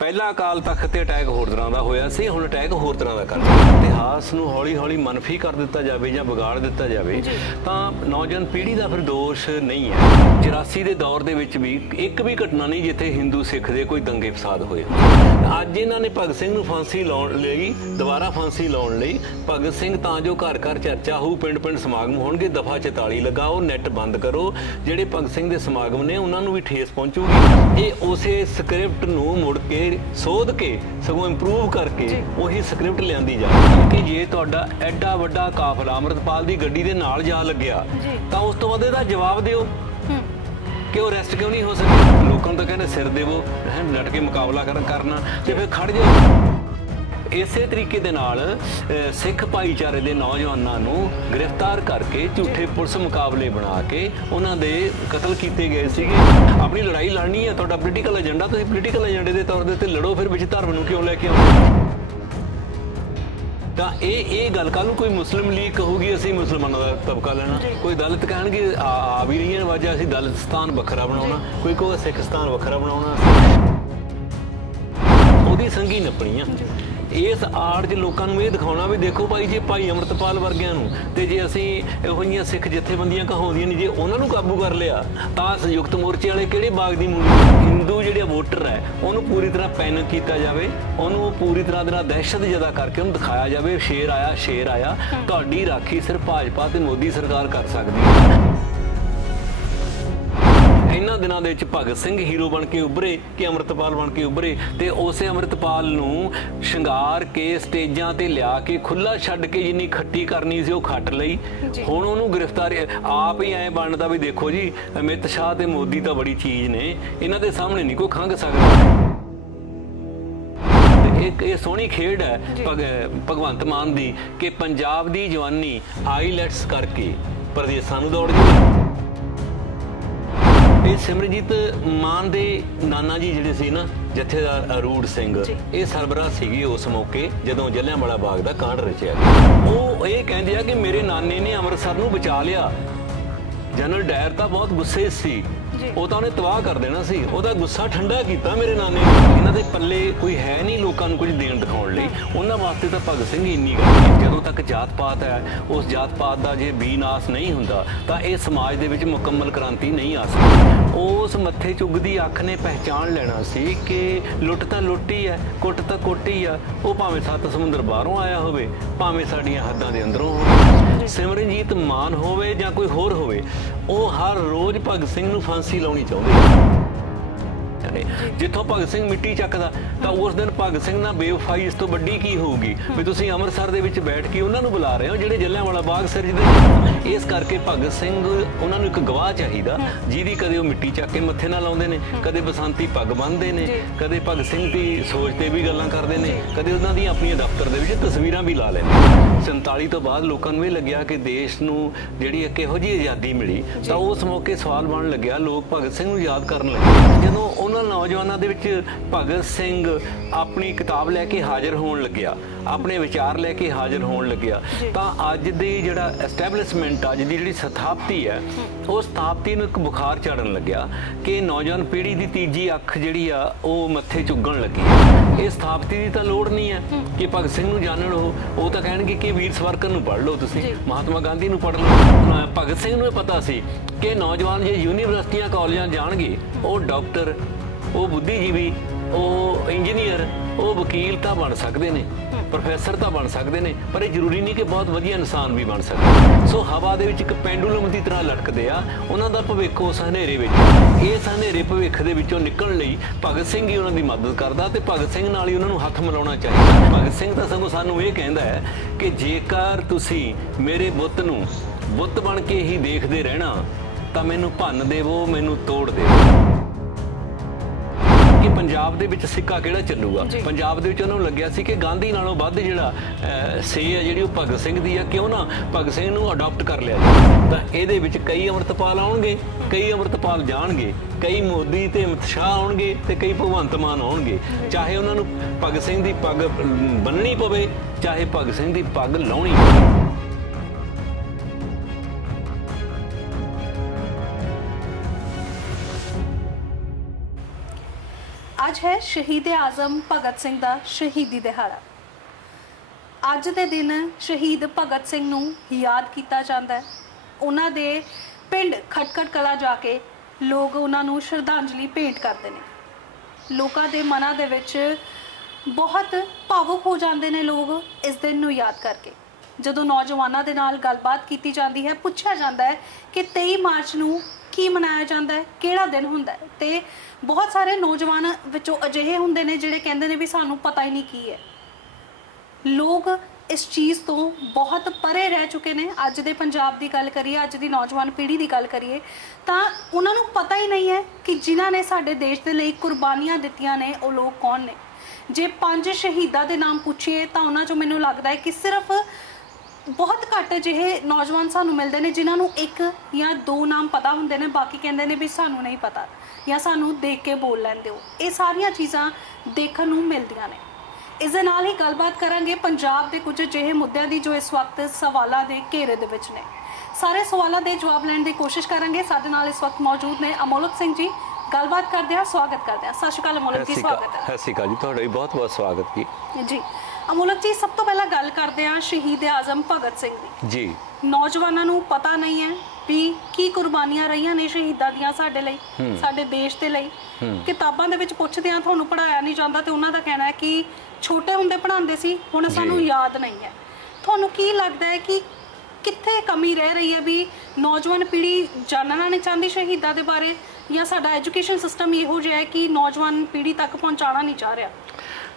ਪਹਿਲਾ ਅਕਾਲ ਤਖਤ ਤੇ ਅਟੈਕ ਹੋਰ ਤਰ੍ਹਾਂ ਦਾ ਹੋਇਆ ਸੀ, ਹੁਣ ਅਟੈਕ ਹੋਰ ਤਰ੍ਹਾਂ ਦਾ ਕਰ ਦਿੱਤਾ। ਇਤਿਹਾਸ ਨੂੰ ਹੌਲੀ ਹੌਲੀ ਮਨਫੀ ਕਰ ਦਿੱਤਾ ਜਾਵੇ ਜਾਂ ਵਿਗਾੜ ਦਿੱਤਾ ਜਾਵੇ ਤਾਂ ਨੌਜਵਾਨ ਪੀੜ੍ਹੀ ਦਾ ਫਿਰ ਦੋਸ਼ ਨਹੀਂ ਹੈ। 84 ਦੇ ਦੌਰ ਦੇ ਵਿੱਚ ਵੀ ਇੱਕ ਵੀ ਘਟਨਾ ਨਹੀਂ ਜਿੱਥੇ ਹਿੰਦੂ ਸਿੱਖ ਦੇ ਕੋਈ ਦੰਗੇ ਫਸਾਦ ਹੋਏ। ਅੱਜ ਇਹਨਾਂ ਨੇ ਭਗਤ ਸਿੰਘ ਨੂੰ ਫਾਂਸੀ ਲਾਉਣ ਲਈ, ਦੁਬਾਰਾ ਫਾਂਸੀ ਲਾਉਣ ਲਈ ਭਗਤ ਸਿੰਘ ਤਾਂ ਜੋ ਘਰ ਘਰ ਚਰਚਾ ਹੋਊ, ਪਿੰਡ ਪਿੰਡ ਸਮਾਗਮ ਹੋਣਗੇ, ਦਫਾ 44 ਲਗਾਓ, ਨੈੱਟ ਬੰਦ ਕਰੋ, ਜਿਹੜੇ ਭਗਤ ਸਿੰਘ ਦੇ ਸਮਾਗਮ ਨੇ ਉਹਨਾਂ ਨੂੰ ਵੀ ਠੇਸ ਪਹੁੰਚੂਗੀ। ਇਹ ਉਸੇ ਸਕ੍ਰਿਪਟ ਨੂੰ ਮੁੜ ਕੇ ਸੋਧ ਕੇ ਸਗੋਂ ਇੰਪਰੂਵ ਕਰਕੇ ਉਹੀ ਸਕ੍ਰਿਪਟ ਲਿਆਂਦੀ ਜਾਵੇ ਕਿ ਜੇ ਤੁਹਾਡਾ ਐਡਾ ਵੱਡਾ ਕਾਫਲਾ ਅੰਮ੍ਰਿਤਪਾਲ ਦੀ ਗੱਡੀ ਦੇ ਨਾਲ ਜਾ ਲੱਗਿਆ ਤਾਂ ਉਸ ਤੋਂ ਬਾਅਦ ਇਹਦਾ ਜਵਾਬ ਦਿਓ ਕਿ ਉਹ ਅਰੈਸਟ ਕਿਉਂ ਨਹੀਂ ਹੋ ਸਕਿਆ। ਲੋਕਾਂ ਨੂੰ ਤਾਂ ਕਹਿੰਦੇ ਸਿਰ ਦੇਵੋ, ਡਟ ਕੇ ਮੁਕਾਬਲਾ ਕਰਨਾ ਤੇ ਫਿਰ ਖੜ ਜਾਓ। ਇਸੇ ਤਰੀਕੇ ਦੇ ਨਾਲ ਸਿੱਖ ਭਾਈਚਾਰੇ ਦੇ ਨੌਜਵਾਨਾਂ ਨੂੰ ਗ੍ਰਿਫਤਾਰ ਕਰਕੇ ਝੂਠੇ ਪੁਲਿਸ ਮੁਕਾਬਲੇ ਬਣਾ ਕੇ ਉਹਨਾਂ ਦੇ ਕਤਲ ਕੀਤੇ ਗਏ ਸੀਗੇ। ਆਪਣੀ ਲੜਾਈ ਲੜਨੀ ਹੈ, ਤੁਹਾਡਾ ਪੋਲੀਟੀਕਲ ਏਜੰਡਾ, ਤੁਸੀਂ ਪੋਲੀਟੀਕਲ ਏਜੰਡੇ ਦੇ ਤੌਰ ਦੇ ਉੱਤੇ ਲੜੋ, ਫਿਰ ਵਿੱਚ ਧਰਮ ਨੂੰ ਕਿਉਂ ਲੈ ਕੇ ਆਉਂਦੇ। ਤਾਂ ਇਹ ਗੱਲ ਕੱਲ੍ਹ ਨੂੰ ਕੋਈ ਮੁਸਲਿਮ ਲੀਗ ਕਹੂਗੀ ਅਸੀਂ ਮੁਸਲਮਾਨਾਂ ਦਾ ਤਬਕਾ ਲੈਣਾ, ਕੋਈ ਦਲਿਤ ਕਹਿਣਗੇ ਆ ਵੀ ਰਹੀਆਂ ਵਜ੍ਹਾ ਅਸੀਂ ਦਲਿਤਸਤਾਨ ਵੱਖਰਾ ਬਣਾਉਣਾ, ਕੋਈ ਕਹੂਗਾ ਸਿੱਖਸਤਾਨ ਵੱਖਰਾ ਬਣਾਉਣਾ। ਉਹਦੀ ਸੰਗੀ ਨੱਪਣੀ ਆ। ਇਸ ਆੜ 'ਚ ਲੋਕਾਂ ਨੂੰ ਇਹ ਦਿਖਾਉਣਾ ਵੀ ਦੇਖੋ ਭਾਈ, ਜੇ ਭਾਈ ਅੰਮ੍ਰਿਤਪਾਲ ਵਰਗਿਆਂ ਨੂੰ ਤੇ ਜੇ ਅਸੀਂ ਇਹੋ ਜਿਹੀਆਂ ਸਿੱਖ ਜਥੇਬੰਦੀਆਂ ਕਹਾਉਂਦੀਆਂ ਨਹੀਂ, ਜੇ ਉਹਨਾਂ ਨੂੰ ਕਾਬੂ ਕਰ ਲਿਆ ਤਾਂ ਸੰਯੁਕਤ ਮੋਰਚੇ ਵਾਲੇ ਕਿਹੜੇ ਬਾਗ ਦੀ ਮੂਲੀ। ਹਿੰਦੂ ਜਿਹੜੇ ਵੋਟਰ ਹੈ ਉਹਨੂੰ ਪੂਰੀ ਤਰ੍ਹਾਂ ਪੈਨਿਕ ਕੀਤਾ ਜਾਵੇ, ਉਹਨੂੰ ਪੂਰੀ ਤਰ੍ਹਾਂ ਦੇ ਨਾਲ ਦਹਿਸ਼ਤ ਜ਼ਿਆਦਾ ਕਰਕੇ ਉਹਨੂੰ ਦਿਖਾਇਆ ਜਾਵੇ ਸ਼ੇਰ ਆਇਆ, ਸ਼ੇਰ ਆਇਆ। ਤੁਹਾਡੀ ਰਾਖੀ ਸਿਰਫ ਭਾਜਪਾ ਤੇ ਮੋਦੀ ਸਰਕਾਰ ਕਰ ਸਕਦੀ ਹੈ। ਇਹਨਾਂ ਦਿਨਾਂ ਦੇ ਵਿੱਚ ਭਗਤ ਸਿੰਘ ਹੀਰੋ ਬਣ ਕੇ ਉੱਭਰੇ ਕਿ ਅੰਮ੍ਰਿਤਪਾਲ ਬਣ ਕੇ ਉੱਭਰੇ, ਤੇ ਉਸੇ ਅੰਮ੍ਰਿਤਪਾਲ ਨੂੰ ਸ਼ਿੰਗਾਰ ਕੇ ਸਟੇਜਾਂ ਤੇ ਲਿਆ ਕੇ ਖੁੱਲਾ ਛੱਡ ਕੇ ਜਿੰਨੀ ਖੱਟੀ ਕਰਨੀ ਸੀ ਉਹ ਖੱਟ ਲਈ। ਹੁਣ ਉਹਨੂੰ ਗ੍ਰਿਫਤਾਰ ਆਪ ਹੀ ਐਂ ਬਣਦਾ ਵੀ ਦੇਖੋ ਜੀ ਅਮਿਤ ਸ਼ਾਹ ਤੇ ਮੋਦੀ ਤਾਂ ਬੜੀ ਚੀਜ਼ ਨੇ, ਇਹਨਾਂ ਦੇ ਸਾਹਮਣੇ ਨਹੀਂ ਕੋਈ ਖੰਘ ਸਕਦਾ। ਇਹ ਸੋਹਣੀ ਖੇਡ ਹੈ ਭਗਵੰਤ ਮਾਨ ਦੀ ਕਿ ਪੰਜਾਬ ਦੀ ਜਵਾਨੀ ਆਈਲੈਟਸ ਕਰਕੇ ਪ੍ਰਦੇਸਾਂ ਨੂੰ ਦੌੜ ਗਈ। ਇਹ ਸਿਮਰਜੀਤ ਮਾਨ ਦੇ ਨਾਨਾ ਜੀ ਜਿਹੜੇ ਸੀ ਨਾ ਜਥੇਦਾਰ ਅਰੂੜ ਸਿੰਘ, ਇਹ ਸਰਬਰਾਹ ਸੀਗੇ ਉਸ ਮੌਕੇ ਜਦੋਂ ਜਲਿਆਂਵਾਲਾ ਬਾਗ ਦਾ ਕਾਂਡ ਰਚਿਆ। ਉਹ ਇਹ ਕਹਿੰਦੇ ਆ ਕਿ ਮੇਰੇ ਨਾਨੇ ਨੇ ਅੰਮ੍ਰਿਤਸਰ ਨੂੰ ਬਚਾ ਲਿਆ। ਜਨਰਲ ਡਾਇਰ ਤਾਂ ਬਹੁਤ ਗੁੱਸੇ ਸੀ, ਉਹ ਤਾਂ ਉਹਨੇ ਤਬਾਹ ਕਰ ਦੇਣਾ ਸੀ, ਉਹਦਾ ਗੁੱਸਾ ਠੰਡਾ ਕੀਤਾ ਮੇਰੇ ਨਾਨੇ ਨੇ। ਇਹਨਾਂ ਦੇ ਪੱਲੇ ਕੋਈ ਹੈ ਨਹੀਂ ਲੋਕਾਂ ਨੂੰ ਕੁਝ ਦੇਣ ਦਿਖਾਉਣ ਲਈ, ਉਹਨਾਂ ਵਾਸਤੇ ਤਾਂ ਭਗਤ ਸਿੰਘ ਇੰਨੀ ਗੱਲ। ਜਦੋਂ ਤੱਕ ਜਾਤ ਪਾਤ ਹੈ, ਉਸ ਜਾਤ ਪਾਤ ਦਾ ਜੇ ਵਿਨਾਸ਼ ਨਹੀਂ ਹੁੰਦਾ ਤਾਂ ਇਹ ਸਮਾਜ ਦੇ ਵਿੱਚ ਮੁਕੰਮਲ ਕ੍ਰਾਂਤੀ ਨਹੀਂ ਆ ਸਕਦੀ। ਉਸ ਮੱਥੇ ਚੁੱਗਦੀ ਅੱਖ ਨੇ ਪਹਿਚਾਣ ਲੈਣਾ ਸੀ ਕਿ ਲੁੱਟ ਤਾਂ ਲੁੱਟੀ ਹੈ, ਕੁੱਟ ਤਾਂ ਕੁੱਟੀ ਆ, ਉਹ ਭਾਵੇਂ 7 ਸਮੁੰਦਰ ਬਾਹਰੋਂ ਆਇਆ ਹੋਵੇ, ਭਾਵੇਂ ਸਾਡੀਆਂ ਹੱਦਾਂ ਦੇ ਅੰਦਰੋਂ ਹੋਵੇ। ਸਿਮਰਨਜੀਤ ਮਾਨ ਹੋਵੇ ਜਾਂ ਕੋਈ ਹੋਰ ਹੋਵੇ, ਉਹ ਹਰ ਰੋਜ਼ ਭਗਤ ਸਿੰਘ ਨੂੰ ਫਾਂਸੀ ਲਾਉਣੀ ਚਾਹੁੰਦੇ। ਜਿੱਥੋਂ ਭਗਤ ਸਿੰਘ ਮਿੱਟੀ ਚੱਕਦਾ ਤਾਂ ਉਸ ਦਿਨ ਭਗਤ ਸਿੰਘ ਨਾਲ ਬੇਵਫਾਈ ਇਸ ਤੋਂ ਵੱਡੀ ਕੀ ਹੋਊਗੀ ਵੀ ਤੁਸੀਂ ਅੰਮ੍ਰਿਤਸਰ ਦੇ ਵਿੱਚ ਬੈਠ ਕੇ ਉਹਨਾਂ ਨੂੰ ਬੁਲਾ ਰਹੇ ਹੋ ਜਿਹੜੇ ਜਲਿਆਂਵਾਲਾ ਬਾਗ ਸਿਰਜਦੇ। ਇਸ ਕਰਕੇ ਭਗਤ ਸਿੰਘ ਉਹਨਾਂ ਨੂੰ ਇੱਕ ਗਵਾਹ ਚਾਹੀਦਾ ਜਿਹਦੀ ਕਦੇ ਉਹ ਮਿੱਟੀ ਚੱਕ ਕੇ ਮੱਥੇ ਨਾਲ ਲਾਉਂਦੇ ਨੇ, ਕਦੇ ਬਸੰਤੀ ਪੱਗ ਬੰਨ੍ਹਦੇ ਨੇ, ਕਦੇ ਭਗਤ ਸਿੰਘ ਦੀ ਸੋਚ ਤੇ ਵੀ ਗੱਲਾਂ ਕਰਦੇ ਨੇ, ਕਦੇ ਉਹਨਾਂ ਦੀਆਂ ਆਪਣੀਆਂ ਦਫ਼ਤਰ ਦੇ ਵਿੱਚ ਤਸਵੀਰਾਂ ਵੀ ਲਾ ਲੈਂਦੇ। 47 ਤੋਂ ਬਾਅਦ ਲੋਕਾਂ ਨੂੰ ਇਹ ਲੱਗਿਆ ਕਿ ਦੇਸ਼ ਨੂੰ ਜਿਹੜੀ ਇੱਕ ਇਹੋ ਜਿਹੀ ਆਜ਼ਾਦੀ ਮਿਲੀ ਤਾਂ ਉਸ ਮੌਕੇ ਸਵਾਲ ਬਣਨ ਲੱਗਿਆ, ਲੋਕ ਭਗਤ ਸਿੰਘ ਨੂੰ ਯਾਦ ਕਰਨ ਲੱਗੇ। ਜਦੋਂ ਉਹਨਾਂ ਨੌਜਵਾਨਾਂ ਦੇ ਵਿੱਚ ਭਗਤ ਸਿੰਘ ਆਪਣੀ ਕਿਤਾਬ ਲੈ ਕੇ ਹਾਜ਼ਰ ਹੋਣ ਲੱਗਿਆ, ਆਪਣੇ ਵਿਚਾਰ ਲੈ ਕੇ ਹਾਜ਼ਰ ਹੋਣ ਲੱਗਿਆ, ਤਾਂ ਅੱਜ ਦੀ ਜਿਹੜਾ ਐਸਟੈਬਲਿਸ਼ਮੈਂਟ, ਅੱਜ ਦੀ ਜਿਹੜੀ ਸਥਾਪਤੀ ਹੈ, ਉਹ ਸਥਾਪਤੀ ਨੂੰ ਇੱਕ ਬੁਖਾਰ ਚੜ੍ਹਨ ਲੱਗਿਆ ਕਿ ਨੌਜਵਾਨ ਪੀੜ੍ਹੀ ਦੀ ਤੀਜੀ ਅੱਖ ਜਿਹੜੀ ਆ ਉਹ ਮੱਥੇ ਚੁੱਗਣ ਲੱਗੀ। ਇਹ ਸਥਾਪਤੀ ਦੀ ਤਾਂ ਲੋੜ ਨਹੀਂ ਹੈ ਕਿ ਭਗਤ ਸਿੰਘ ਨੂੰ ਜਾਣਨ ਉਹ ਤਾਂ ਕਹਿਣਗੇ ਕਿ ਵੀਰ ਸਵਰਕਰ ਨੂੰ ਪੜ੍ਹ ਲਓ, ਤੁਸੀਂ ਮਹਾਤਮਾ ਗਾਂਧੀ ਨੂੰ ਪੜ੍ਹ ਲਓ। ਭਗਤ ਸਿੰਘ ਨੂੰ ਇਹ ਪਤਾ ਸੀ ਕਿ ਨੌਜਵਾਨ ਜੇ ਯੂਨੀਵਰਸਿਟੀਆਂ ਕਾਲਜਾਂ ਜਾਣਗੇ, ਉਹ ਡਾਕਟਰ, ਉਹ ਬੁੱਧੀਜੀਵੀ, ਉਹ ਇੰਜੀਨੀਅਰ, ਉਹ ਵਕੀਲ ਤਾਂ ਬਣ ਸਕਦੇ ਨੇ, ਪ੍ਰੋਫੈਸਰ ਤਾਂ ਬਣ ਸਕਦੇ ਨੇ, ਪਰ ਇਹ ਜ਼ਰੂਰੀ ਨਹੀਂ ਕਿ ਬਹੁਤ ਵਧੀਆ ਇਨਸਾਨ ਵੀ ਬਣ ਸਕਦੇ। ਸੋ ਹਵਾ ਦੇ ਵਿੱਚ ਇੱਕ ਪੈਂਡੂਲਮ ਦੀ ਤਰ੍ਹਾਂ ਲਟਕਦੇ ਆ, ਉਹਨਾਂ ਦਾ ਭਵਿੱਖ ਉਸ ਹਨੇਰੇ ਵਿੱਚ। ਇਸ ਹਨੇਰੇ ਭਵਿੱਖ ਦੇ ਵਿੱਚੋਂ ਨਿਕਲਣ ਲਈ ਭਗਤ ਸਿੰਘ ਹੀ ਉਹਨਾਂ ਦੀ ਮਦਦ ਕਰਦਾ ਤੇ ਭਗਤ ਸਿੰਘ ਨਾਲ ਹੀ ਉਹਨਾਂ ਨੂੰ ਹੱਥ ਮਿਲਾਉਣਾ ਚਾਹੀਦਾ। ਭਗਤ ਸਿੰਘ ਤਾਂ ਸਗੋਂ ਸਾਨੂੰ ਇਹ ਕਹਿੰਦਾ ਹੈ ਕਿ ਜੇਕਰ ਤੁਸੀਂ ਮੇਰੇ ਬੁੱਤ ਨੂੰ ਬੁੱਤ ਬਣ ਕੇ ਹੀ ਦੇਖਦੇ ਰਹਿਣਾ ਤਾਂ ਮੈਨੂੰ ਭੰਨ ਦੇਵੋ, ਮੈਨੂੰ ਤੋੜ ਦੇਵੋ। ਕਿ ਪੰਜਾਬ ਦੇ ਵਿੱਚ ਸਿੱਕਾ ਕਿਹੜਾ ਚੱਲੂਗਾ। ਪੰਜਾਬ ਦੇ ਵਿੱਚ ਉਹਨਾਂ ਨੂੰ ਲੱਗਿਆ ਸੀ ਕਿ ਗਾਂਧੀ ਨਾਲੋਂ ਵੱਧ ਜਿਹੜਾ ਸੇ ਹੈ ਜਿਹੜੀ ਉਹ ਭਗਤ ਸਿੰਘ ਦੀ ਆ, ਕਿਉਂ ਨਾ ਭਗਤ ਸਿੰਘ ਨੂੰ ਅਡਾਪਟ ਕਰ ਲਿਆ ਜਾਵੇ। ਤਾਂ ਇਹਦੇ ਵਿੱਚ ਕਈ ਅੰਮ੍ਰਿਤਪਾਲ ਆਉਣਗੇ, ਕਈ ਅੰਮ੍ਰਿਤਪਾਲ ਜਾਣਗੇ, ਕਈ ਮੋਦੀ ਤੇ ਅਮਿਤ ਸ਼ਾਹ ਆਉਣਗੇ ਤੇ ਕਈ ਭਗਵੰਤ ਮਾਨ ਆਉਣਗੇ। ਚਾਹੇ ਉਹਨਾਂ ਨੂੰ ਭਗਤ ਸਿੰਘ ਦੀ ਪੱਗ ਬੰਨਣੀ ਪਵੇ, ਚਾਹੇ ਭਗਤ ਸਿੰਘ ਦੀ ਪੱਗ ਲਾਉਣੀ ਪਵੇ। आज है शहीद आजम भगत सिंह का शहीदी दिहाड़ा। अज के दिन शहीद भगत सिंह नूं याद किया जाता है। उन्हां दे पिंड खटखट कला जाके लोग उन्हां नूं श्रद्धांजलि भेंट करते हैं। लोगों के मनां दे विच बहुत भावुक हो जाते हैं लोग इस दिन नूं याद करके। जदों नौजवानों के नाल गलबात की जाती है, पूछा जाता है कि 23 मार्च नूं की मनाया जाता है, किहड़ा दिन हुंदा है। ते बहुत सारे नौजवान विचों अजिहे हुंदे ने जिहड़े कहंदे ने भी सानूं पता ही नहीं की है। लोग इस चीज़ तो बहुत परे रह चुके हैं। अज दे पंजाब की गल करिए, अज की नौजवान पीढ़ी की गल करिए तो उन्होंने पता ही नहीं है कि जिन्हों ने साडे देश के लिए कुर्बानियां दित्तियां ने वो लोग कौन ने। जे 5 शहीदों के नाम पूछिए तो उन्होंने चों मैनूं लगता है कि सिर्फ बहुत घट अजिहे नौजवान सानू मिलते हैं जिन्होंने 1 या 2 नाम पता होंगे ने, बाकी कहते हैं भी सानू नहीं पता या सानू देख के बोल लैंदे हो। ये सारिया चीज़ां देखण नूं मिलदियां ने। इस दे नाल ही गलबात करांगे पंजाब के कुछ अजिहे मुद्दों की जो इस वक्त सवालों के घेरे दे विच ने। सारे सवालों के जवाब लैण की कोशिश करांगे। साडे नाल इस वक्त मौजूद ने अमोलक सिंह जी। गलबात करते हैं, स्वागत करते हैं। सत श्री अकाल अमोलक जी, स्वागत है। सत श्री अकाल जी, तुहाडा भी बहुत बहुत स्वागत जी। अमोलक जी, सब तो पहला गल करते हैं शहीद आजम भगत सिंह दी जी। नौजवानों नूं पता नहीं है भी की कुर्बानियां रही ने शहीदां दियां साडे लई, साडे देश दे लई। किताबां दे विच पुछदे आ तुहानूं पढ़ाया नहीं जांदा ते उन्हां दा कहना है कि छोटे हुंदे पढ़ांदे सी, हुण सानूं याद नहीं है। तुहानूं की लगदा है कि कित्थे कमी रह रही है भी नौजवान पीढ़ी जानना नहीं चाहती शहीदां दे बारे, या साडा एजुकेशन सिस्टम इहो जिहा है कि नौजवान पीढ़ी तक पहुँचाना नहीं चाह रहा?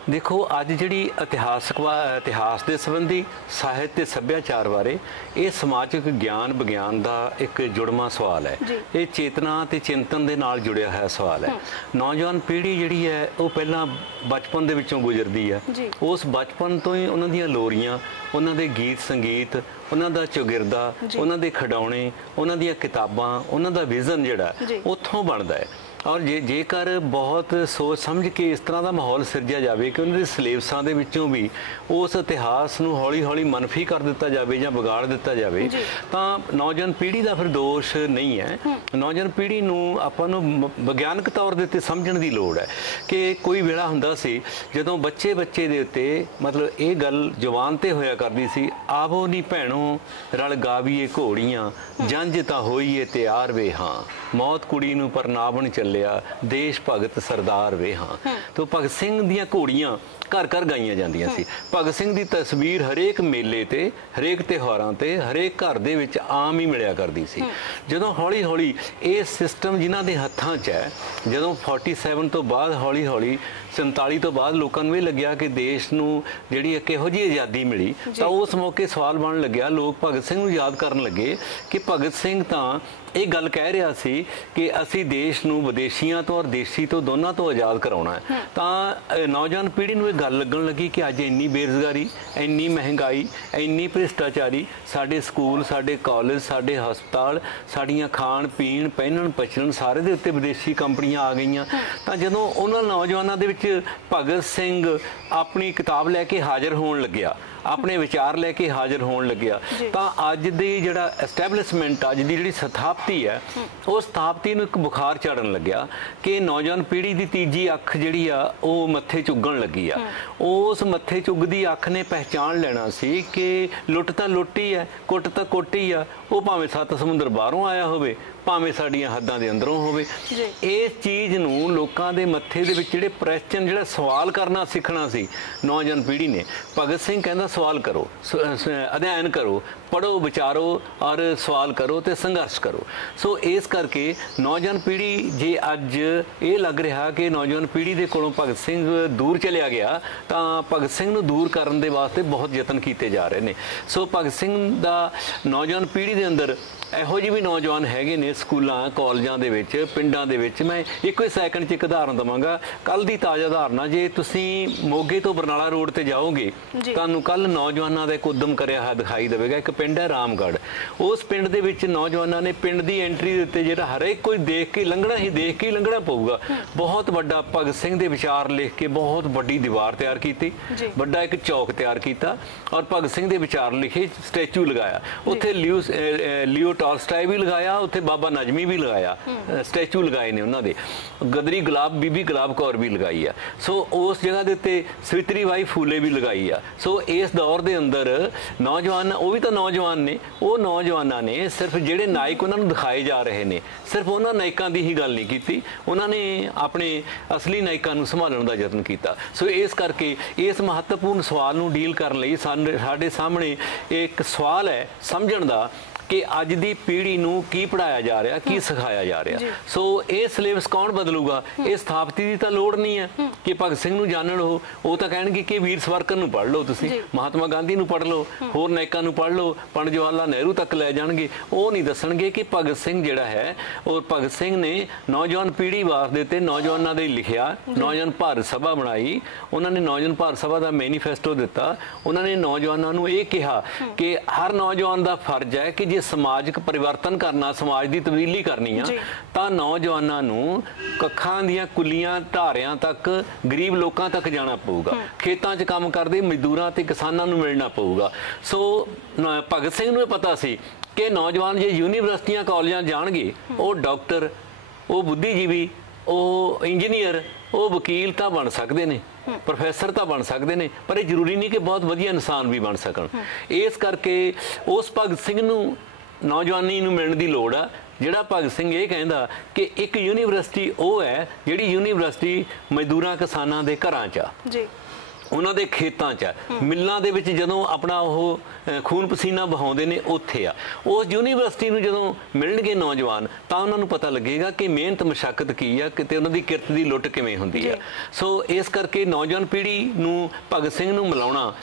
देखो, अज जी इतिहास के संबंधी साहित्य सभ्याचार बारे ये समाजिक ज्ञान विज्ञान का एक जुड़वा सवाल है। ये चेतना ते चिंतन के नाल जुड़िया है सवाल है। नौजवान पीढ़ी जी है वो पहला बचपन के विचों गुजरती है। उस बचपन तो ही उन्हों दी लोरियां, उन्हों दे गीत संगीत, उन्हों का चौगिरदा, उन्हों के खिडौने, उन्हों दी किताबां, उन्हों का विजन जिहड़ा उत्थों बनता है। और जेकर बहुत सोच समझ के इस तरह का माहौल सिरजा जाए कि उन्होंने सिलेबसां दे विचों भी उस इतिहास नूं हौली हौली मनफी कर दिता जाए या बिगाड़ दिता जाए तो नौजवान पीढ़ी का फिर दोष नहीं है। नौजवान पीढ़ी नूं आपां नूं विग्यानक तौर दे उत्ते समझण दी लोड़ है कि कोई वेला हुंदा सी जदों बच्चे दे उत्ते मतलब ये गल जवान ते होया करदी सी, आवो नी भैणों रल गावीए घोड़ियां, जंज तां होईए तैयार वे हां, मौत कुड़ी नूं परनावण चल देश भगत सरदार वे हाँ। तो भगत सिंह दियां घोड़ियां घर घर गाइया जांदियां सी। भगत सिंह दी तस्वीर हरेक मेले ते, हरेक त्योहारां ते, हरेक घर दे विच आम ही मिलिया करदी सी। जदों हौली हौली ये सिस्टम जिन्हां दे हत्थां च है, जदों 47 तो बाद हौली हौली 47 तो बाद लोगों को लग्या कि देश नूं जिहड़ी किहो जी आज़ादी मिली तो उस मौके सवाल बन लग्या, लोग भगत सिंह नूं याद करन लगे कि भगत सिंह तां ये गल कह रहा सी कि असी देश नूं विदेशियों तो और देशी तो दोनों तो आज़ाद कराउणा है। तो नौजवान पीढ़ी नूं गल लगन लगी कि अज इन्नी बेरोजगारी, इन्नी महंगाई, इन्नी भ्रिष्टाचारी, साडे स्कूल, साडे कॉलेज, साडे हस्पताल, साड़ियाँ खाण पीण पहनण पछणन सारे दे उत्ते विदेशी कंपनियां आ गईयां। तो जदों उन्हां नौजवानों दे विच भगत सिंह अपनी किताब लैके हाज़र होण लग्या, अपने विचार लैके हाज़र होण लग्या, तो अज दी जिहड़ा एस्टैबलिशमेंट, अज दी जिहड़ी स्थापति है उस स्थापति नूं एक बुखार चढ़न लग्या कि नौजवान पीढ़ी की तीजी अख जिहड़ी आ वो मत्थे चुगण लगी आ। उस मत्थे चुगदी अख ने पहचान लेना सी कि लुट तां लुट ही है, कुट तां कुट ही आ, वो भावें 7 समुंदर बाहरों आया होवे, भावें साडियां हद्दां दे अंदरों होवे। इस चीज़ नूं लोकां दे मत्थे दे विच जिहड़े प्रश्न, जिहड़ा सवाल करना सीखना सी नौजवान पीढ़ी ने। भगत सिंह कहंदा सवाल करो, अध्ययन करो, पढ़ो, विचारो और सवाल करो तो संघर्ष करो। सो इस करके नौजवान पीढ़ी जे अज ये लग रहा कि नौजवान पीढ़ी के कोलों भगत सिंह दूर चलिया गया तो भगत सिंह नूं दूर करन दे वास्ते बहुत यतन किए जा रहे हैं। सो भगत सिंह दा नौजवान पीढ़ी के अंदर ਇਹੋ ਜਿਹੇ भी नौजवान हैगे ने स्कूलों कॉलेजों के विच, पिंडां दे विच। मैं एको सैकंड च एक उदाहरण देवांगा। कल की ताज़ा उदाहरण आ, जे तुसीं मोगे तो बरनाला रोड ते जाओगे तुहानूं कल नौजवानों का एक उद्यम करिया है दिखाई देगा। एक पिंड है रामगढ़, उस पिंड दे विच नौजवानों ने पिंड की एंट्री दे उत्ते जिहड़ा हरेक कोई देख के लंघना ही, देख के ही लंघना पऊगा, बहुत बड़ा भगत सिंह के विचार लिख के बहुत बड़ी दीवार तैयार की, बड़ा एक चौक तैयार किया और भगत सिंह के विचार लिखे स्टैचू लगाया। उत्थे लियो ਟਾਲਸਟਾਏ ਵੀ ਲਗਾਇਆ, ਉੱਥੇ ਬਾਬਾ ਨਜਮੀ ਵੀ ਲਗਾਇਆ, ਸਟੈਚੂ ਲਗਾਏ ਨੇ ਉਹਨਾਂ ਦੇ, ਗਦਰੀ ਗੁਲਾਬ ਬੀਬੀ ਗੁਲਾਬ ਕੌਰ ਵੀ ਲਗਾਈ ਆ। ਸੋ ਉਸ ਜਗ੍ਹਾ ਦੇ ਉੱਤੇ ਸਵਿਤਰੀ ਬਾਈ ਫੂਲੇ ਵੀ ਲਗਾਈ ਆ। ਸੋ ਇਸ ਦੌਰ ਦੇ ਅੰਦਰ ਨੌਜਵਾਨ, ਉਹ ਵੀ ਤਾਂ ਨੌਜਵਾਨ ਨੇ, ਉਹ ਨੌਜਵਾਨਾਂ ਨੇ ਸਿਰਫ ਜਿਹੜੇ ਨਾਇਕ ਉਹਨਾਂ ਨੂੰ ਦਿਖਾਏ ਜਾ ਰਹੇ ਨੇ, ਸਿਰਫ ਉਹਨਾਂ ਨਾਇਕਾਂ ਦੀ ਹੀ ਗੱਲ ਨਹੀਂ ਕੀਤੀ, ਉਹਨਾਂ ਨੇ ਆਪਣੇ ਅਸਲੀ ਨਾਇਕਾਂ ਨੂੰ ਸੰਭਾਲਣ ਦਾ ਯਤਨ ਕੀਤਾ। ਸੋ ਇਸ ਕਰਕੇ ਇਸ ਮਹੱਤਵਪੂਰਨ ਸਵਾਲ ਨੂੰ ਡੀਲ ਕਰਨ ਲਈ ਸਾਡੇ ਸਾਹਮਣੇ ਇੱਕ ਸਵਾਲ ਹੈ ਸਮਝਣ ਦਾ ਕਿ ਅੱਜ ਦੀ ਪੀੜ੍ਹੀ ਨੂੰ ਕੀ ਪੜ੍ਹਾਇਆ ਜਾ ਰਿਹਾ, ਕੀ ਸਿਖਾਇਆ ਜਾ ਰਿਹਾ। ਸੋ ਇਹ ਸਿਲੇਬਸ ਕੌਣ ਬਦਲੂਗਾ? ਇਹ ਸਥਾਪਤੀ ਦੀ ਤਾਂ ਲੋੜ ਨਹੀਂ ਹੈ ਕਿ ਭਗਤ ਸਿੰਘ ਨੂੰ ਜਾਣਨ ਉਹ ਤਾਂ ਕਹਿਣਗੇ ਕਿ ਵੀਰ ਸਵਰਕਰ ਨੂੰ ਪੜ੍ਹ ਲਓ, ਤੁਸੀਂ ਮਹਾਤਮਾ ਗਾਂਧੀ ਨੂੰ ਪੜ੍ਹ ਲਓ, ਹੋਰ ਨਾਇਕਾਂ ਨੂੰ ਪੜ੍ਹ ਲਓ, ਪੰਡਿਤ ਜਵਾਹਰ ਲਾਲ ਨਹਿਰੂ ਤੱਕ ਲੈ ਜਾਣਗੇ। ਉਹ ਨਹੀਂ ਦੱਸਣਗੇ ਕਿ ਭਗਤ ਸਿੰਘ ਜਿਹੜਾ ਹੈ, ਉਹ ਭਗਤ ਸਿੰਘ ਨੇ ਨੌਜਵਾਨ ਪੀੜ੍ਹੀ ਵਾਸਤੇ ਤੇ ਨੌਜਵਾਨਾਂ ਦੇ ਲਿਖਿਆ, ਨੌਜਵਾਨ ਭਾਰਤ ਸਭਾ ਬਣਾਈ, ਉਹਨਾਂ ਨੇ ਨੌਜਵਾਨ ਭਾਰਤ ਸਭਾ ਦਾ ਮੈਨੀਫੈਸਟੋ ਦਿੱਤਾ। ਉਹਨਾਂ ਨੇ ਨੌਜਵਾਨਾਂ ਨੂੰ ਇਹ ਕਿਹਾ ਕਿ ਹਰ ਨੌਜਵਾਨ ਦਾ ਫਰਜ਼ ਹੈ ਕਿ ਜੇ ਸਮਾਜਿਕ ਪਰਿਵਰਤਨ ਕਰਨਾ, ਸਮਾਜ ਦੀ ਤਬਦੀਲੀ ਕਰਨੀ ਆ, ਤਾਂ ਨੌਜਵਾਨਾਂ ਨੂੰ ਕੱਖਾਂ ਦੀਆਂ ਕੁੱਲੀਆਂ ਧਾਰਿਆਂ ਤੱਕ, ਗਰੀਬ ਲੋਕਾਂ ਤੱਕ ਜਾਣਾ ਪਊਗਾ, ਖੇਤਾਂ 'ਚ ਕੰਮ ਕਰਦੇ ਮਜ਼ਦੂਰਾਂ ਤੇ ਕਿਸਾਨਾਂ ਨੂੰ ਮਿਲਣਾ ਪਊਗਾ। ਸੋ ਭਗਤ ਸਿੰਘ ਨੂੰ ਇਹ ਪਤਾ ਸੀ ਕਿ ਨੌਜਵਾਨ ਜੇ ਯੂਨੀਵਰਸਿਟੀਆਂ ਕਾਲਜਾਂ ਜਾਣਗੇ, ਉਹ ਡਾਕਟਰ, ਉਹ ਬੁੱਧੀਜੀਵੀ, ਉਹ ਇੰਜੀਨੀਅਰ, ਉਹ ਵਕੀਲ ਤਾਂ ਬਣ ਸਕਦੇ ਨੇ, ਪ੍ਰੋਫੈਸਰ ਤਾਂ ਬਣ ਸਕਦੇ ਨੇ, ਪਰ ਇਹ ਜ਼ਰੂਰੀ ਨਹੀਂ ਕਿ ਬਹੁਤ ਵਧੀਆ ਇਨਸਾਨ ਵੀ ਬਣ ਸਕਣ। ਇਸ ਕਰਕੇ ਉਸ ਭਗਤ ਸਿੰਘ ਨੂੰ ਨੌਜਵਾਨੀ ਨੂੰ ਮਿਲਣ ਦੀ ਲੋੜ ਆ, ਜਿਹੜਾ ਭਗਤ ਸਿੰਘ ਇਹ ਕਹਿੰਦਾ ਕਿ ਇੱਕ ਯੂਨੀਵਰਸਿਟੀ ਉਹ ਹੈ ਜਿਹੜੀ ਯੂਨੀਵਰਸਿਟੀ ਮਜ਼ਦੂਰਾਂ ਕਿਸਾਨਾਂ ਦੇ ਘਰਾਂ 'ਚ ਆ, ਉਹਨਾਂ ਦੇ ਖੇਤਾਂ 'ਚ, ਮਿੱਲਾਂ ਦੇ ਵਿੱਚ ਜਦੋਂ ਆਪਣਾ ਉਹ ਖੂਨ ਪਸੀਨਾ ਬਹਾਉਂਦੇ ਨੇ, ਉੱਥੇ ਆ। ਉਸ ਯੂਨੀਵਰਸਿਟੀ ਨੂੰ ਜਦੋਂ ਮਿਲਣਗੇ ਨੌਜਵਾਨ, ਤਾਂ ਉਹਨਾਂ ਨੂੰ ਪਤਾ ਲੱਗੇਗਾ ਕਿ ਮਿਹਨਤ ਮਸ਼ੱਕਤ ਕੀ ਆ, ਕਿਤੇ ਉਹਨਾਂ ਦੀ ਕਿਰਤ ਦੀ ਲੁੱਟ ਕਿਵੇਂ ਹੁੰਦੀ ਆ। ਸੋ ਇਸ ਕਰਕੇ ਨੌਜਵਾਨ ਪੀੜ੍ਹੀ ਨੂੰ ਭਗਤ ਸਿੰਘ ਨੂੰ ਮਿਲਾਉਣਾ,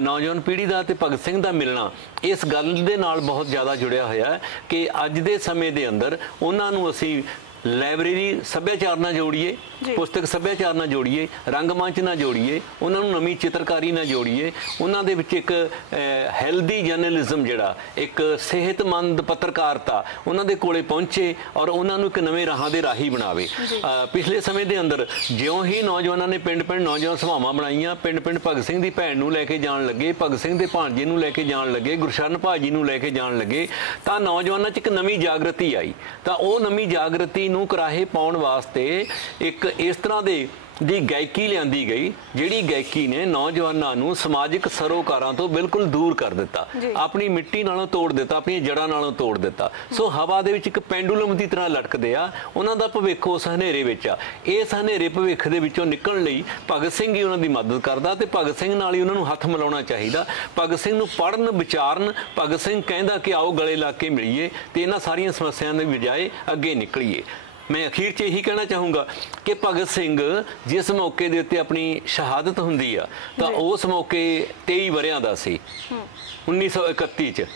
ਨੌਜਵਾਨ ਪੀੜ੍ਹੀ ਦਾ ਤੇ ਭਗਤ ਸਿੰਘ ਦਾ ਮਿਲਣਾ, ਇਸ ਗੱਲ ਦੇ ਨਾਲ ਬਹੁਤ ਜ਼ਿਆਦਾ ਜੁੜਿਆ ਹੋਇਆ ਹੈ ਕਿ ਅੱਜ ਦੇ ਸਮੇਂ ਦੇ ਅੰਦਰ ਉਹਨਾਂ ਨੂੰ ਅਸੀਂ ਲਾਇਬ੍ਰੇਰੀ ਸੱਭਿਆਚਾਰ ਨਾਲ ਜੋੜੀਏ, ਪੁਸਤਕ ਸੱਭਿਆਚਾਰ ਨਾਲ ਜੋੜੀਏ, ਰੰਗਮੰਚ ਨਾਲ ਜੋੜੀਏ, ਉਹਨਾਂ ਨੂੰ ਨਵੀਂ ਚਿੱਤਰਕਾਰੀ ਨਾਲ ਜੋੜੀਏ, ਉਹਨਾਂ ਦੇ ਵਿੱਚ ਇੱਕ ਹੈਲਦੀ ਜਰਨਲਿਜ਼ਮ, ਜਿਹੜਾ ਇੱਕ ਸਿਹਤਮੰਦ ਪੱਤਰਕਾਰਤਾ ਉਹਨਾਂ ਦੇ ਕੋਲੇ ਪਹੁੰਚੇ ਔਰ ਉਹਨਾਂ ਨੂੰ ਇੱਕ ਨਵੇਂ ਰਾਹਾਂ ਦੇ ਰਾਹੀ ਬਣਾਵੇ। ਪਿਛਲੇ ਸਮੇਂ ਦੇ ਅੰਦਰ ਜਿਉਂ ਹੀ ਨੌਜਵਾਨਾਂ ਨੇ ਪਿੰਡ-ਪਿੰਡ ਨੌਜਵਾਨ ਸਭਾਵਾਂ ਬਣਾਈਆਂ, ਪਿੰਡ-ਪਿੰਡ ਭਗਤ ਸਿੰਘ ਦੀ ਭੈਣ ਨੂੰ ਲੈ ਕੇ ਜਾਣ ਲੱਗੇ, ਭਗਤ ਸਿੰਘ ਦੇ ਭਾਣਜੇ ਨੂੰ ਲੈ ਕੇ ਜਾਣ ਲੱਗੇ, ਗੁਰਸ਼ਰਨ ਭਾਜੀ ਨੂੰ ਲੈ ਕੇ ਜਾਣ ਲੱਗੇ, ਤਾਂ ਨੌਜਵਾਨਾਂ 'ਚ ਇੱਕ ਨਵੀਂ ਜਾਗਰਤੀ ਆਈ। ਤਾਂ ਉਹ ਨਵੀਂ ਜਾਗਰਤੀ ਨੂੰ ਕਰਾਹੇ ਪਾਉਣ ਵਾਸਤੇ ਇੱਕ ਇਸ ਤਰ੍ਹਾਂ ਦੀ ਗਾਇਕੀ ਲਿਆਂਦੀ ਗਈ, ਜਿਹੜੀ ਗਾਇਕੀ ਨੇ ਨੌਜਵਾਨਾਂ ਨੂੰ ਸਮਾਜਿਕ ਸਰੋਕਾਰਾਂ ਤੋਂ ਬਿਲਕੁਲ ਦੂਰ ਕਰ ਦਿੱਤਾ, ਆਪਣੀ ਮਿੱਟੀ ਨਾਲੋਂ ਤੋੜ ਦਿੱਤਾ, ਆਪਣੀਆਂ ਜੜ੍ਹਾਂ ਨਾਲੋਂ ਤੋੜ ਦਿੱਤਾ। ਸੋ ਹਵਾ ਦੇ ਵਿੱਚ ਇੱਕ ਪੈਂਡੂਲਮ ਦੀ ਤਰ੍ਹਾਂ ਲਟਕਦੇ ਆ, ਉਹਨਾਂ ਦਾ ਭਵਿੱਖ ਉਸ ਹਨੇਰੇ ਵਿੱਚ ਆ। ਇਸ ਹਨੇਰੇ ਭਵਿੱਖ ਦੇ ਵਿੱਚੋਂ ਨਿਕਲਣ ਲਈ ਭਗਤ ਸਿੰਘ ਹੀ ਉਹਨਾਂ ਦੀ ਮਦਦ ਕਰਦਾ ਤੇ ਭਗਤ ਸਿੰਘ ਨਾਲ ਹੀ ਉਹਨਾਂ ਨੂੰ ਹੱਥ ਮਿਲਾਉਣਾ ਚਾਹੀਦਾ। ਭਗਤ ਸਿੰਘ ਨੂੰ ਪੜ੍ਹਨ, ਵਿਚਾਰਨ। ਭਗਤ ਸਿੰਘ ਕਹਿੰਦਾ ਕਿ ਆਓ ਗਲੇ ਲਾ ਕੇ ਮਿਲੀਏ ਤੇ ਇਹਨਾਂ ਸਾਰੀਆਂ ਸਮੱਸਿਆਵਾਂ ਦੇ ਬਜਾਏ ਅੱਗੇ ਨਿਕਲੀਏ। ਮੈਂ ਅਖੀਰ 'ਚ ਇਹੀ ਕਹਿਣਾ ਚਾਹੂੰਗਾ ਕਿ ਭਗਤ ਸਿੰਘ ਜਿਸ ਮੌਕੇ ਦੇ ਉੱਤੇ ਆਪਣੀ ਸ਼ਹਾਦਤ ਹੁੰਦੀ ਆ, ਤਾਂ ਉਸ ਮੌਕੇ 23 ਵਰ੍ਹਿਆਂ ਦਾ ਸੀ, 1931 'ਚ।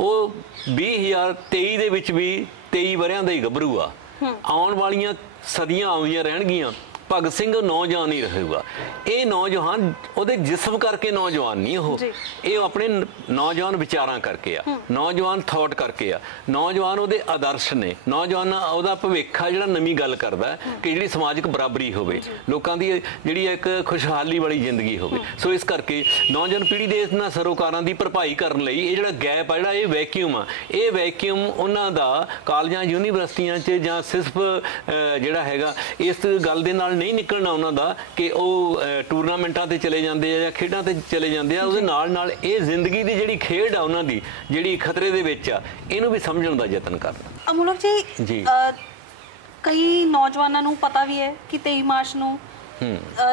ਉਹ 2023 ਦੇ ਵਿੱਚ ਵੀ 23 ਵਰ੍ਹਿਆਂ ਦਾ ਹੀ ਗੱਭਰੂ ਆ। ਆਉਣ ਵਾਲੀਆਂ ਸਦੀਆਂ ਆਉਂਦੀਆਂ ਰਹਿਣਗੀਆਂ, ਭਗਤ ਸਿੰਘ ਨੌਜਵਾਨ ਹੀ ਰਹੇਗਾ। ਇਹ ਨੌਜਵਾਨ ਉਹਦੇ ਜਿਸਮ ਕਰਕੇ ਨੌਜਵਾਨ ਨਹੀਂ, ਇਹ ਆਪਣੇ ਨੌਜਵਾਨ ਵਿਚਾਰਾਂ ਕਰਕੇ ਆ, ਨੌਜਵਾਨ ਥਾਟ ਕਰਕੇ ਆ, ਨੌਜਵਾਨ ਉਹਦੇ ਆਦਰਸ਼ ਨੇ, ਨੌਜਵਾਨ ਉਹਦਾ ਭਵਿੱਖ ਆ ਜਿਹੜਾ ਨਵੀਂ ਗੱਲ ਕਰਦਾ ਕਿ ਜਿਹੜੀ ਸਮਾਜਿਕ ਬਰਾਬਰੀ ਹੋਵੇ, ਲੋਕਾਂ ਦੀ ਜਿਹੜੀ ਇੱਕ ਖੁਸ਼ਹਾਲੀ ਵਾਲੀ ਜ਼ਿੰਦਗੀ ਹੋਵੇ। ਸੋ ਇਸ ਕਰਕੇ ਨੌਜਵਾਨ ਪੀੜ੍ਹੀ ਦੇ ਇਹਨਾਂ ਸਰੋਕਾਰਾਂ ਦੀ ਭਰਪਾਈ ਕਰਨ ਲਈ ਇਹ ਜਿਹੜਾ ਗੈਪ ਆ, ਜਿਹੜਾ ਇਹ ਵੈਕਿਊਮ ਆ, ਇਹ ਵੈਕਿਊਮ ਉਹਨਾਂ ਦਾ ਕਾਲਜਾਂ ਯੂਨੀਵਰਸਿਟੀਆਂ 'ਚ ਜਾਂ ਸਿਰਫ ਜਿਹੜਾ ਹੈਗਾ ਇਸ ਗੱਲ ਦੇ ਨਾਲ ਨਹੀਂ ਨਿਕਲਣਾ ਉਹਨਾਂ ਦਾ ਕਿ ਉਹ ਟੂਰਨਾਮੈਂਟਾਂ ਤੇ ਚਲੇ ਜਾਂਦੇ ਆ ਜਾਂ ਖੇਡਾਂ ਤੇ ਚਲੇ ਜਾਂਦੇ ਆ। ਉਹਦੇ ਨਾਲ ਨਾਲ ਇਹ ਜ਼ਿੰਦਗੀ ਦੀ ਜਿਹੜੀ ਖੇਡ ਆ ਉਹਨਾਂ ਦੀ, ਜਿਹੜੀ ਖਤਰੇ ਦੇ ਵਿੱਚ ਆ, ਇਹਨੂੰ ਵੀ ਸਮਝਣ ਦਾ ਯਤਨ ਕਰਨਾ। ਅਮੋਲਕ ਜੀ, ਕਈ ਨੌਜਵਾਨਾਂ ਨੂੰ ਪਤਾ ਵੀ ਹੈ ਕਿ 23 ਮਾਰਚ ਨੂੰ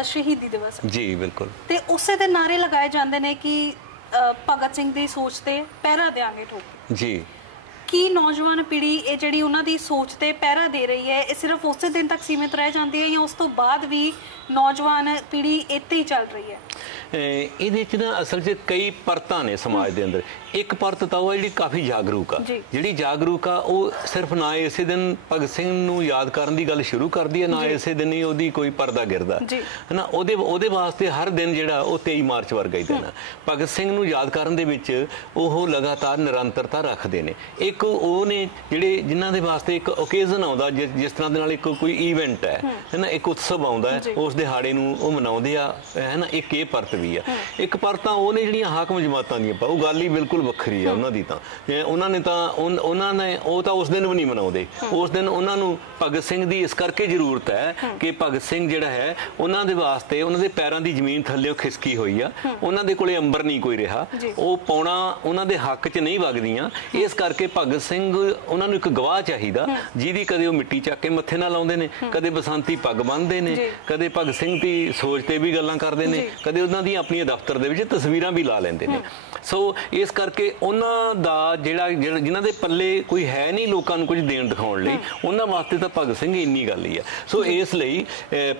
ਸ਼ਹੀਦੀ ਦਿਵਸ ਹੈ। ਜੀ ਬਿਲਕੁਲ। ਤੇ ਉਸੇ ਦੇ ਨਾਰੇ ਲਗਾਏ ਜਾਂਦੇ ਨੇ ਕਿ ਭਗਤ ਸਿੰਘ ਦੀ ਸੋਚ ਤੇ ਪਹਿਰਾ ਦੇਾਂਗੇ ਠੋਕ। ਜੀ। ਕੀ ਨੌਜਵਾਨ ਪੀੜ੍ਹੀ ਇਹ ਜਿਹੜੀ ਉਹਨਾਂ ਦੀ ਸੋਚ ਤੇ ਪਹਿਰਾ ਦੇ ਰਹੀ ਹੈ, ਇਹ ਸਿਰਫ ਉਸੇ ਦਿਨ ਤੱਕ ਸੀਮਿਤ ਰਹਿ ਜਾਂਦੀ ਹੈ ਜਾਂ ਉਸ ਤੋਂ ਬਾਅਦ ਵੀ ਨੌਜਵਾਨ ਪੀੜ੍ਹੀ ਇੱਥੇ ਹੀ ਚੱਲ ਰਹੀ ਹੈ? ਇਹਦੇ 'ਚ ਨਾ ਅਸਲ 'ਚ ਕਈ ਪਰਤਾਂ ਨੇ ਸਮਾਜ ਦੇ ਅੰਦਰ। ਇੱਕ ਪਰਤ ਤਾਂ ਉਹ ਜਿਹੜੀ ਕਾਫੀ ਜਾਗਰੂਕ ਆ, ਜਿਹੜੀ ਜਾਗਰੂਕ ਆ ਉਹ ਸਿਰਫ ਨਾ ਇਸੇ ਦਿਨ ਭਗਤ ਸਿੰਘ ਨੂੰ ਯਾਦ ਕਰਨ ਦੀ ਗੱਲ ਸ਼ੁਰੂ ਕਰਦੀ ਹੈ, ਨਾ ਇਸੇ ਦਿਨ ਹੀ ਉਹਦੀ ਕੋਈ ਪਰਦਾ ਗਿਰਦਾ ਹੈ ਨਾ। ਉਹਦੇ ਵਾਸਤੇ ਹਰ ਦਿਨ ਜਿਹੜਾ ਉਹ 23 ਮਾਰਚ ਵਰਗਾ ਹੀ ਦਿਨ ਆ। ਭਗਤ ਸਿੰਘ ਨੂੰ ਯਾਦ ਕਰਨ ਦੇ ਵਿੱਚ ਉਹ ਲਗਾਤਾਰ ਨਿਰੰਤਰਤਾ ਰੱਖਦੇ ਨੇ। ਇੱਕ ਉਹ ਨੇ ਜਿਹੜੇ ਜਿਨ੍ਹਾਂ ਦੇ ਵਾਸਤੇ ਇੱਕ ਓਕੇਜ਼ਨ ਆਉਂਦਾ, ਜਿਸ ਤਰ੍ਹਾਂ ਦੇ ਨਾਲ ਇੱਕ ਕੋਈ ਈਵੈਂਟ ਹੈ ਨਾ, ਇੱਕ ਉਤਸਵ ਆਉਂਦਾ ਹੈ, ਉਸ ਦਿਹਾੜੇ ਨੂੰ ਉਹ ਮਨਾਉਂਦੇ ਆ, ਹੈ ਨਾ। ਇੱਕ ਇਹ ਪਰਤ ਵੀ ਆ। ਇੱਕ ਪਰਤਾਂ ਉਹ ਨੇ ਜਿਹੜੀਆਂ ਹਾਕਮ ਜਮਾਤਾਂ ਦੀਆਂ, ਉਹ ਗੱਲ ਹੀ ਬਿਲਕੁਲ ਵੱਖਰੀ ਆ ਉਹਨਾਂ ਦੀ। ਤਾਂ ਉਹਨਾਂ ਨੇ ਉਹ ਤਾਂ ਉਸ ਦਿਨ ਵੀ ਨਹੀਂ ਮਨਾਉਂਦੇ। ਉਸ ਦਿਨ ਉਹਨਾਂ ਨੂੰ ਭਗਤ ਸਿੰਘ ਦੀ ਇਸ ਕਰਕੇ ਜ਼ਰੂਰਤ ਹੈ ਕਿ ਭਗਤ ਸਿੰਘ ਜਿਹੜਾ ਹੈ ਉਹਨਾਂ ਦੇ ਵਾਸਤੇ ਉਹਨਾਂ ਦੇ ਪੈਰਾਂ ਦੀ ਜ਼ਮੀਨ ਥੱਲੇ ਖਿਸਕੀ ਹੋਈ ਆ, ਉਹਨਾਂ ਦੇ ਕੋਲੇ ਅੰਬਰ ਨਹੀਂ ਕੋਈ ਰਿਹਾ, ਉਹ ਪਾਉਣਾ ਉਹਨਾਂ ਦੇ ਹੱਕ 'ਚ ਨਹੀਂ ਵਗਦੀਆਂ। ਇਸ ਕਰਕੇ ਭਗਤ ਸਿੰਘ ਉਹਨਾਂ ਨੂੰ ਇੱਕ ਗਵਾਹ ਚਾਹੀਦਾ ਜਿਹਦੀ ਕਦੇ ਉਹ ਮਿੱਟੀ ਚੱਕ ਕੇ ਮੱਥੇ ਨਾਲ ਲਾਉਂਦੇ ਨੇ, ਕਦੇ ਬਸੰਤੀ ਪੱਗ ਬੰਨ੍ਹਦੇ ਨੇ, ਕਦੇ ਭਗਤ ਸਿੰਘ ਦੀ ਸੋਚ ਤੇ ਵੀ ਗੱਲਾਂ ਕਰਦੇ ਨੇ, ਕਦੇ ਉਹਨਾਂ ਦੀਆਂ ਆਪਣੀਆਂ ਦਫ਼ਤਰ ਦੇ ਵਿੱਚ ਤਸਵੀਰਾਂ ਵੀ ਲਾ ਲੈਂਦੇ ਨੇ। ਸੋ ਇਸ ਕਰਕੇ ਉਹਨਾਂ ਦਾ ਜਿਨ੍ਹਾਂ ਦੇ ਪੱਲੇ ਕੋਈ ਹੈ ਨਹੀਂ ਲੋਕਾਂ ਨੂੰ ਕੁਝ ਦੇਣ ਦਿਖਾਉਣ ਲਈ, ਉਹਨਾਂ ਵਾਸਤੇ ਤਾਂ ਭਗਤ ਸਿੰਘ ਇੰਨੀ ਗੱਲ ਹੀ ਆ। ਸੋ ਇਸ ਲਈ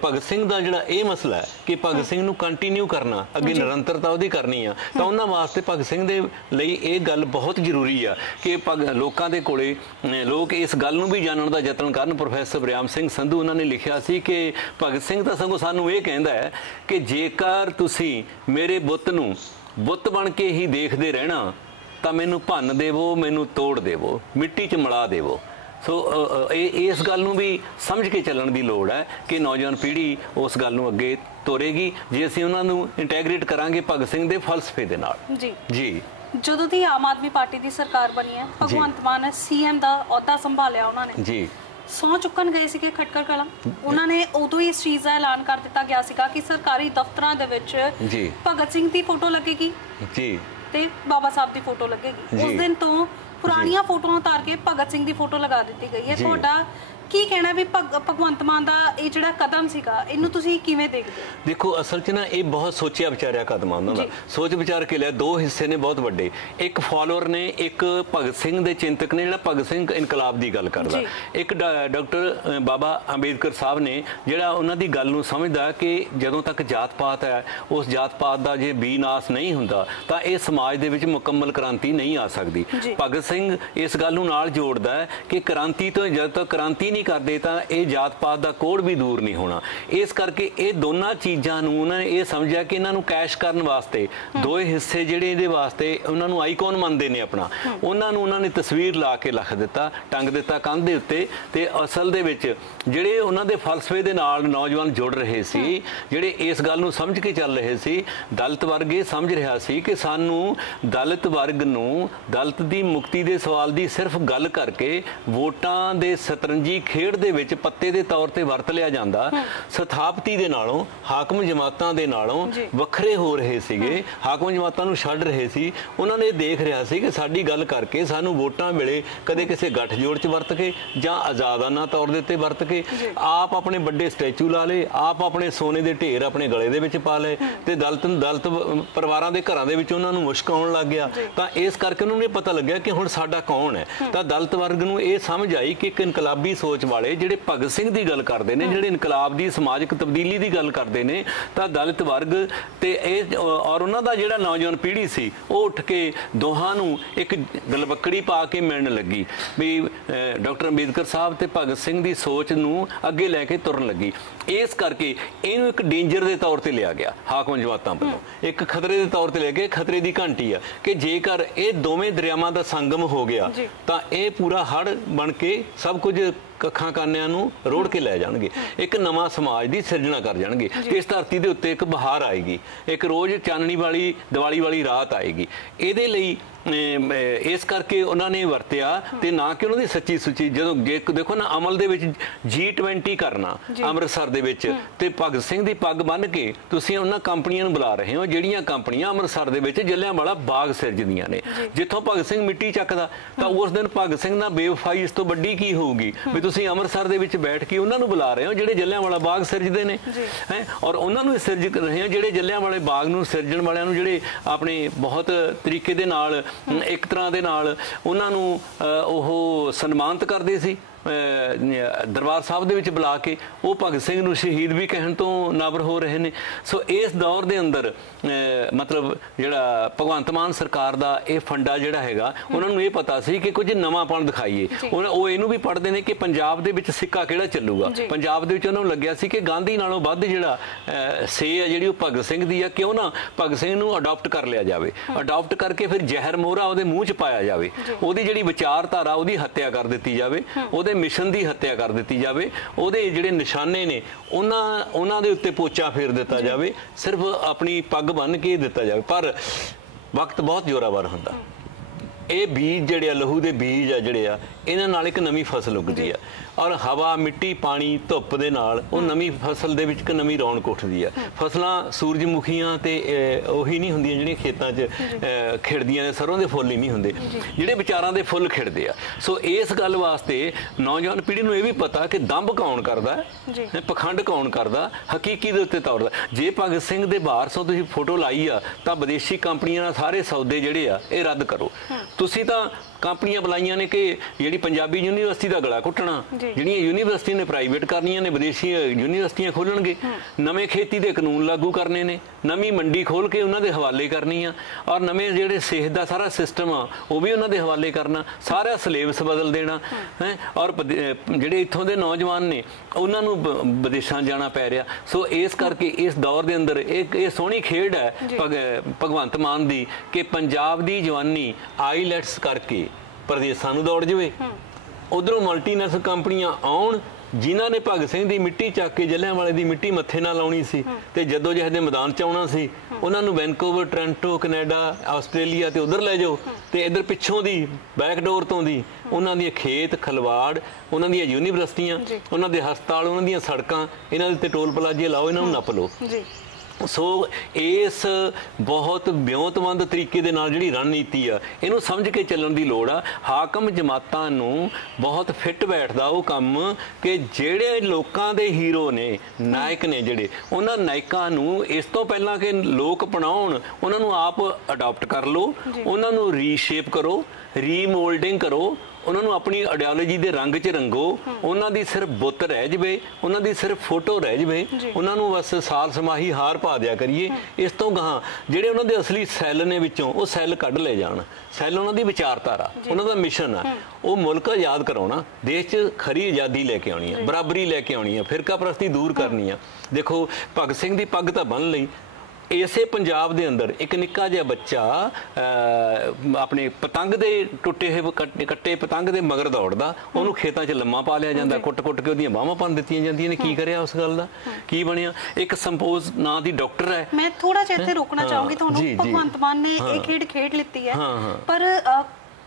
ਭਗਤ ਸਿੰਘ ਦਾ ਜਿਹੜਾ ਇਹ ਮਸਲਾ ਹੈ ਕਿ ਭਗਤ ਸਿੰਘ ਨੂੰ ਕੰਟੀਨਿਊ ਕਰਨਾ, ਅੱਗੇ ਨਿਰੰਤਰਤਾ ਉਹਦੀ ਕਰਨੀ ਆ, ਤਾਂ ਉਹਨਾਂ ਵਾਸਤੇ ਭਗਤ ਸਿੰਘ ਦੇ ਲਈ ਇਹ ਗੱਲ ਬਹੁਤ ਜ਼ਰੂਰੀ ਆ ਕਿ ਲੋਕਾਂ ਦੇ ਕੋਲੇ ਲੋਕ ਇਸ ਗੱਲ ਨੂੰ ਵੀ ਜਾਣਨ ਦਾ ਯਤਨ ਕਰਨ। ਪ੍ਰੋਫੈਸਰ ਬਰਿਆਮ ਸਿੰਘ ਸੰਧੂ ਉਹਨਾਂ ਨੇ ਲਿਖਿਆ ਸੀ ਕਿ ਭਗਤ ਸਿੰਘ ਤਾਂ ਸਗੋਂ ਸਾਨੂੰ ਇਹ ਕਹਿੰਦਾ ਹੈ ਕਿ ਜੇਕਰ ਤੁਸੀਂ ਮੇਰੇ ਬੁੱਤ ਨੂੰ ਬੁੱਤ ਬਣ ਕੇ ਹੀ ਦੇਖਦੇ ਰਹਿਣਾ ਤਾਂ ਮੈਨੂੰ ਭੰਨ ਦੇਵੋ, ਮੈਨੂੰ ਤੋੜ ਦੇਵੋ, ਮਿੱਟੀ 'ਚ ਮਿਲਾ ਦੇਵੋ। ਸੋ ਇਸ ਗੱਲ ਨੂੰ ਵੀ ਸਮਝ ਕੇ ਚੱਲਣ ਦੀ ਲੋੜ ਹੈ ਕਿ ਨੌਜਵਾਨ ਪੀੜ੍ਹੀ ਉਸ ਗੱਲ ਨੂੰ ਅੱਗੇ ਤੋਰੇਗੀ ਜੇ ਅਸੀਂ ਉਹਨਾਂ ਨੂੰ ਇੰਟੈਗਰੇਟ ਕਰਾਂਗੇ ਭਗਤ ਸਿੰਘ ਦੇ ਫਲਸਫੇ ਦੇ ਨਾਲ। ਜੀ ਜਦੋਂ ਦੀ ਆਮ ਆਦਮੀ ਪਾਰਟੀ ਦੀ ਸਰਕਾਰ ਬਣੀ ਹੈ, ਭਗਵੰਤ ਮਾਨ ਨੇ ਸੀਐਮ ਦਾ ਅਹੁਦਾ ਸੰਭਾਲਿਆ, ਉਹਨਾਂ ਨੇ ਜੀ ਸਹੁੰ ਚੁੱਕਣ ਗਏ ਸੀਗੇ ਖਟਕੜ ਕਲਾਂ। ਉਹਨਾਂ ਨੇ ਉਦੋਂ ਹੀ ਇਸ ਚੀਜ਼ ਦਾ ਐਲਾਨ ਕਰ ਦਿੱਤਾ ਗਿਆ ਸੀਗਾ ਕਿ ਸਰਕਾਰੀ ਦਫ਼ਤਰਾਂ ਦੇ ਵਿੱਚ ਭਗਤ ਸਿੰਘ ਦੀ ਫੋਟੋ ਲੱਗੇਗੀ ਜੀ ਤੇ ਬਾਬਾ ਸਾਹਿਬ ਦੀ ਫੋਟੋ ਲੱਗੇਗੀ। ਉਸ ਦਿਨ ਤੋਂ ਪੁਰਾਣੀਆਂ ਫੋਟੋਆਂ ਉਤਾਰ ਕੇ ਭਗਤ ਸਿੰਘ ਦੀ ਫੋਟੋ ਲਗਾ ਦਿੱਤੀ ਗਈ ਹੈ। ਤੁਹਾਡਾ ਕੀ ਕਹਿਣਾ ਵੀ ਭਗਵੰਤ ਮਾਨ ਦਾ ਇਹ ਜਿਹੜਾ ਕਦਮ ਸੀਗਾ, ਇਹਨੂੰ ਤੁਸੀਂ ਕਿਵੇਂ ਦੇਖਦੇ ਹੋ? ਦੇਖੋ, ਅਸਲ 'ਚ ਨਾ ਇਹ ਬਹੁਤ ਸੋਚਿਆ ਵਿਚਾਰਿਆ ਕਦਮ ਆ ਉਹਨਾਂ ਦਾ। ਸੋਚ ਵਿਚਾਰ ਕੇ ਲਿਆ। ਦੋ ਹਿੱਸੇ ਨੇ ਬਹੁਤ ਵੱਡੇ, ਇੱਕ ਫਾਲੋਅਰ ਨੇ, ਇੱਕ ਭਗਤ ਸਿੰਘ ਦੇ ਚਿੰਤਕ ਨੇ ਜਿਹੜਾ ਭਗਤ ਸਿੰਘ ਇਨਕਲਾਬ ਦੀ ਗੱਲ ਕਰਦਾ, ਇੱਕ ਡਾਕਟਰ ਬਾਬਾ ਅੰਬੇਦਕਰ ਸਾਹਿਬ ਨੇ ਜਿਹੜਾ ਉਹਨਾਂ ਦੀ ਗੱਲ ਨੂੰ ਸਮਝਦਾ ਕਿ ਜਦੋਂ ਤੱਕ ਜਾਤ ਪਾਤ ਹੈ, ਉਸ ਜਾਤ ਪਾਤ ਦਾ ਜੇ ਬੀਨਾਸ਼ ਨਹੀਂ ਹੁੰਦਾ ਤਾਂ ਇਹ ਸਮਾਜ ਦੇ ਵਿੱਚ ਮੁਕੰਮਲ ਕ੍ਰਾਂਤੀ ਨਹੀਂ ਆ ਸਕਦੀ। ਭਗਤ ਸਿੰਘ ਇਸ ਗੱਲ ਨੂੰ ਨਾਲ ਜੋੜਦਾ ਹੈ ਕਿ ਕ੍ਰਾਂਤੀ ਤੋਂ ਜਦ ਤੱਕ ਕ੍ਰਾਂਤੀ ਕਰਦੇ ਤਾਂ ਇਹ ਜਾਤ ਪਾਤ ਦਾ ਕੋੜ ਵੀ ਦੂਰ ਨਹੀਂ ਹੋਣਾ। ਇਸ ਕਰਕੇ ਇਹ ਦੋਨਾਂ ਚੀਜ਼ਾਂ ਨੂੰ ਉਹਨਾਂ ਨੇ ਇਹ ਸਮਝਿਆ ਕਿ ਇਹਨਾਂ ਨੂੰ ਕੈਸ਼ ਕਰਨ ਵਾਸਤੇ ਦੋਏ ਹਿੱਸੇ ਜਿਹੜੇ ਇਹਦੇ ਵਾਸਤੇ ਉਹਨਾਂ ਨੂੰ ਆਈਕਨ ਮੰਨਦੇ ਨੇ ਆਪਣਾ, ਉਹਨਾਂ ਨੇ ਤਸਵੀਰ ਲਾ ਕੇ ਲਿਖ ਦਿੱਤਾ, ਟੰਗ ਦਿੱਤਾ ਕੰਧ ਦੇ ਉੱਤੇ। ਤੇ ਅਸਲ ਦੇ ਵਿੱਚ ਜਿਹੜੇ ਉਹਨਾਂ ਦੇ ਫਲਸਫੇ ਦੇ ਨਾਲ ਨੌਜਵਾਨ ਜੁੜ ਰਹੇ ਸੀ, ਜਿਹੜੇ ਇਸ ਗੱਲ ਨੂੰ ਸਮਝ ਕੇ ਚੱਲ ਰਹੇ ਸੀ, ਦਲਿਤ ਵਰਗ ਇਹ ਸਮਝ ਰਿਹਾ ਸੀ ਕਿ ਸਾਨੂੰ ਦਲਿਤ ਵਰਗ ਨੂੰ ਦਲਿਤ ਦੀ ਮੁਕਤੀ ਦੇ ਸਵਾਲ ਦੀ ਸਿਰਫ ਗੱਲ ਕਰਕੇ ਵੋਟਾਂ ਦੇ ਸਤਰੰਜੀ ਖੇਡ ਦੇ ਵਿੱਚ ਪੱਤੇ ਦੇ ਤੌਰ ਤੇ ਵਰਤ ਲਿਆ ਜਾਂਦਾ, ਸਥਾਪਤੀ ਦੇ ਨਾਲੋਂ ਹਾਕਮ ਜਮਾਤਾਂ ਦੇ ਨਾਲੋਂ ਵੱਖਰੇ ਹੋ ਰਹੇ ਸੀਗੇ, ਹਾਕਮ ਜਮਾਤਾਂ ਨੂੰ ਛੱਡ ਰਹੇ ਸੀ। ਉਹਨਾਂ ਨੇ ਦੇਖ ਰਿਹਾ ਸੀ ਕਿ ਸਾਡੀ ਗੱਲ ਕਰਕੇ ਸਾਨੂੰ ਵੋਟਾਂ ਵੇਲੇ ਕਦੇ ਕਿਸੇ ਗੱਠਜੋੜ 'ਚ ਵਰਤ ਕੇ ਜਾਂ ਆਜ਼ਾਦਾਨਾ ਤੌਰ ਦੇ ਉੱਤੇ ਵਰਤ ਕੇ ਆਪ ਆਪਣੇ ਵੱਡੇ ਸਟੈਚੂ ਲਾ ਲਏ, ਆਪ ਆਪਣੇ ਸੋਨੇ ਦੇ ਢੇਰ ਆਪਣੇ ਗਲੇ ਦੇ ਵਿੱਚ ਪਾ ਲਏ ਤੇ ਦਲਿਤ ਪਰਿਵਾਰਾਂ ਦੇ ਘਰਾਂ ਦੇ ਵਿੱਚ ਉਹਨਾਂ ਨੂੰ ਮੁਸ਼ਕ ਆਉਣ ਲੱਗ ਗਿਆ। ਤਾਂ ਇਸ ਕਰਕੇ ਉਹਨਾਂ ਨੂੰ ਇਹ ਪਤਾ ਲੱਗਿਆ ਕਿ ਹੁਣ ਸਾਡਾ ਕੌਣ ਹੈ। ਤਾਂ ਦਲਿਤ ਵਰਗ ਨੂੰ ਇਹ ਸਮਝ ਆਈ ਕਿ ਇੱਕ ਇਨਕਲਾਬੀ ਸੋਚ ਵਾਲੇ ਜਿਹੜੇ ਭਗਤ ਸਿੰਘ ਦੀ ਗੱਲ ਕਰਦੇ ਨੇ, ਜਿਹੜੇ ਇਨਕਲਾਬ ਦੀ ਸਮਾਜਿਕ ਤਬਦੀਲੀ ਦੀ ਗੱਲ ਕਰਦੇ ਨੇ, ਤਾਂ ਦਲਿਤ ਵਰਗ ਤੇ ਇਹ ਔਰ ਉਹਨਾਂ ਦਾ ਜਿਹੜਾ ਨੌਜਵਾਨ ਪੀੜ੍ਹੀ ਸੀ ਉਹ ਉੱਠ ਕੇ ਦੋਹਾਂ ਨੂੰ ਇੱਕ ਗਲਵੱਕੜੀ ਪਾ ਕੇ ਮਿਲਣ ਲੱਗੀ ਵੀ ਡਾਕਟਰ ਅੰਬੇਦਕਰ ਸਾਹਿਬ ਤੇ ਭਗਤ ਸਿੰਘ ਦੀ ਸੋਚ ਨੂੰ ਅੱਗੇ ਲੈ ਕੇ ਤੁਰਨ ਲੱਗੀ। ਇਸ ਕਰਕੇ ਇਹਨੂੰ ਇੱਕ ਡੇਂਜਰ ਦੇ ਤੌਰ ਤੇ ਲਿਆ ਗਿਆ ਹਾਕਮ ਜਮਾਤਾਂ ਵੱਲੋਂ, ਇੱਕ ਖਤਰੇ ਦੇ ਤੌਰ ਤੇ ਲੈ ਕੇ ਖਤਰੇ ਦੀ ਘੰਟੀ ਆ ਕਿ ਜੇਕਰ ਇਹ ਦੋਵੇਂ ਦਰਿਆਵਾਂ ਦਾ ਸੰਗਮ ਹੋ ਗਿਆ ਤਾਂ ਇਹ ਪੂਰਾ ਹੜ੍ਹ ਬਣ ਕੇ ਸਭ ਕੁਝ ਕੱਖਾਂ ਕਾਨਿਆਂ ਨੂੰ ਰੋੜ ਕੇ ਲੈ ਜਾਣਗੇ, ਇੱਕ ਨਵਾਂ ਸਮਾਜ ਦੀ ਸਿਰਜਣਾ ਕਰ ਜਾਣਗੇ ਤੇ ਇਸ ਧਰਤੀ ਦੇ ਉੱਤੇ ਇੱਕ ਬਹਾਰ ਆਏਗੀ, ਇੱਕ ਰੋਜ਼ ਚਾਨਣੀ ਵਾਲੀ ਦੀਵਾਲੀ ਵਾਲੀ ਰਾਤ ਆਏਗੀ। ਇਹਦੇ ਲਈ ਇਸ ਕਰਕੇ ਉਹਨਾਂ ਨੇ ਵਰਤਿਆ ਤੇ ਨਾ ਕਿ ਉਹਨਾਂ ਦੀ ਸੱਚੀ ਸੁੱਚੀ। ਜਦੋਂ ਦੇਖੋ ਨਾ ਅਮਲ ਦੇ ਵਿੱਚ G20 ਕਰਨਾ ਅੰਮ੍ਰਿਤਸਰ ਦੇ ਵਿੱਚ ਤੇ ਭਗਤ ਸਿੰਘ ਦੀ ਪੱਗ ਬੰਨ੍ਹ ਕੇ ਤੁਸੀਂ ਉਹਨਾਂ ਕੰਪਨੀਆਂ ਨੂੰ ਬੁਲਾ ਰਹੇ ਹੋ ਜਿਹੜੀਆਂ ਕੰਪਨੀਆਂ ਅੰਮ੍ਰਿਤਸਰ ਦੇ ਵਿੱਚ ਜਲਿਆਂਵਾਲਾ ਬਾਗ ਸਿਰਜਦੀਆਂ ਨੇ, ਜਿੱਥੋਂ ਭਗਤ ਸਿੰਘ ਮਿੱਟੀ ਚੱਕਦਾ। ਤਾਂ ਉਸ ਦਿਨ ਭਗਤ ਸਿੰਘ ਨਾਲ ਬੇਵਫਾਈ ਇਸ ਤੋਂ ਵੱਡੀ ਕੀ ਹੋਊਗੀ ਵੀ ਤੁਸੀਂ ਅੰਮ੍ਰਿਤਸਰ ਦੇ ਵਿੱਚ ਬੈਠ ਕੇ ਉਹਨਾਂ ਨੂੰ ਬੁਲਾ ਰਹੇ ਹੋ ਜਿਹੜੇ ਜਲਿਆਂਵਾਲਾ ਬਾਗ ਸਿਰਜਦੇ ਨੇ ਹੈ, ਔਰ ਉਹਨਾਂ ਨੂੰ ਸਿਰਜ ਰਹੇ ਹੋ ਜਿਹੜੇ ਜਲਿਆਂਵਾਲੇ ਬਾਗ ਨੂੰ ਸਿਰਜਣ ਵਾਲਿਆਂ ਨੂੰ ਜਿਹੜੇ ਆਪਣੇ ਬਹੁਤ ਤਰੀਕੇ ਦੇ ਨਾਲ ਇੱਕ ਤਰ੍ਹਾਂ ਦੇ ਨਾਲ ਉਹਨਾਂ ਨੂੰ ਉਹ ਸਨਮਾਨਿਤ ਕਰਦੇ ਸੀ ਦਰਬਾਰ ਸਾਹਿਬ ਦੇ ਵਿੱਚ ਬੁਲਾ ਕੇ। ਉਹ ਭਗਤ ਸਿੰਘ ਨੂੰ ਸ਼ਹੀਦ ਵੀ ਕਹਿਣ ਤੋਂ ਨਾਬਰ ਹੋ ਰਹੇ ਨੇ। ਸੋ ਇਸ ਦੌਰ ਦੇ ਅੰਦਰ ਮਤਲਬ ਜਿਹੜਾ ਭਗਵੰਤ ਮਾਨ ਸਰਕਾਰ ਦਾ ਇਹ ਫੰਡਾ ਜਿਹੜਾ ਹੈਗਾ, ਉਹਨਾਂ ਨੂੰ ਇਹ ਪਤਾ ਸੀ ਕਿ ਕੁਝ ਨਵਾਂਪਣ ਦਿਖਾਈਏ। ਉਹ ਇਹਨੂੰ ਵੀ ਪੜ੍ਹਦੇ ਨੇ ਕਿ ਪੰਜਾਬ ਦੇ ਵਿੱਚ ਸਿੱਕਾ ਕਿਹੜਾ ਚੱਲੂਗਾ। ਪੰਜਾਬ ਦੇ ਵਿੱਚ ਉਹਨਾਂ ਨੂੰ ਲੱਗਿਆ ਸੀ ਕਿ ਗਾਂਧੀ ਨਾਲੋਂ ਵੱਧ ਜਿਹੜਾ ਸੇ ਆ ਜਿਹੜੀ ਉਹ ਭਗਤ ਸਿੰਘ ਦੀ ਆ, ਕਿਉਂ ਨਾ ਭਗਤ ਸਿੰਘ ਨੂੰ ਅਡਾਪਟ ਕਰ ਲਿਆ ਜਾਵੇ, ਅਡਾਪਟ ਕਰਕੇ ਫਿਰ ਜ਼ਹਿਰ ਮੋਹਰਾ ਉਹਦੇ ਮੂੰਹ 'ਚ ਪਾਇਆ ਜਾਵੇ, ਉਹਦੀ ਜਿਹੜੀ ਵਿਚਾਰਧਾਰਾ ਉਹਦੀ ਹੱਤਿਆ ਕਰ ਦਿੱਤੀ ਜਾਵੇ, ਉਹਦੇ ਦੇ ਮਿਸ਼ਨ ਦੀ ਹੱਤਿਆ ਕਰ ਦਿੱਤੀ ਜਾਵੇ, ਉਹਦੇ ਜਿਹੜੇ ਨਿਸ਼ਾਨੇ ਨੇ ਉਹਨਾਂ ਦੇ ਉੱਤੇ ਪੋਚਾ ਫੇਰ ਦਿੱਤਾ ਜਾਵੇ, ਸਿਰਫ ਆਪਣੀ ਪੱਗ ਬੰਨ੍ਹ ਕੇ ਦਿੱਤਾ ਜਾਵੇ। ਪਰ ਵਕਤ ਬਹੁਤ ਜ਼ੋਰਾਵਰ ਹੁੰਦਾ। ਇਹ ਬੀਜ ਜਿਹੜੇ ਆ, ਲਹੂ ਦੇ ਬੀਜ ਆ ਜਿਹੜੇ ਆ, ਇਹਨਾਂ ਨਾਲ ਇੱਕ ਨਵੀਂ ਫਸਲ ਉੱਗਦੀ ਆ, ਔਰ ਹਵਾ, ਮਿੱਟੀ, ਪਾਣੀ, ਧੁੱਪ ਦੇ ਨਾਲ ਉਹ ਨਵੀਂ ਫਸਲ ਦੇ ਵਿੱਚ ਇੱਕ ਨਵੀਂ ਰੌਣਕ ਉੱਠਦੀ ਆ। ਫਸਲਾਂ ਸੂਰਜਮੁਖੀਆਂ ਤੇ ਉਹੀ ਨਹੀਂ ਹੁੰਦੀਆਂ ਜਿਹੜੀਆਂ ਖੇਤਾਂ 'ਚ ਖਿੜਦੀਆਂ ਨੇ, ਸਰੋਂ ਦੇ ਫੁੱਲ ਹੀ ਨਹੀਂ ਹੁੰਦੇ, ਜਿਹੜੇ ਵਿਚਾਰਾਂ ਦੇ ਫੁੱਲ ਖਿੜਦੇ ਆ। ਸੋ ਇਸ ਗੱਲ ਵਾਸਤੇ ਨੌਜਵਾਨ ਪੀੜ੍ਹੀ ਨੂੰ ਇਹ ਵੀ ਪਤਾ ਕਿ ਦੰਭ ਕੌਣ ਕਰਦਾ, ਪਖੰਡ ਕੌਣ ਕਰਦਾ, ਹਕੀਕੀ ਦੇ ਉੱਤੇ ਤੌਰ ਦਾ। ਜੇ ਭਗਤ ਸਿੰਘ ਦੇ ਵਾਰਸੋਂ ਤੁਸੀਂ ਫੋਟੋ ਲਾਈ ਆ ਤਾਂ ਵਿਦੇਸ਼ੀ ਕੰਪਨੀਆਂ ਨਾਲ ਸਾਰੇ ਸੌਦੇ ਜਿਹੜੇ ਆ ਇਹ ਰੱਦ ਕਰੋ। ਤੁਸੀਂ ਤਾਂ ਕੰਪਨੀਆਂ ਬੁਲਾਈਆਂ ਨੇ ਕਿ ਜਿਹੜੀ ਪੰਜਾਬੀ ਯੂਨੀਵਰਸਿਟੀ ਦਾ ਗਲਾ ਘੁੱਟਣਾ, ਜਿਹੜੀਆਂ ਯੂਨੀਵਰਸਿਟੀ ਨੇ ਪ੍ਰਾਈਵੇਟ ਕਰਨੀਆਂ ਨੇ, ਵਿਦੇਸ਼ੀ ਯੂਨੀਵਰਸਿਟੀਆਂ ਖੋਲਣਗੇ, ਨਵੇਂ ਖੇਤੀ ਦੇ ਕਾਨੂੰਨ ਲਾਗੂ ਕਰਨੇ ਨੇ, ਨਵੀਂ ਮੰਡੀ ਖੋਲ ਕੇ ਉਹਨਾਂ ਦੇ ਹਵਾਲੇ ਕਰਨੀ ਆ, ਔਰ ਨਵੇਂ ਜਿਹੜੇ ਸਿਹਤ ਦਾ ਸਾਰਾ ਸਿਸਟਮ ਆ ਉਹ ਵੀ ਉਹਨਾਂ ਦੇ ਹਵਾਲੇ ਕਰਨਾ, ਸਾਰਾ ਸਿਲੇਬਸ ਬਦਲ ਦੇਣਾ ਹੈ। ਔਰ ਜਿਹੜੇ ਇੱਥੋਂ ਦੇ ਨੌਜਵਾਨ ਨੇ ਉਹਨਾਂ ਨੂੰ ਵਿਦੇਸ਼ਾਂ ਜਾਣਾ ਪੈ ਰਿਹਾ। ਸੋ ਇਸ ਕਰਕੇ ਇਸ ਦੌਰ ਦੇ ਅੰਦਰ ਇਹ ਸੋਹਣੀ ਖੇਡ ਹੈ ਭਗਵੰਤ ਮਾਨ ਦੀ ਕਿ ਪੰਜਾਬ ਦੀ ਜਵਾਨੀ ਆਈਲੈਟਸ ਕਰਕੇ ਪ੍ਰਦੇਸ਼ਾਂ ਨੂੰ ਦੌੜ ਜਾਵੇ, ਉਧਰੋਂ ਮਲਟੀਨੈਸ਼ਨਲ ਕੰਪਨੀਆਂ ਆਉਣ ਜਿਨ੍ਹਾਂ ਨੇ ਭਗਤ ਸਿੰਘ ਦੀ ਮਿੱਟੀ ਚੱਕ ਕੇ ਜਲਿਆਂਵਾਲੇ ਦੀ ਮਿੱਟੀ ਮੱਥੇ ਨਾਲ ਲਾਉਣੀ ਸੀ ਤੇ ਜਦੋਂ ਜਿਹੇ ਦੇ ਮੈਦਾਨ 'ਚ ਆਉਣਾ ਸੀ, ਉਹਨਾਂ ਨੂੰ ਵੈਨਕੂਵਰ, ਟੋਰਾਂਟੋ, ਕੈਨੇਡਾ, ਆਸਟ੍ਰੇਲੀਆ ਤੇ ਉਧਰ ਲੈ ਜਾਓ, ਤੇ ਇੱਧਰ ਪਿੱਛੋਂ ਦੀ ਬੈਕਡੋਰ ਤੋਂ ਦੀ ਉਹਨਾਂ ਦੀਆਂ ਖੇਤ ਖਲਵਾੜ, ਉਹਨਾਂ ਦੀਆਂ ਯੂਨੀਵਰਸਿਟੀਆਂ, ਉਹਨਾਂ ਦੇ ਹਸਪਤਾਲ, ਉਹਨਾਂ ਦੀਆਂ ਸੜਕਾਂ, ਇਹਨਾਂ ਦੇ ਉੱਤੇ ਟੋਲ ਪਲਾਜ਼ੇ ਲਾਓ, ਇਹਨਾਂ ਨੂੰ ਨੱਪ ਲਓ। ਸੋ ਇਸ ਬਹੁਤ ਵਿਉਂਤਵੰਦ ਤਰੀਕੇ ਦੇ ਨਾਲ ਜਿਹੜੀ ਰਣਨੀਤੀ ਆ ਇਹਨੂੰ ਸਮਝ ਕੇ ਚੱਲਣ ਦੀ ਲੋੜ ਆ। ਹਾਕਮ ਜਮਾਤਾਂ ਨੂੰ ਬਹੁਤ ਫਿੱਟ ਬੈਠਦਾ ਉਹ ਕੰਮ ਕਿ ਜਿਹੜੇ ਲੋਕਾਂ ਦੇ ਹੀਰੋ ਨੇ, ਨਾਇਕ ਨੇ, ਜਿਹੜੇ ਉਹਨਾਂ ਨਾਇਕਾਂ ਨੂੰ ਇਸ ਤੋਂ ਪਹਿਲਾਂ ਕਿ ਲੋਕ ਅਪਣਾਉਣ, ਉਹਨਾਂ ਨੂੰ ਆਪ ਅਡਾਪਟ ਕਰ ਲਓ, ਉਹਨਾਂ ਨੂੰ ਰੀਸ਼ੇਪ ਕਰੋ, ਰੀਮੋਲਡਿੰਗ ਕਰੋ, ਉਹਨਾਂ ਨੂੰ ਆਪਣੀ ਆਈਡੀਓਲੋਜੀ ਦੇ ਰੰਗ 'ਚ ਰੰਗੋ। ਉਹਨਾਂ ਦੀ ਸਿਰਫ ਬੁੱਤ ਰਹਿ ਜਵੇ, ਉਹਨਾਂ ਦੀ ਸਿਰਫ ਫੋਟੋ ਰਹਿ ਜਵੇ, ਉਹਨਾਂ ਨੂੰ ਬਸ ਸਾਲ ਸਮਾਹੀ ਹਾਰ ਪਾ ਦਿਆ ਕਰੀਏ। ਇਸ ਤੋਂ ਗਾਹਾਂ ਜਿਹੜੇ ਉਹਨਾਂ ਦੇ ਅਸਲੀ ਸੈੱਲ ਨੇ ਵਿੱਚੋਂ ਉਹ ਸੈੱਲ ਕੱਢ ਲੈ ਜਾਣ। ਸੈੱਲ ਉਹਨਾਂ ਦੀ ਵਿਚਾਰਧਾਰਾ, ਉਹਨਾਂ ਦਾ ਮਿਸ਼ਨ ਆ, ਉਹ ਮੁਲਕ ਆਜ਼ਾਦ ਕਰਾਉਣਾ, ਦੇਸ਼ 'ਚ ਖਰੀ ਆਜ਼ਾਦੀ ਲੈ ਕੇ ਆਉਣੀ ਆ, ਬਰਾਬਰੀ ਲੈ ਕੇ ਆਉਣੀ ਆ, ਫਿਰਕਾ ਪ੍ਰਸਤੀ ਦੂਰ ਕਰਨੀ ਆ। ਦੇਖੋ ਭਗਤ ਸਿੰਘ ਦੀ ਪੱਗ ਤਾਂ ਬੰਨ੍ਹ ਲਈ, ਇਸੇ ਪੰਜਾਬ ਦੇ ਅੰਦਰ ਇੱਕ ਨਿੱਕਾ ਜਿਹਾ ਬੱਚਾ ਆਪਣੇ ਪਤੰਗ ਦੇ ਟੁੱਟੇ ਹੋਏ ਕੱਟੇ ਪਤੰਗ ਦੇ ਮਗਰ ਦੌੜਦਾ, ਉਹਨੂੰ ਖੇਤਾਂ 'ਚ ਲੰਮਾ ਪਾ ਲਿਆ ਜਾਂਦਾ, ਕੁੱਟ-ਕੁੱਟ ਕੇ ਉਹਦੀਆਂ ਬਾਹਾਂ ਭੰਨ ਦਿੱਤੀਆਂ ਜਾਂਦੀਆਂ ਨੇ। ਕੀ ਕਰਿਆ ਉਸ ਗੱਲ ਦਾ, ਕੀ ਬਣਿਆ? ਇੱਕ ਸੰਪੋਜ਼ ਨਾਂ ਦੀ ਡਾਕਟਰ ਹੈ। ਮੈਂ ਥੋੜਾ ਜਿਹਾ ਇੱਥੇ ਰੋਕਣਾ ਚਾਹੂੰਗੀ ਤੁਹਾਨੂੰ। ਭਗਵੰਤ ਮਾਨ ਨੇ ਇਹ ਖੇਡ ਲਿੱਤੀ ਹੈ, ਪਰ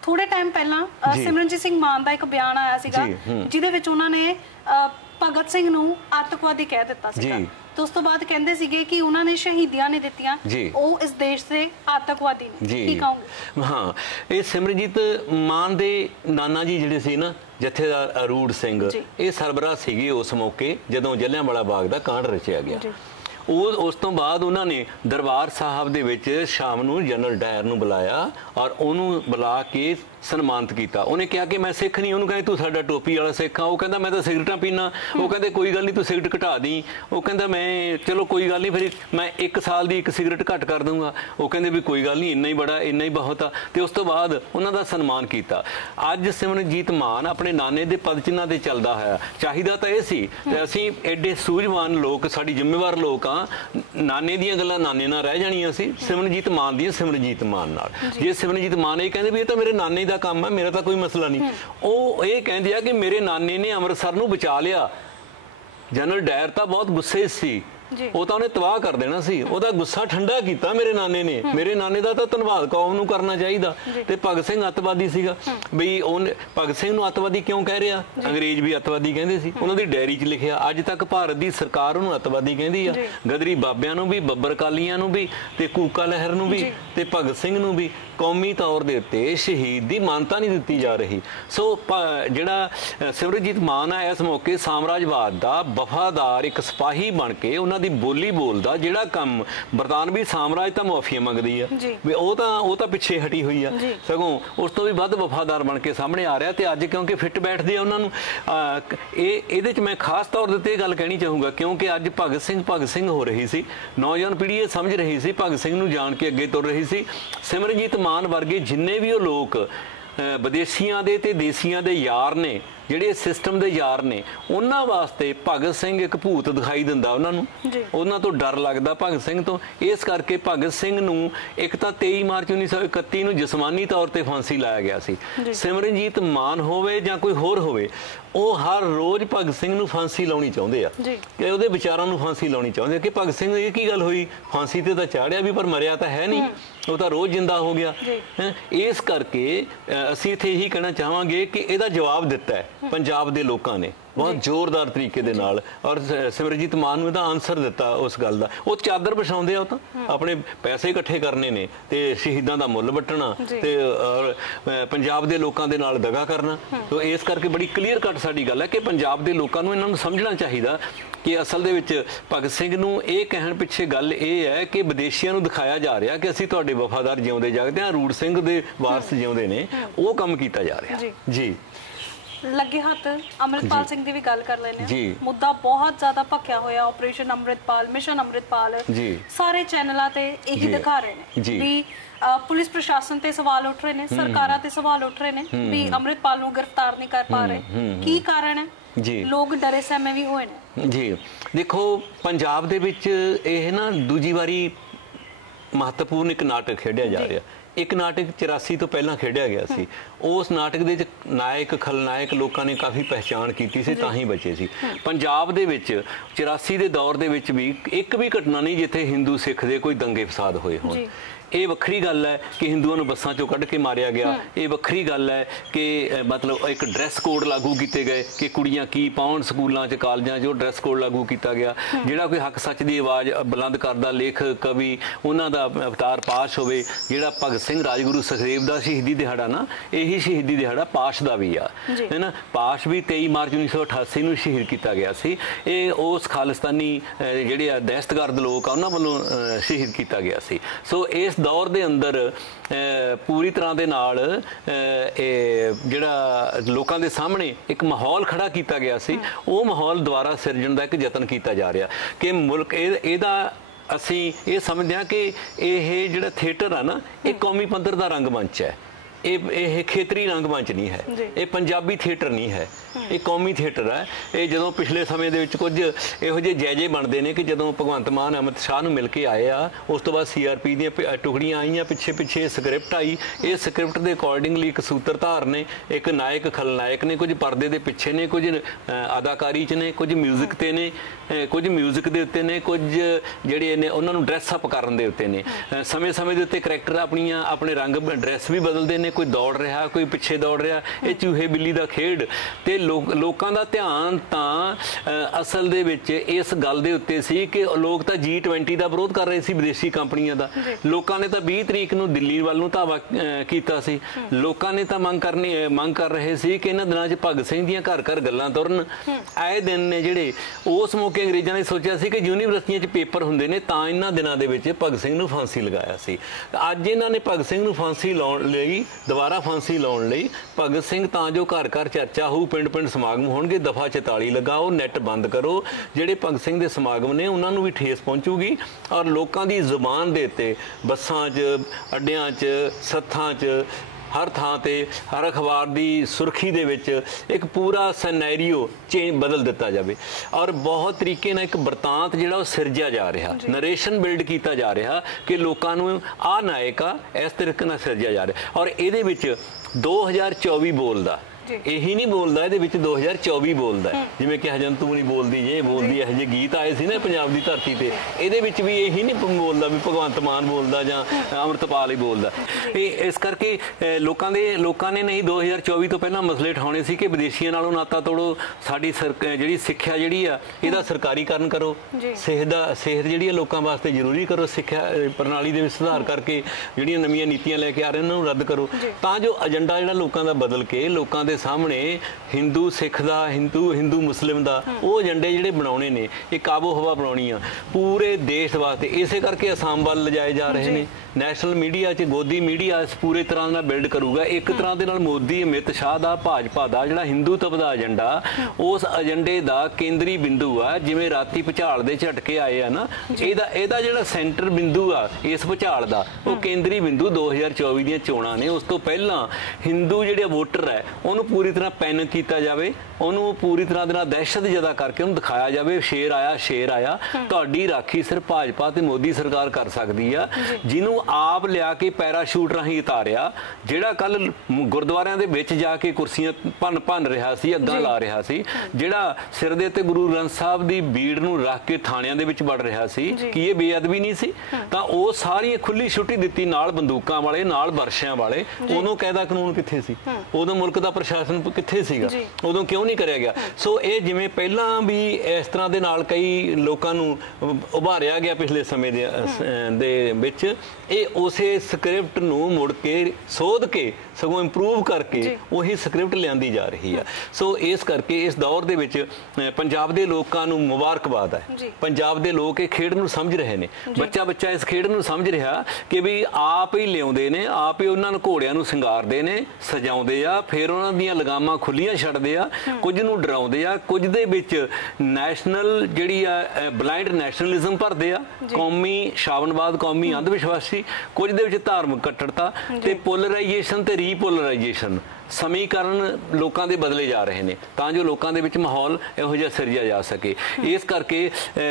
ਥੋੜੇ ਟਾਈਮ ਪਹਿਲਾਂ ਸਿਮਰਨਜੀਤ ਸਿੰਘ ਮਾਨ ਦਾ ਇੱਕ ਬਿਆਨ ਆਇਆ ਸੀਗਾ ਜਿਹਦੇ ਵਿੱਚ ਉਹਨਾਂ ਨੇ ਭਗਤ ਸਿੰਘ ਨੂੰ ਆਤੰਕਵਾਦੀ ਕਹਿ ਦਿੱਤਾ ਸੀਗਾ, ਤੇ ਉਸ ਤੋਂ ਬਾਅਦ ਕਹਿੰਦੇ ਸੀਗੇ ਕਿ ਉਹਨਾਂ ਨੇ ਸ਼ਹੀਦੀਆਂ ਨੇ ਦਿੱਤੀਆਂ, ਉਹ ਇਸ ਦੇਸ਼ ਦੇ ਆਤੰਕਵਾਦੀ ਨੇ। ਕੀ ਕਹੋਗੇ? ਹਾਂ, ਇਹ ਸਿਮਰਨਜੀਤ ਮਾਨ ਦੇ ਨਾਨਾ ਜੀ ਜਿਹੜੇ ਸੀ ਨਾ, ਜਥੇਦਾਰ ਅਰੂੜ ਸਿੰਘ, ਇਹ ਸਰਬਰਾਹ ਸੀਗੇ ਉਸ ਮੌਕੇ ਜਦੋਂ ਜਲਿਆਂਵਾਲਾ ਬਾਗ ਦਾ ਕਾਂਡ ਰਚਿਆ ਗਿਆ। ਉਸ ਤੋਂ ਬਾਅਦ ਉਹਨਾਂ ਨੇ ਦਰਬਾਰ ਸਾਹਿਬ ਦੇ ਵਿੱਚ ਸ਼ਾਮ ਨੂੰ ਜਨਰਲ ਡਾਇਰ ਨੂੰ ਬੁਲਾਇਆ ਔਰ ਉਹਨੂੰ ਬੁਲਾ ਕੇ ਸਨਮਾਨਿਤ ਕੀਤਾ। ਉਹਨੇ ਕਿਹਾ ਕਿ ਮੈਂ ਸਿੱਖ ਨਹੀਂ, ਉਹਨੂੰ ਕਹਿੰਦੇ ਤੂੰ ਸਾਡਾ ਟੋਪੀ ਵਾਲਾ ਸਿੱਖ ਆ। ਉਹ ਕਹਿੰਦਾ ਮੈਂ ਤਾਂ ਸਿਗਰਟਾਂ ਪੀਣਾ। ਉਹ ਕਹਿੰਦੇ ਕੋਈ ਗੱਲ ਨਹੀਂ, ਤੂੰ ਸਿਗਰਟ ਘਟਾ ਦੀ। ਉਹ ਕਹਿੰਦਾ ਮੈਂ ਚਲੋ ਕੋਈ ਗੱਲ ਨਹੀਂ, ਫਿਰ ਮੈਂ 1 ਸਾਲ ਦੀ 1 ਸਿਗਰਟ ਘੱਟ ਕਰ ਦੂੰਗਾ। ਉਹ ਕਹਿੰਦੇ ਵੀ ਕੋਈ ਗੱਲ ਨਹੀਂ, ਇੰਨਾ ਹੀ ਬੜਾ, ਇੰਨਾ ਹੀ ਬਹੁਤ ਆ। ਤੇ ਉਸ ਤੋਂ ਬਾਅਦ ਉਹਨਾਂ ਦਾ ਸਨਮਾਨ ਕੀਤਾ। ਅੱਜ ਸਿਮਰਨਜੀਤ ਮਾਨ ਆਪਣੇ ਨਾਨੇ ਦੇ ਪਦ ਚਿੰਨ੍ਹਾਂ ਤੇ ਚੱਲਦਾ ਹੋਇਆ, ਚਾਹੀਦਾ ਤਾਂ ਇਹ ਸੀ ਤੇ ਅਸੀਂ ਐਡੇ ਸੂਝਵਾਨ ਲੋਕ, ਸਾਡੀ ਜ਼ਿੰਮੇਵਾਰ ਲੋਕ ਆ, ਨਾਨੇ ਦੀਆਂ ਗੱਲਾਂ ਨਾਨੇ ਨਾਲ ਰਹਿ ਜਾਣੀਆਂ ਸੀ, ਸਿਮਰਨਜੀਤ ਮਾਨ ਦੀਆਂ ਸਿਮਰਨਜੀਤ ਮਾਨ ਨਾਲ। ਜੇ ਸਿਮਰਨਜੀਤ ਮਾਨ ਇਹ ਕਹਿੰਦੇ ਵੀ ਇਹ ਤਾਂ ਮੇਰੇ ਨਾਨੇ ਦਾ ਕੰਮ ਹੈ, ਮੇਰਾ ਤਾਂ ਕੋਈ ਮਸਲਾ ਨਹੀਂ, ਉਹ ਇਹ ਕਹਿੰਦੇ ਆ ਕਿ ਮੇਰੇ ਨਾਨੇ ਨੇ ਅੰਮ੍ਰਿਤਸਰ ਨੂੰ ਬਚਾ ਲਿਆ। ਜਨਰਲ ਡਾਇਰ ਤਾਂ ਬਹੁਤ ਗੁੱਸੇ ਸੀ, ਉਹ ਤਾਂ ਉਹਨੇ ਤਬਾਹ ਕਰ ਦੇਣਾ ਸੀ, ਉਹਦਾ ਗੁੱਸਾ ਠੰਡਾ ਕੀਤਾ ਮੇਰੇ ਨਾਨੇ ਨੇ। ਮੇਰੇ ਨਾਨੇ ਦਾ ਤਾਂ ਧੰਨਵਾਦ ਕੌਮ ਨੂੰ ਕਰਨਾ ਚਾਹੀਦਾ। ਤੇ ਭਗਤ ਸਿੰਘ ਅੱਤਵਾਦੀ ਸੀਗਾ, ਬਈ ਉਹਨੇ ਭਗਤ ਸਿੰਘ ਨੂੰ ਅੱਤਵਾਦੀ ਕਿਉਂ ਕਹਿ ਰਿਹਾ? ਅੰਗਰੇਜ਼ ਵੀ ਅੱਤਵਾਦੀ ਕਹਿੰਦੇ ਸੀ, ਉਹਨਾਂ ਦੀ ਡਾਇਰੀ 'ਚ ਲਿਖਿਆ। ਅੱਜ ਤੱਕ ਭਾਰਤ ਦੀ ਸਰਕਾਰ ਉਹਨੂੰ ਅੱਤਵਾਦੀ ਕਹਿੰਦੀ ਆ। ਗਦਰੀ ਬਾਬਿਆਂ ਨੂੰ ਵੀ, ਬੱਬਰ ਕਾਲੀਆਂ ਨੂੰ ਵੀ, ਤੇ ਕੂਕਾ ਲਹਿਰ ਨੂੰ ਵੀ, ਤੇ ਭਗਤ ਸਿੰਘ ਨੂੰ ਵੀ ਕੌਮੀ ਤੌਰ ਦੇ ਉੱਤੇ ਸ਼ਹੀਦ ਦੀ ਮਾਨਤਾ ਨਹੀਂ ਦਿੱਤੀ ਜਾ ਰਹੀ। ਸੋ ਜਿਹੜਾ ਸਿਮਰਨਜੀਤ ਮਾਨ ਹੈ ਇਸ ਮੌਕੇ ਸਾਮਰਾਜਵਾਦ ਦਾ ਵਫਾਦਾਰ ਇੱਕ ਸਿਪਾਹੀ ਬਣ ਕੇ ਉਹਨਾਂ ਦੀ ਬੋਲੀ ਬੋਲਦਾ। ਜਿਹੜਾ ਕੰਮ ਬਰਤਾਨਵੀ ਸਾਮਰਾਜ ਤਾਂ ਮੁਆਫੀਆਂ ਮੰਗਦੀ ਆ ਵੀ ਉਹ ਤਾਂ ਪਿੱਛੇ ਹਟੀ ਹੋਈ ਆ, ਸਗੋਂ ਉਸ ਤੋਂ ਵੀ ਵੱਧ ਵਫਾਦਾਰ ਬਣ ਕੇ ਸਾਹਮਣੇ ਆ ਰਿਹਾ। ਤੇ ਅੱਜ ਕਿਉਂਕਿ ਫਿੱਟ ਬੈਠਦੇ ਆ ਉਹਨਾਂ ਨੂੰ, ਇਹਦੇ 'ਚ ਮੈਂ ਖਾਸ ਤੌਰ ਦੇ ਇਹ ਗੱਲ ਕਹਿਣੀ ਚਾਹੂੰਗਾ ਕਿਉਂਕਿ ਅੱਜ ਭਗਤ ਸਿੰਘ ਹੋ ਰਹੀ ਸੀ, ਨੌਜਵਾਨ ਪੀੜ੍ਹੀ ਇਹ ਸਮਝ ਰਹੀ ਸੀ, ਭਗਤ ਸਿੰਘ ਨੂੰ ਜਾਣ ਕੇ ਅੱਗੇ ਤੁਰ ਰਹੀ ਸੀ। ਸਿਮਰਨਜੀਤ ਮਾਨ ਵਰਗੇ ਜਿੰਨੇ ਵੀ ਉਹ ਲੋਕ ਵਿਦੇਸ਼ੀਆਂ ਦੇ ਤੇ ਦੇਸੀਆਂ ਦੇ ਯਾਰ ਨੇ, ਜਿਹੜੇ ਸਿਸਟਮ ਦੇ ਯਾਰ ਨੇ ਉਹਨਾਂ ਵਾਸਤੇ ਭਗਤ ਸਿੰਘ ਇੱਕ ਭੂਤ ਦਿਖਾਈ ਦਿੰਦਾ ਉਹਨਾਂ ਨੂੰ, ਉਹਨਾਂ ਤੋਂ ਡਰ ਲੱਗਦਾ ਭਗਤ ਸਿੰਘ ਤੋਂ। ਇਸ ਕਰਕੇ ਭਗਤ ਸਿੰਘ ਨੂੰ ਇੱਕ ਤਾਂ 23 ਮਾਰਚ 1931 ਨੂੰ ਜਿਸਮਾਨੀ ਤੌਰ ਤੇ ਫਾਂਸੀ ਲਾਇਆ ਗਿਆ ਸੀ। ਸਿਮਰਨਜੀਤ ਮਾਨ ਹੋਵੇ ਜਾਂ ਕੋਈ ਹੋਰ ਹੋਵੇ, ਉਹ ਹਰ ਰੋਜ਼ ਭਗਤ ਸਿੰਘ ਨੂੰ ਫਾਂਸੀ ਲਾਉਣੀ ਚਾਹੁੰਦੇ ਆ ਕਿ ਉਹਦੇ ਵਿਚਾਰਾਂ ਨੂੰ ਫਾਂਸੀ ਲਾਉਣੀ ਚਾਹੁੰਦੇ ਆ ਕਿ ਭਗਤ ਸਿੰਘ ਇਹ ਕੀ ਗੱਲ ਹੋਈ, ਫਾਂਸੀ ਤੇ ਤਾਂ ਚਾੜਿਆ ਵੀ ਪਰ ਮਰਿਆ ਤਾਂ ਹੈ ਨਹੀਂ, ਉਹ ਤਾਂ ਰੋਜ਼ ਜਿੰਦਾ ਹੋ ਗਿਆ। ਇਸ ਕਰਕੇ ਅਸੀਂ ਇੱਥੇ ਇਹੀ ਕਹਿਣਾ ਚਾਹਾਂਗੇ ਕਿ ਇਹਦਾ ਜਵਾਬ ਦਿੱਤਾ ਹੈ ਪੰਜਾਬ ਦੇ ਲੋਕਾਂ ਨੇ ਬਹੁਤ ਜ਼ੋਰਦਾਰ ਤਰੀਕੇ ਦੇ ਨਾਲ, ਔਰ ਸਿਮਰਜੀਤ ਮਾਨ ਨੂੰ ਇਹਦਾ ਆਨਸਰ ਦਿੱਤਾ ਉਸ ਗੱਲ ਦਾ। ਉਹ ਚਾਦਰ ਵਿਛਾਉਂਦੇ ਆ, ਉਹ ਤਾਂ ਆਪਣੇ ਪੈਸੇ ਇਕੱਠੇ ਕਰਨੇ ਨੇ ਤੇ ਸ਼ਹੀਦਾਂ ਦਾ ਮੁੱਲ ਵੱਟਣਾ ਤੇ ਪੰਜਾਬ ਦੇ ਲੋਕਾਂ ਦੇ ਨਾਲ ਦਗਾ ਕਰਨਾ। ਤੋ ਇਸ ਕਰਕੇ ਬੜੀ ਕਲੀਅਰ ਕੱਟ ਸਾਡੀ ਗੱਲ ਹੈ ਕਿ ਪੰਜਾਬ ਦੇ ਲੋਕਾਂ ਨੂੰ ਇਹਨਾਂ ਨੂੰ ਸਮਝਣਾ ਚਾਹੀਦਾ ਕਿ ਅਸਲ ਦੇ ਵਿੱਚ ਭਗਤ ਸਿੰਘ ਨੂੰ ਇਹ ਕਹਿਣ ਪਿੱਛੇ ਗੱਲ ਇਹ ਹੈ ਕਿ ਵਿਦੇਸ਼ੀਆਂ ਨੂੰ ਦਿਖਾਇਆ ਜਾ ਰਿਹਾ ਕਿ ਅਸੀਂ ਤੁਹਾਡੇ ਵਫਾਦਾਰ ਜਿਉਂਦੇ ਜਾਗਦੇ ਹਾਂ, ਰੂੜ ਸਿੰਘ ਦੇ ਵਾਰਸ ਜਿਉਂਦੇ ਨੇ, ਉਹ ਕੰਮ ਕੀਤਾ ਜਾ ਰਿਹਾ ਜੀ। ਲੱਗੇ ਹੱਥ ਅੰਮ੍ਰਿਤਪਾਲ ਸਿੰਘ ਦੀ ਵੀ ਗੱਲ ਕਰ ਲੈਣੇ ਆ। ਮੁੱਦਾ ਬਹੁਤ ਜ਼ਿਆਦਾ ਭਖਿਆ ਹੋਇਆ, ਆਪਰੇਸ਼ਨ ਅੰਮ੍ਰਿਤਪਾਲ, ਮਿਸ਼ਨ ਅੰਮ੍ਰਿਤਪਾਲ, ਸਾਰੇ ਚੈਨਲਾਂ ਤੇ ਇਹੀ ਦਿਖਾ ਰਹੇ ਨੇ ਵੀ ਪੁਲਿਸ ਪ੍ਰਸ਼ਾਸਨ ਤੇ ਸਵਾਲ ਉੱਠ ਰਹੇ ਨੇ, ਸਰਕਾਰਾਂ ਤੇ ਸਵਾਲ ਉੱਠ ਰਹੇ ਨੇ ਵੀ ਅੰਮ੍ਰਿਤਪਾਲ ਨੂੰ ਗ੍ਰਿਫਤਾਰ ਨਹੀਂ ਕਰ ਪਾ ਰਹੇ। ਕੀ ਕਾਰਨ ਹੈ? ਲੋਕ ਡਰੇ ਸਹਿਮੇ ਵੀ ਹੋਏ ਨੇ ਜੀ। ਦੇਖੋ ਪੰਜਾਬ ਦੇ ਵਿੱਚ ਇਹ ਨਾ ਦੂਜੀ ਵਾਰੀ ਮਹੱਤਵਪੂਰਨ ਇੱਕ ਨਾਟਕ ਖੇਡਿਆ ਜਾ ਰਿਹਾ। ਇੱਕ ਨਾਟਕ 84 ਤੋਂ ਪਹਿਲਾਂ ਖੇਡਿਆ ਗਿਆ ਸੀ। ਉਸ ਨਾਟਕ ਦੇ ਵਿੱਚ ਨਾਇਕ ਖਲਨਾਇਕ ਲੋਕਾਂ ਨੇ ਕਾਫੀ ਪਹਿਚਾਣ ਕੀਤੀ ਸੀ, ਤਾਂ ਹੀ ਬਚੇ ਸੀ। ਪੰਜਾਬ ਦੇ ਵਿੱਚ 84 ਦੇ ਦੌਰ ਦੇ ਵਿੱਚ ਵੀ ਇੱਕ ਵੀ ਘਟਨਾ ਨਹੀਂ ਜਿੱਥੇ ਹਿੰਦੂ ਸਿੱਖ ਦੇ ਕੋਈ ਦੰਗੇ ਫਸਾਦ ਹੋਏ ਹੋਣ। ਇਹ ਵੱਖਰੀ ਗੱਲ ਹੈ ਕਿ ਹਿੰਦੂਆਂ ਨੂੰ ਬੱਸਾਂ ਚੋਂ ਕੱਢ ਕੇ ਮਾਰਿਆ ਗਿਆ। ਇਹ ਵੱਖਰੀ ਗੱਲ ਹੈ ਕਿ ਮਤਲਬ ਇੱਕ ਡਰੈਸ ਕੋਡ ਲਾਗੂ ਕੀਤੇ ਗਏ ਕਿ ਕੁੜੀਆਂ ਕੀ ਪਾਉਣ, ਸਕੂਲਾਂ 'ਚ ਕਾਲਜਾਂ 'ਚ ਉਹ ਡਰੈਸ ਕੋਡ ਲਾਗੂ ਕੀਤਾ ਗਿਆ। ਜਿਹੜਾ ਕੋਈ ਹੱਕ ਸੱਚ ਦੀ ਆਵਾਜ਼ ਬੁਲੰਦ ਕਰਦਾ ਲੇਖਕ ਕਵੀ, ਉਹਨਾਂ ਦਾ ਅਵਤਾਰ ਪਾਸ਼ ਹੋਵੇ। ਜਿਹੜਾ ਭਗਤ ਸਿੰਘ ਰਾਜਗੁਰੂ ਸੁਖਦੇਵ ਦਾ ਸ਼ਹੀਦੀ ਦਿਹਾੜਾ ਨਾ, ਇਹੀ ਸ਼ਹੀਦੀ ਦਿਹਾੜਾ ਪਾਸ਼ ਦਾ ਵੀ ਆ, ਹੈ ਨਾ। ਪਾਸ਼ ਵੀ 23 ਮਾਰਚ 1988 ਨੂੰ ਸ਼ਹੀਦ ਕੀਤਾ ਗਿਆ ਸੀ। ਇਹ ਉਸ ਖਾਲਿਸਤਾਨੀ ਜਿਹੜੇ ਆ ਦਹਿਸ਼ਤਗਰਦ ਲੋਕ ਆ ਉਹਨਾਂ ਵੱਲੋਂ ਸ਼ਹੀਦ ਕੀਤਾ ਗਿਆ ਸੀ। ਸੋ ਇਸ ਦੌਰ ਦੇ ਅੰਦਰ ਪੂਰੀ ਤਰ੍ਹਾਂ ਦੇ ਨਾਲ ਜਿਹੜਾ ਲੋਕਾਂ ਦੇ ਸਾਹਮਣੇ ਇੱਕ ਮਾਹੌਲ ਖੜਾ ਕੀਤਾ ਗਿਆ ਸੀ, ਉਹ ਮਾਹੌਲ ਦੁਆਰਾ ਸਿਰਜਣ ਦਾ ਇੱਕ ਯਤਨ ਕੀਤਾ ਜਾ ਰਿਹਾ ਕਿ ਮੁਲਕ ਇਹਦਾ ਅਸੀਂ ਇਹ ਸਮਝਦੇ ਹਾਂ ਕਿ ਇਹ ਜਿਹੜਾ ਥੀਏਟਰ ਆ ਨਾ, ਇਹ ਕੌਮੀ ਪੱਧਰ ਦਾ ਰੰਗਮੰਚ ਹੈ। ਇਹ ਖੇਤਰੀ ਰੰਗਮੰਚ ਨਹੀਂ ਹੈ, ਇਹ ਪੰਜਾਬੀ ਥੀਏਟਰ ਨਹੀਂ ਹੈ, ਇਹ ਕੌਮੀ ਥੀਏਟਰ ਹੈ। ਇਹ ਜਦੋਂ ਪਿਛਲੇ ਸਮੇਂ ਦੇ ਵਿੱਚ ਕੁਝ ਇਹੋ ਜਿਹੇ ਜਾਇਜੇ ਬਣਦੇ ਨੇ ਕਿ ਜਦੋਂ ਭਗਵੰਤ ਮਾਨ ਅਮਿਤ ਸ਼ਾਹ ਨੂੰ ਮਿਲ ਕੇ ਆਏ ਆ, ਉਸ ਤੋਂ ਬਾਅਦ CRP ਦੀਆਂ ਟੁਕੜੀਆਂ ਆਈਆਂ, ਪਿੱਛੇ ਸਕ੍ਰਿਪਟ ਆਈ। ਇਹ ਸਕ੍ਰਿਪਟ ਦੇ ਅਕੋਰਡਿੰਗਲੀ ਇੱਕ ਸੂਤਰਧਾਰ ਨੇ, ਇੱਕ ਨਾਇਕ ਖਲਨਾਇਕ ਨੇ, ਕੁਝ ਪਰਦੇ ਦੇ ਪਿੱਛੇ ਨੇ, ਕੁਝ ਅਦਾਕਾਰੀ 'ਚ ਨੇ, ਕੁਝ ਮਿਊਜ਼ਿਕ ਤੇ ਨੇ, ਕੁਝ ਮਿਊਜ਼ਿਕ ਦੇ ਉੱਤੇ ਨੇ, ਕੁਝ ਜਿਹੜੇ ਨੇ ਉਹਨਾਂ ਨੂੰ ਡਰੈਸ ਅਪ ਕਰਨ ਦੇ ਉੱਤੇ ਨੇ। ਸਮੇਂ ਦੇ ਉੱਤੇ ਕਰੈਕਟਰ ਆਪਣੇ ਰੰਗ ਡਰੈਸ ਵੀ ਬਦਲਦੇ ਨੇ, ਕੋਈ ਦੌੜ ਰਿਹਾ, ਕੋਈ ਪਿੱਛੇ ਦੌੜ ਰਿਹਾ। ਇਹ ਚੂਹੇ ਬਿੱਲੀ ਦਾ ਖੇਡ। ਤੇ ਲੋਕਾਂ ਦਾ ਧਿਆਨ ਤਾਂ ਅਸਲ ਦੇ ਵਿੱਚ ਇਸ ਗੱਲ ਦੇ ਉੱਤੇ ਸੀ ਕਿ ਲੋਕ ਤਾਂ G20 ਦਾ ਵਿਰੋਧ ਕਰ ਰਹੇ ਸੀ, ਵਿਦੇਸ਼ੀ ਕੰਪਨੀਆਂ ਦਾ। ਲੋਕਾਂ ਨੇ ਤਾਂ 20 ਤਰੀਕ ਨੂੰ ਦਿੱਲੀ ਵੱਲ ਨੂੰ ਧਾਵਾ ਕੀਤਾ ਸੀ। ਲੋਕਾਂ ਨੇ ਤਾਂ ਮੰਗ ਕਰ ਰਹੇ ਸੀ ਕਿ ਇਹਨਾਂ ਦਿਨਾਂ 'ਚ ਭਗਤ ਸਿੰਘ ਦੀਆਂ ਘਰ ਗੱਲਾਂ ਤੁਰਨ। ਆਏ ਦਿਨ ਨੇ ਜਿਹੜੇ ਉਸ ਮੌਕੇ ਅੰਗਰੇਜ਼ਾਂ ਨੇ ਸੋਚਿਆ ਸੀ ਕਿ ਯੂਨੀਵਰਸਿਟੀਆਂ 'ਚ ਪੇਪਰ ਹੁੰਦੇ ਨੇ, ਤਾਂ ਇਹਨਾਂ ਦਿਨਾਂ ਦੇ ਵਿੱਚ ਭਗਤ ਸਿੰਘ ਨੂੰ ਫਾਂਸੀ ਲਗਾਇਆ ਸੀ। ਅੱਜ ਇਹਨਾਂ ਨੇ ਭਗਤ ਸਿੰਘ ਨੂੰ ਫਾਂਸੀ ਲਾਉਣ ਲਈ, ਦੁਬਾਰਾ ਫਾਂਸੀ ਲਾਉਣ ਲਈ, ਭਗਤ ਸਿੰਘ ਤਾਂ ਜੋ ਘਰ ਚਰਚਾ ਹੋਊ, ਪਿੰਡ ਸਮਾਗਮ ਹੋਣਗੇ, ਦਫਾ 44 ਲਗਾਓ, ਨੈਟ ਬੰਦ ਕਰੋ। ਜਿਹੜੇ ਭਗਤ ਸਿੰਘ ਦੇ ਸਮਾਗਮ ਨੇ ਉਹਨਾਂ ਨੂੰ ਵੀ ਠੇਸ ਪਹੁੰਚੂਗੀ ਔਰ ਲੋਕਾਂ ਦੀ ਜ਼ੁਬਾਨ ਦੇ ਉੱਤੇ ਬੱਸਾਂ 'ਚ, ਅੱਡਿਆਂ 'ਚ, ਸੱਥਾਂ 'ਚ, ਹਰ ਥਾਂ ਤੇ, ਹਰ ਅਖਬਾਰ ਦੀ ਸੁਰਖੀ ਦੇ ਵਿੱਚ ਇੱਕ ਪੂਰਾ ਸਿਨੈਰੀਓ ਬਦਲ ਦਿੱਤਾ ਜਾਵੇ। ਔਰ ਬਹੁਤ ਤਰੀਕੇ ਨਾਲ ਇੱਕ ਬਰਤਾਂਤ ਜਿਹੜਾ ਉਹ ਸਿਰਜਿਆ ਜਾ ਰਿਹਾ, ਨਰੇਸ਼ਨ ਬਿਲਡ ਕੀਤਾ ਜਾ ਰਿਹਾ ਕਿ ਲੋਕਾਂ ਨੂੰ ਆਹ ਨਾਇਕ ਆ, ਇਸ ਤਰੀਕੇ ਨਾਲ ਸਿਰਜਿਆ ਜਾ ਰਿਹਾ। ਔਰ ਇਹਦੇ ਵਿੱਚ 2024 ਬੋਲਦਾ, ਇਹੀ ਨਹੀਂ ਬੋਲਦਾ, ਇਹਦੇ ਵਿੱਚ 2024 ਬੋਲਦਾ। ਜਿਵੇਂ ਕਿ ਹਜੰਤੂ ਨਹੀਂ ਬੋਲਦੀ, ਜੇ ਬੋਲਦੀ, ਇਹੋ ਜਿਹੇ ਗੀਤ ਆਏ ਸੀ ਨਾ ਪੰਜਾਬ ਦੀ ਧਰਤੀ ਤੇ, ਇਹਦੇ ਵਿੱਚ ਵੀ ਇਹੀ ਨਹੀਂ ਬੋਲਦਾ ਵੀ ਭਗਵੰਤ ਮਾਨ ਬੋਲਦਾ ਜਾਂ ਅੰਮ੍ਰਿਤਪਾਲ ਹੀ ਬੋਲਦਾ। ਇਸ ਕਰਕੇ ਲੋਕਾਂ ਨੇ ਨਹੀਂ 2024 ਤੋਂ ਪਹਿਲਾਂ ਮਸਲੇ ਉਠਾਉਣੇ ਸੀ ਕਿ ਵਿਦੇਸ਼ੀਆਂ ਨਾਲੋਂ ਨਾਤਾ ਤੋੜੋ, ਸਾਡੀ ਜਿਹੜੀ ਸਿੱਖਿਆ ਜਿਹੜੀ ਆ ਇਹਦਾ ਸਰਕਾਰੀਕਰਨ ਕਰੋ, ਸਿਹਤ ਜਿਹੜੀ ਆ ਲੋਕਾਂ ਵਾਸਤੇ ਜ਼ਰੂਰੀ ਕਰੋ, ਸਿੱਖਿਆ ਪ੍ਰਣਾਲੀ ਦੇ ਵਿੱਚ ਸੁਧਾਰ ਕਰਕੇ ਜਿਹੜੀਆਂ ਨਵੀਆਂ ਨੀਤੀਆਂ ਲੈ ਕੇ ਆ ਰਹੇ ਉਹਨਾਂ ਨੂੰ ਰੱਦ ਕਰੋ, ਤਾਂ ਜੋ ਏਜੰਡਾ ਜਿਹੜਾ ਲੋਕਾਂ ਦਾ ਬਦਲ ਕੇ ਲੋਕਾਂ ਦੇ ਸਾਹਮਣੇ ਹਿੰਦੂ ਸਿੱਖ ਦਾ, ਹਿੰਦੂ ਮੁਸਲਿਮ ਦਾ, ਉਹ ਏਜੰਡੇ ਜਿਹੜੇ ਬਣਾਉਣੇ ਨੇ, ਇਹ ਕਾਬੂ ਹਵਾ ਬਣਾਉਣੀ ਆ ਪੂਰੇ ਦੇਸ਼ ਵਾਸਤੇ। ਇਸੇ ਕਰਕੇ ਅਸਾਮ ਵੱਲ ਲਿਜਾਏ ਜਾ ਰਹੇ ਨੇ, ਨੈਸ਼ਨਲ ਮੀਡੀਆ 'ਚ ਗੋਦੀ ਮੀਡੀਆ ਇਸ ਪੂਰੇ ਤਰ੍ਹਾਂ ਨਾਲ ਬਿਲਡ ਕਰੂਗਾ। ਇੱਕ ਤਰ੍ਹਾਂ ਦੇ ਨਾਲ ਮੋਦੀ ਅਮਿਤ ਸ਼ਾਹ ਦਾ ਭਾਜਪਾ ਦਾ ਜਿਹੜਾ ਹਿੰਦੂਤਵ ਦਾ ਏਜੰਡਾ, ਉਸ ਏਜੰਡੇ ਦਾ ਕੇਂਦਰੀ ਬਿੰਦੂ ਆ। ਜਿਵੇਂ ਰਾਤੀ ਭੁਚਾਲ ਦੇ ਝਟਕੇ ਆਏ ਆ ਨਾ, ਇਹਦਾ ਜਿਹੜਾ ਸੈਂਟਰ ਬਿੰਦੂ ਆ ਇਸ ਭੁਚਾਲ ਦਾ, ਉਹ ਕੇਂਦਰੀ ਬਿੰਦੂ 2024 ਦੀਆਂ ਚੋਣਾਂ ਨੇ। ਉਸ ਤੋਂ ਪਹਿਲਾਂ ਹਿੰਦੂ ਜਿਹੜੇ ਵੋਟਰ ਹੈ ਉਹਨੂੰ ਪੂਰੀ ਤਰ੍ਹਾਂ ਪੈਨਿਕ ਕੀਤਾ ਜਾਵੇ, ਉਹਨੂੰ ਪੂਰੀ ਤਰ੍ਹਾਂ ਦੇ ਨਾਲ ਦਹਿਸ਼ਤ ਜਦਾ ਕਰਕੇ ਉਹਨੂੰ ਦਿਖਾਇਆ ਜਾਵੇ ਸ਼ੇਰ ਆਇਆ। ਤੁਹਾਡੀ ਰਾਖੀ ਸਿਰਫ ਭਾਜਪਾ ਤੇ ਮੋਦੀ ਸਰਕਾਰ ਕਰ ਸਕਦੀ ਆ, ਜਿਹਨੂੰ ਆਪ ਲਿਆ ਕੇ ਪੈਰਾਸ਼ੂਟ ਰਾਹੀਂ ਉਤਾਰਿਆ, ਜਿਹੜਾ ਕੱਲ ਗੁਰਦੁਆਰਿਆਂ ਦੇ ਵਿੱਚ ਜਾ ਕੇ ਕੁਰਸੀਆਂ ਭੰਨ ਰਿਹਾ ਸੀ, ਅੱਗਾਂ ਲਾ ਰਿਹਾ ਸੀ, ਜਿਹੜਾ ਸਿਰ ਦੇ ਉੱਤੇ ਗੁਰੂ ਗ੍ਰੰਥ ਸਾਹਿਬ ਦੀ ਬੀੜ ਨੂੰ ਰੱਖ ਕੇ ਥਾਣਿਆਂ ਦੇ ਵਿੱਚ ਵੜ ਰਿਹਾ ਸੀ, ਕਿ ਇਹ ਬੇਅਦਬੀ ਨਹੀਂ ਸੀ? ਤਾਂ ਉਹ ਸਾਰੀ ਖੁੱਲੀ ਛੁੱਟੀ ਦਿੱਤੀ, ਨਾਲ ਬੰਦੂਕਾਂ ਵਾਲੇ, ਨਾਲ ਵਰਸ਼ਿਆਂ ਵਾਲੇ। ਉਦੋਂ ਕਾਇਦਾ ਕਾਨੂੰਨ ਕਿੱਥੇ ਸੀ? ਉਦੋਂ ਮੁਲਕ ਦਾ ਪ੍ਰਸ਼ਾਸਨ ਕਿੱਥੇ ਸੀਗਾ? ਉਦੋਂ ਕਿਉਂ ਨਹੀਂ ਕਰਿਆ ਗਿਆ? ਸੋ ਇਹ ਜਿਵੇਂ ਪਹਿਲਾਂ ਵੀ ਇਸ ਤਰ੍ਹਾਂ ਦੇ ਨਾਲ ਕਈ ਲੋਕਾਂ ਨੂੰ ਉਭਾਰਿਆ ਗਿਆ ਪਿਛਲੇ ਸਮੇਂ ਦੇ ਵਿੱਚ, ਇਹ ਉਸੇ ਸਕ੍ਰਿਪਟ ਨੂੰ ਮੁੜ ਕੇ ਸੋਧ ਕੇ ਸਗੋਂ ਇੰਪਰੂਵ ਕਰਕੇ ਉਹੀ ਸਕ੍ਰਿਪਟ ਲਿਆਂਦੀ ਜਾ ਰਹੀ ਆ। ਸੋ ਇਸ ਕਰਕੇ ਇਸ ਦੌਰ ਦੇ ਵਿੱਚ ਪੰਜਾਬ ਦੇ ਲੋਕਾਂ ਨੂੰ ਮੁਬਾਰਕਬਾਦ ਹੈ। ਪੰਜਾਬ ਦੇ ਲੋਕ ਇਹ ਖੇਡ ਨੂੰ ਸਮਝ ਰਹੇ ਨੇ। ਬੱਚਾ ਇਸ ਖੇਡ ਨੂੰ ਸਮਝ ਰਿਹਾ ਕਿ ਵੀ ਆਪ ਹੀ ਲਿਆਉਂਦੇ ਨੇ, ਆਪ ਹੀ ਉਹਨਾਂ ਨੂੰ ਘੋੜਿਆਂ ਨੂੰ ਸ਼ਿੰਗਾਰਦੇ ਨੇ, ਸਜਾਉਂਦੇ ਆ, ਫਿਰ ਉਹਨਾਂ ਦੀਆਂ ਲਗਾਮਾਂ ਖੁੱਲੀਆਂ ਛੱਡਦੇ ਆ, ਕੁਝ ਨੂੰ ਡਰਾਉਂਦੇ ਆ, ਕੁਝ ਦੇ ਵਿੱਚ ਨੈਸ਼ਨਲ ਜਿਹੜੀ ਆ ਬਲਾਈਂਡ ਨੈਸ਼ਨਲਿਜ਼ਮ ਭਰਦੇ ਆ, ਕੌਮੀ ਸ਼ਾਵਨਵਾਦ, ਕੌਮੀ ਅੰਧ ਵਿਸ਼ਵਾਸੀ, ਕੁਝ ਦੇ ਵਿੱਚ ਧਾਰਮਿਕ ਕੱਟੜਤਾ ਤੇ ਪੋਲਰਾਈਜੇਸ਼ਨ ਤੇ ਰੀਪੋਲਰਾਈਜੇਸ਼ਨ, ਸਮੀਕਰਨ ਲੋਕਾਂ ਦੇ ਬਦਲੇ ਜਾ ਰਹੇ ਨੇ ਤਾਂ ਜੋ ਲੋਕਾਂ ਦੇ ਵਿੱਚ ਮਾਹੌਲ ਇਹੋ ਜਿਹਾ ਸਿਰਜਿਆ ਜਾ ਸਕੇ। ਇਸ ਕਰਕੇ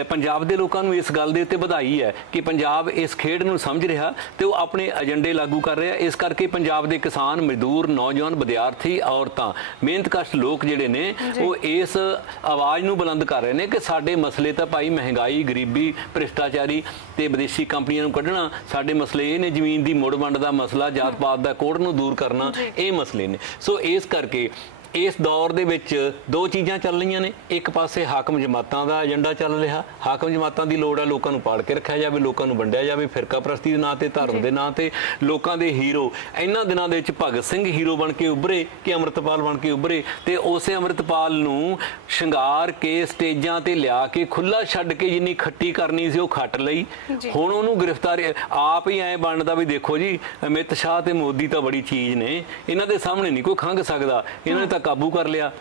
ਪੰਜਾਬ ਦੇ ਲੋਕਾਂ ਨੂੰ ਇਸ ਗੱਲ ਦੇ ਉੱਤੇ ਵਧਾਈ ਹੈ ਕਿ ਪੰਜਾਬ ਇਸ ਖੇਡ ਨੂੰ ਸਮਝ ਰਿਹਾ ਤੇ ਉਹ ਆਪਣੇ ਏਜੰਡੇ ਲਾਗੂ ਕਰ ਰਿਹਾ। ਇਸ ਕਰਕੇ ਪੰਜਾਬ ਦੇ ਕਿਸਾਨ, ਮਜ਼ਦੂਰ, ਨੌਜਵਾਨ, ਵਿਦਿਆਰਥੀ, ਔਰਤਾਂ, ਮਿਹਨਤਕਸ਼ ਲੋਕ ਜਿਹੜੇ ਨੇ ਉਹ ਇਸ ਆਵਾਜ਼ ਨੂੰ ਬੁਲੰਦ ਕਰ ਰਹੇ ਨੇ ਕਿ ਸਾਡੇ ਮਸਲੇ ਤਾਂ ਭਾਈ ਮਹਿੰਗਾਈ, ਗਰੀਬੀ, ਭ੍ਰਿਸ਼ਟਾਚਾਰੀ ਤੇ ਵਿਦੇਸ਼ੀ ਕੰਪਨੀਆਂ ਨੂੰ ਕੱਢਣਾ, ਸਾਡੇ ਮਸਲੇ ਇਹ ਨੇ, ਜ਼ਮੀਨ ਦੀ ਮੁੜ ਵੰਡ ਦਾ ਮਸਲਾ, ਜਾਤ ਪਾਤ ਦਾ ਕੋੜ ਨੂੰ ਦੂਰ ਕਰਨਾ, ਇਹ ਮਸਲੇ ਨੇ। ਸੋ ਇਸ ਕਰਕੇ ਇਸ ਦੌਰ ਦੇ ਵਿੱਚ ਦੋ ਚੀਜ਼ਾਂ ਚੱਲ ਰਹੀਆਂ ਨੇ। ਇੱਕ ਪਾਸੇ ਹਾਕਮ ਜਮਾਤਾਂ ਦਾ ਏਜੰਡਾ ਚੱਲ ਰਿਹਾ। ਹਾਕਮ ਜਮਾਤਾਂ ਦੀ ਲੋੜ ਹੈ ਲੋਕਾਂ ਨੂੰ ਪਾੜ ਕੇ ਰੱਖਿਆ ਜਾਵੇ, ਲੋਕਾਂ ਨੂੰ ਵੰਡਿਆ ਜਾਵੇ, ਫਿਰਕਾ ਪ੍ਰਸਤੀ ਦੇ ਨਾਂ ਤੇ, ਧਰਮ ਦੇ ਨਾਂ ਤੇ। ਲੋਕਾਂ ਦੇ ਹੀਰੋ ਇਹਨਾਂ ਦਿਨਾਂ ਦੇ ਵਿੱਚ ਭਗਤ ਸਿੰਘ ਹੀਰੋ ਬਣ ਕੇ ਉੱਭਰੇ ਕਿ ਅੰਮ੍ਰਿਤਪਾਲ ਬਣ ਕੇ ਉੱਭਰੇ, ਤੇ ਉਸੇ ਅੰਮ੍ਰਿਤਪਾਲ ਨੂੰ ਸ਼ਿੰਗਾਰ ਕੇ ਸਟੇਜਾਂ ਤੇ ਲਿਆ ਕੇ ਖੁੱਲਾ ਛੱਡ ਕੇ ਜਿੰਨੀ ਖੱਟੀ ਕਰਨੀ ਸੀ ਉਹ ਖੱਟ ਲਈ। ਹੁਣ ਉਹਨੂੰ ਗ੍ਰਿਫਤਾਰੀ ਆਪ ਹੀ ਐਂ ਬਣਦਾ ਵੀ ਦੇਖੋ ਜੀ ਅਮਿਤ ਸ਼ਾਹ ਤੇ ਮੋਦੀ ਤਾਂ ਬੜੀ ਚੀਜ਼ ਨੇ, ਇਹਨਾਂ ਦੇ ਸਾਹਮਣੇ ਨਹੀਂ ਕੋਈ ਖੰਘ ਸਕਦਾ, ਇਹਨਾਂ ਨੇ ਤਾਂ ਕਾਬੂ ਕਰ ਲਿਆ।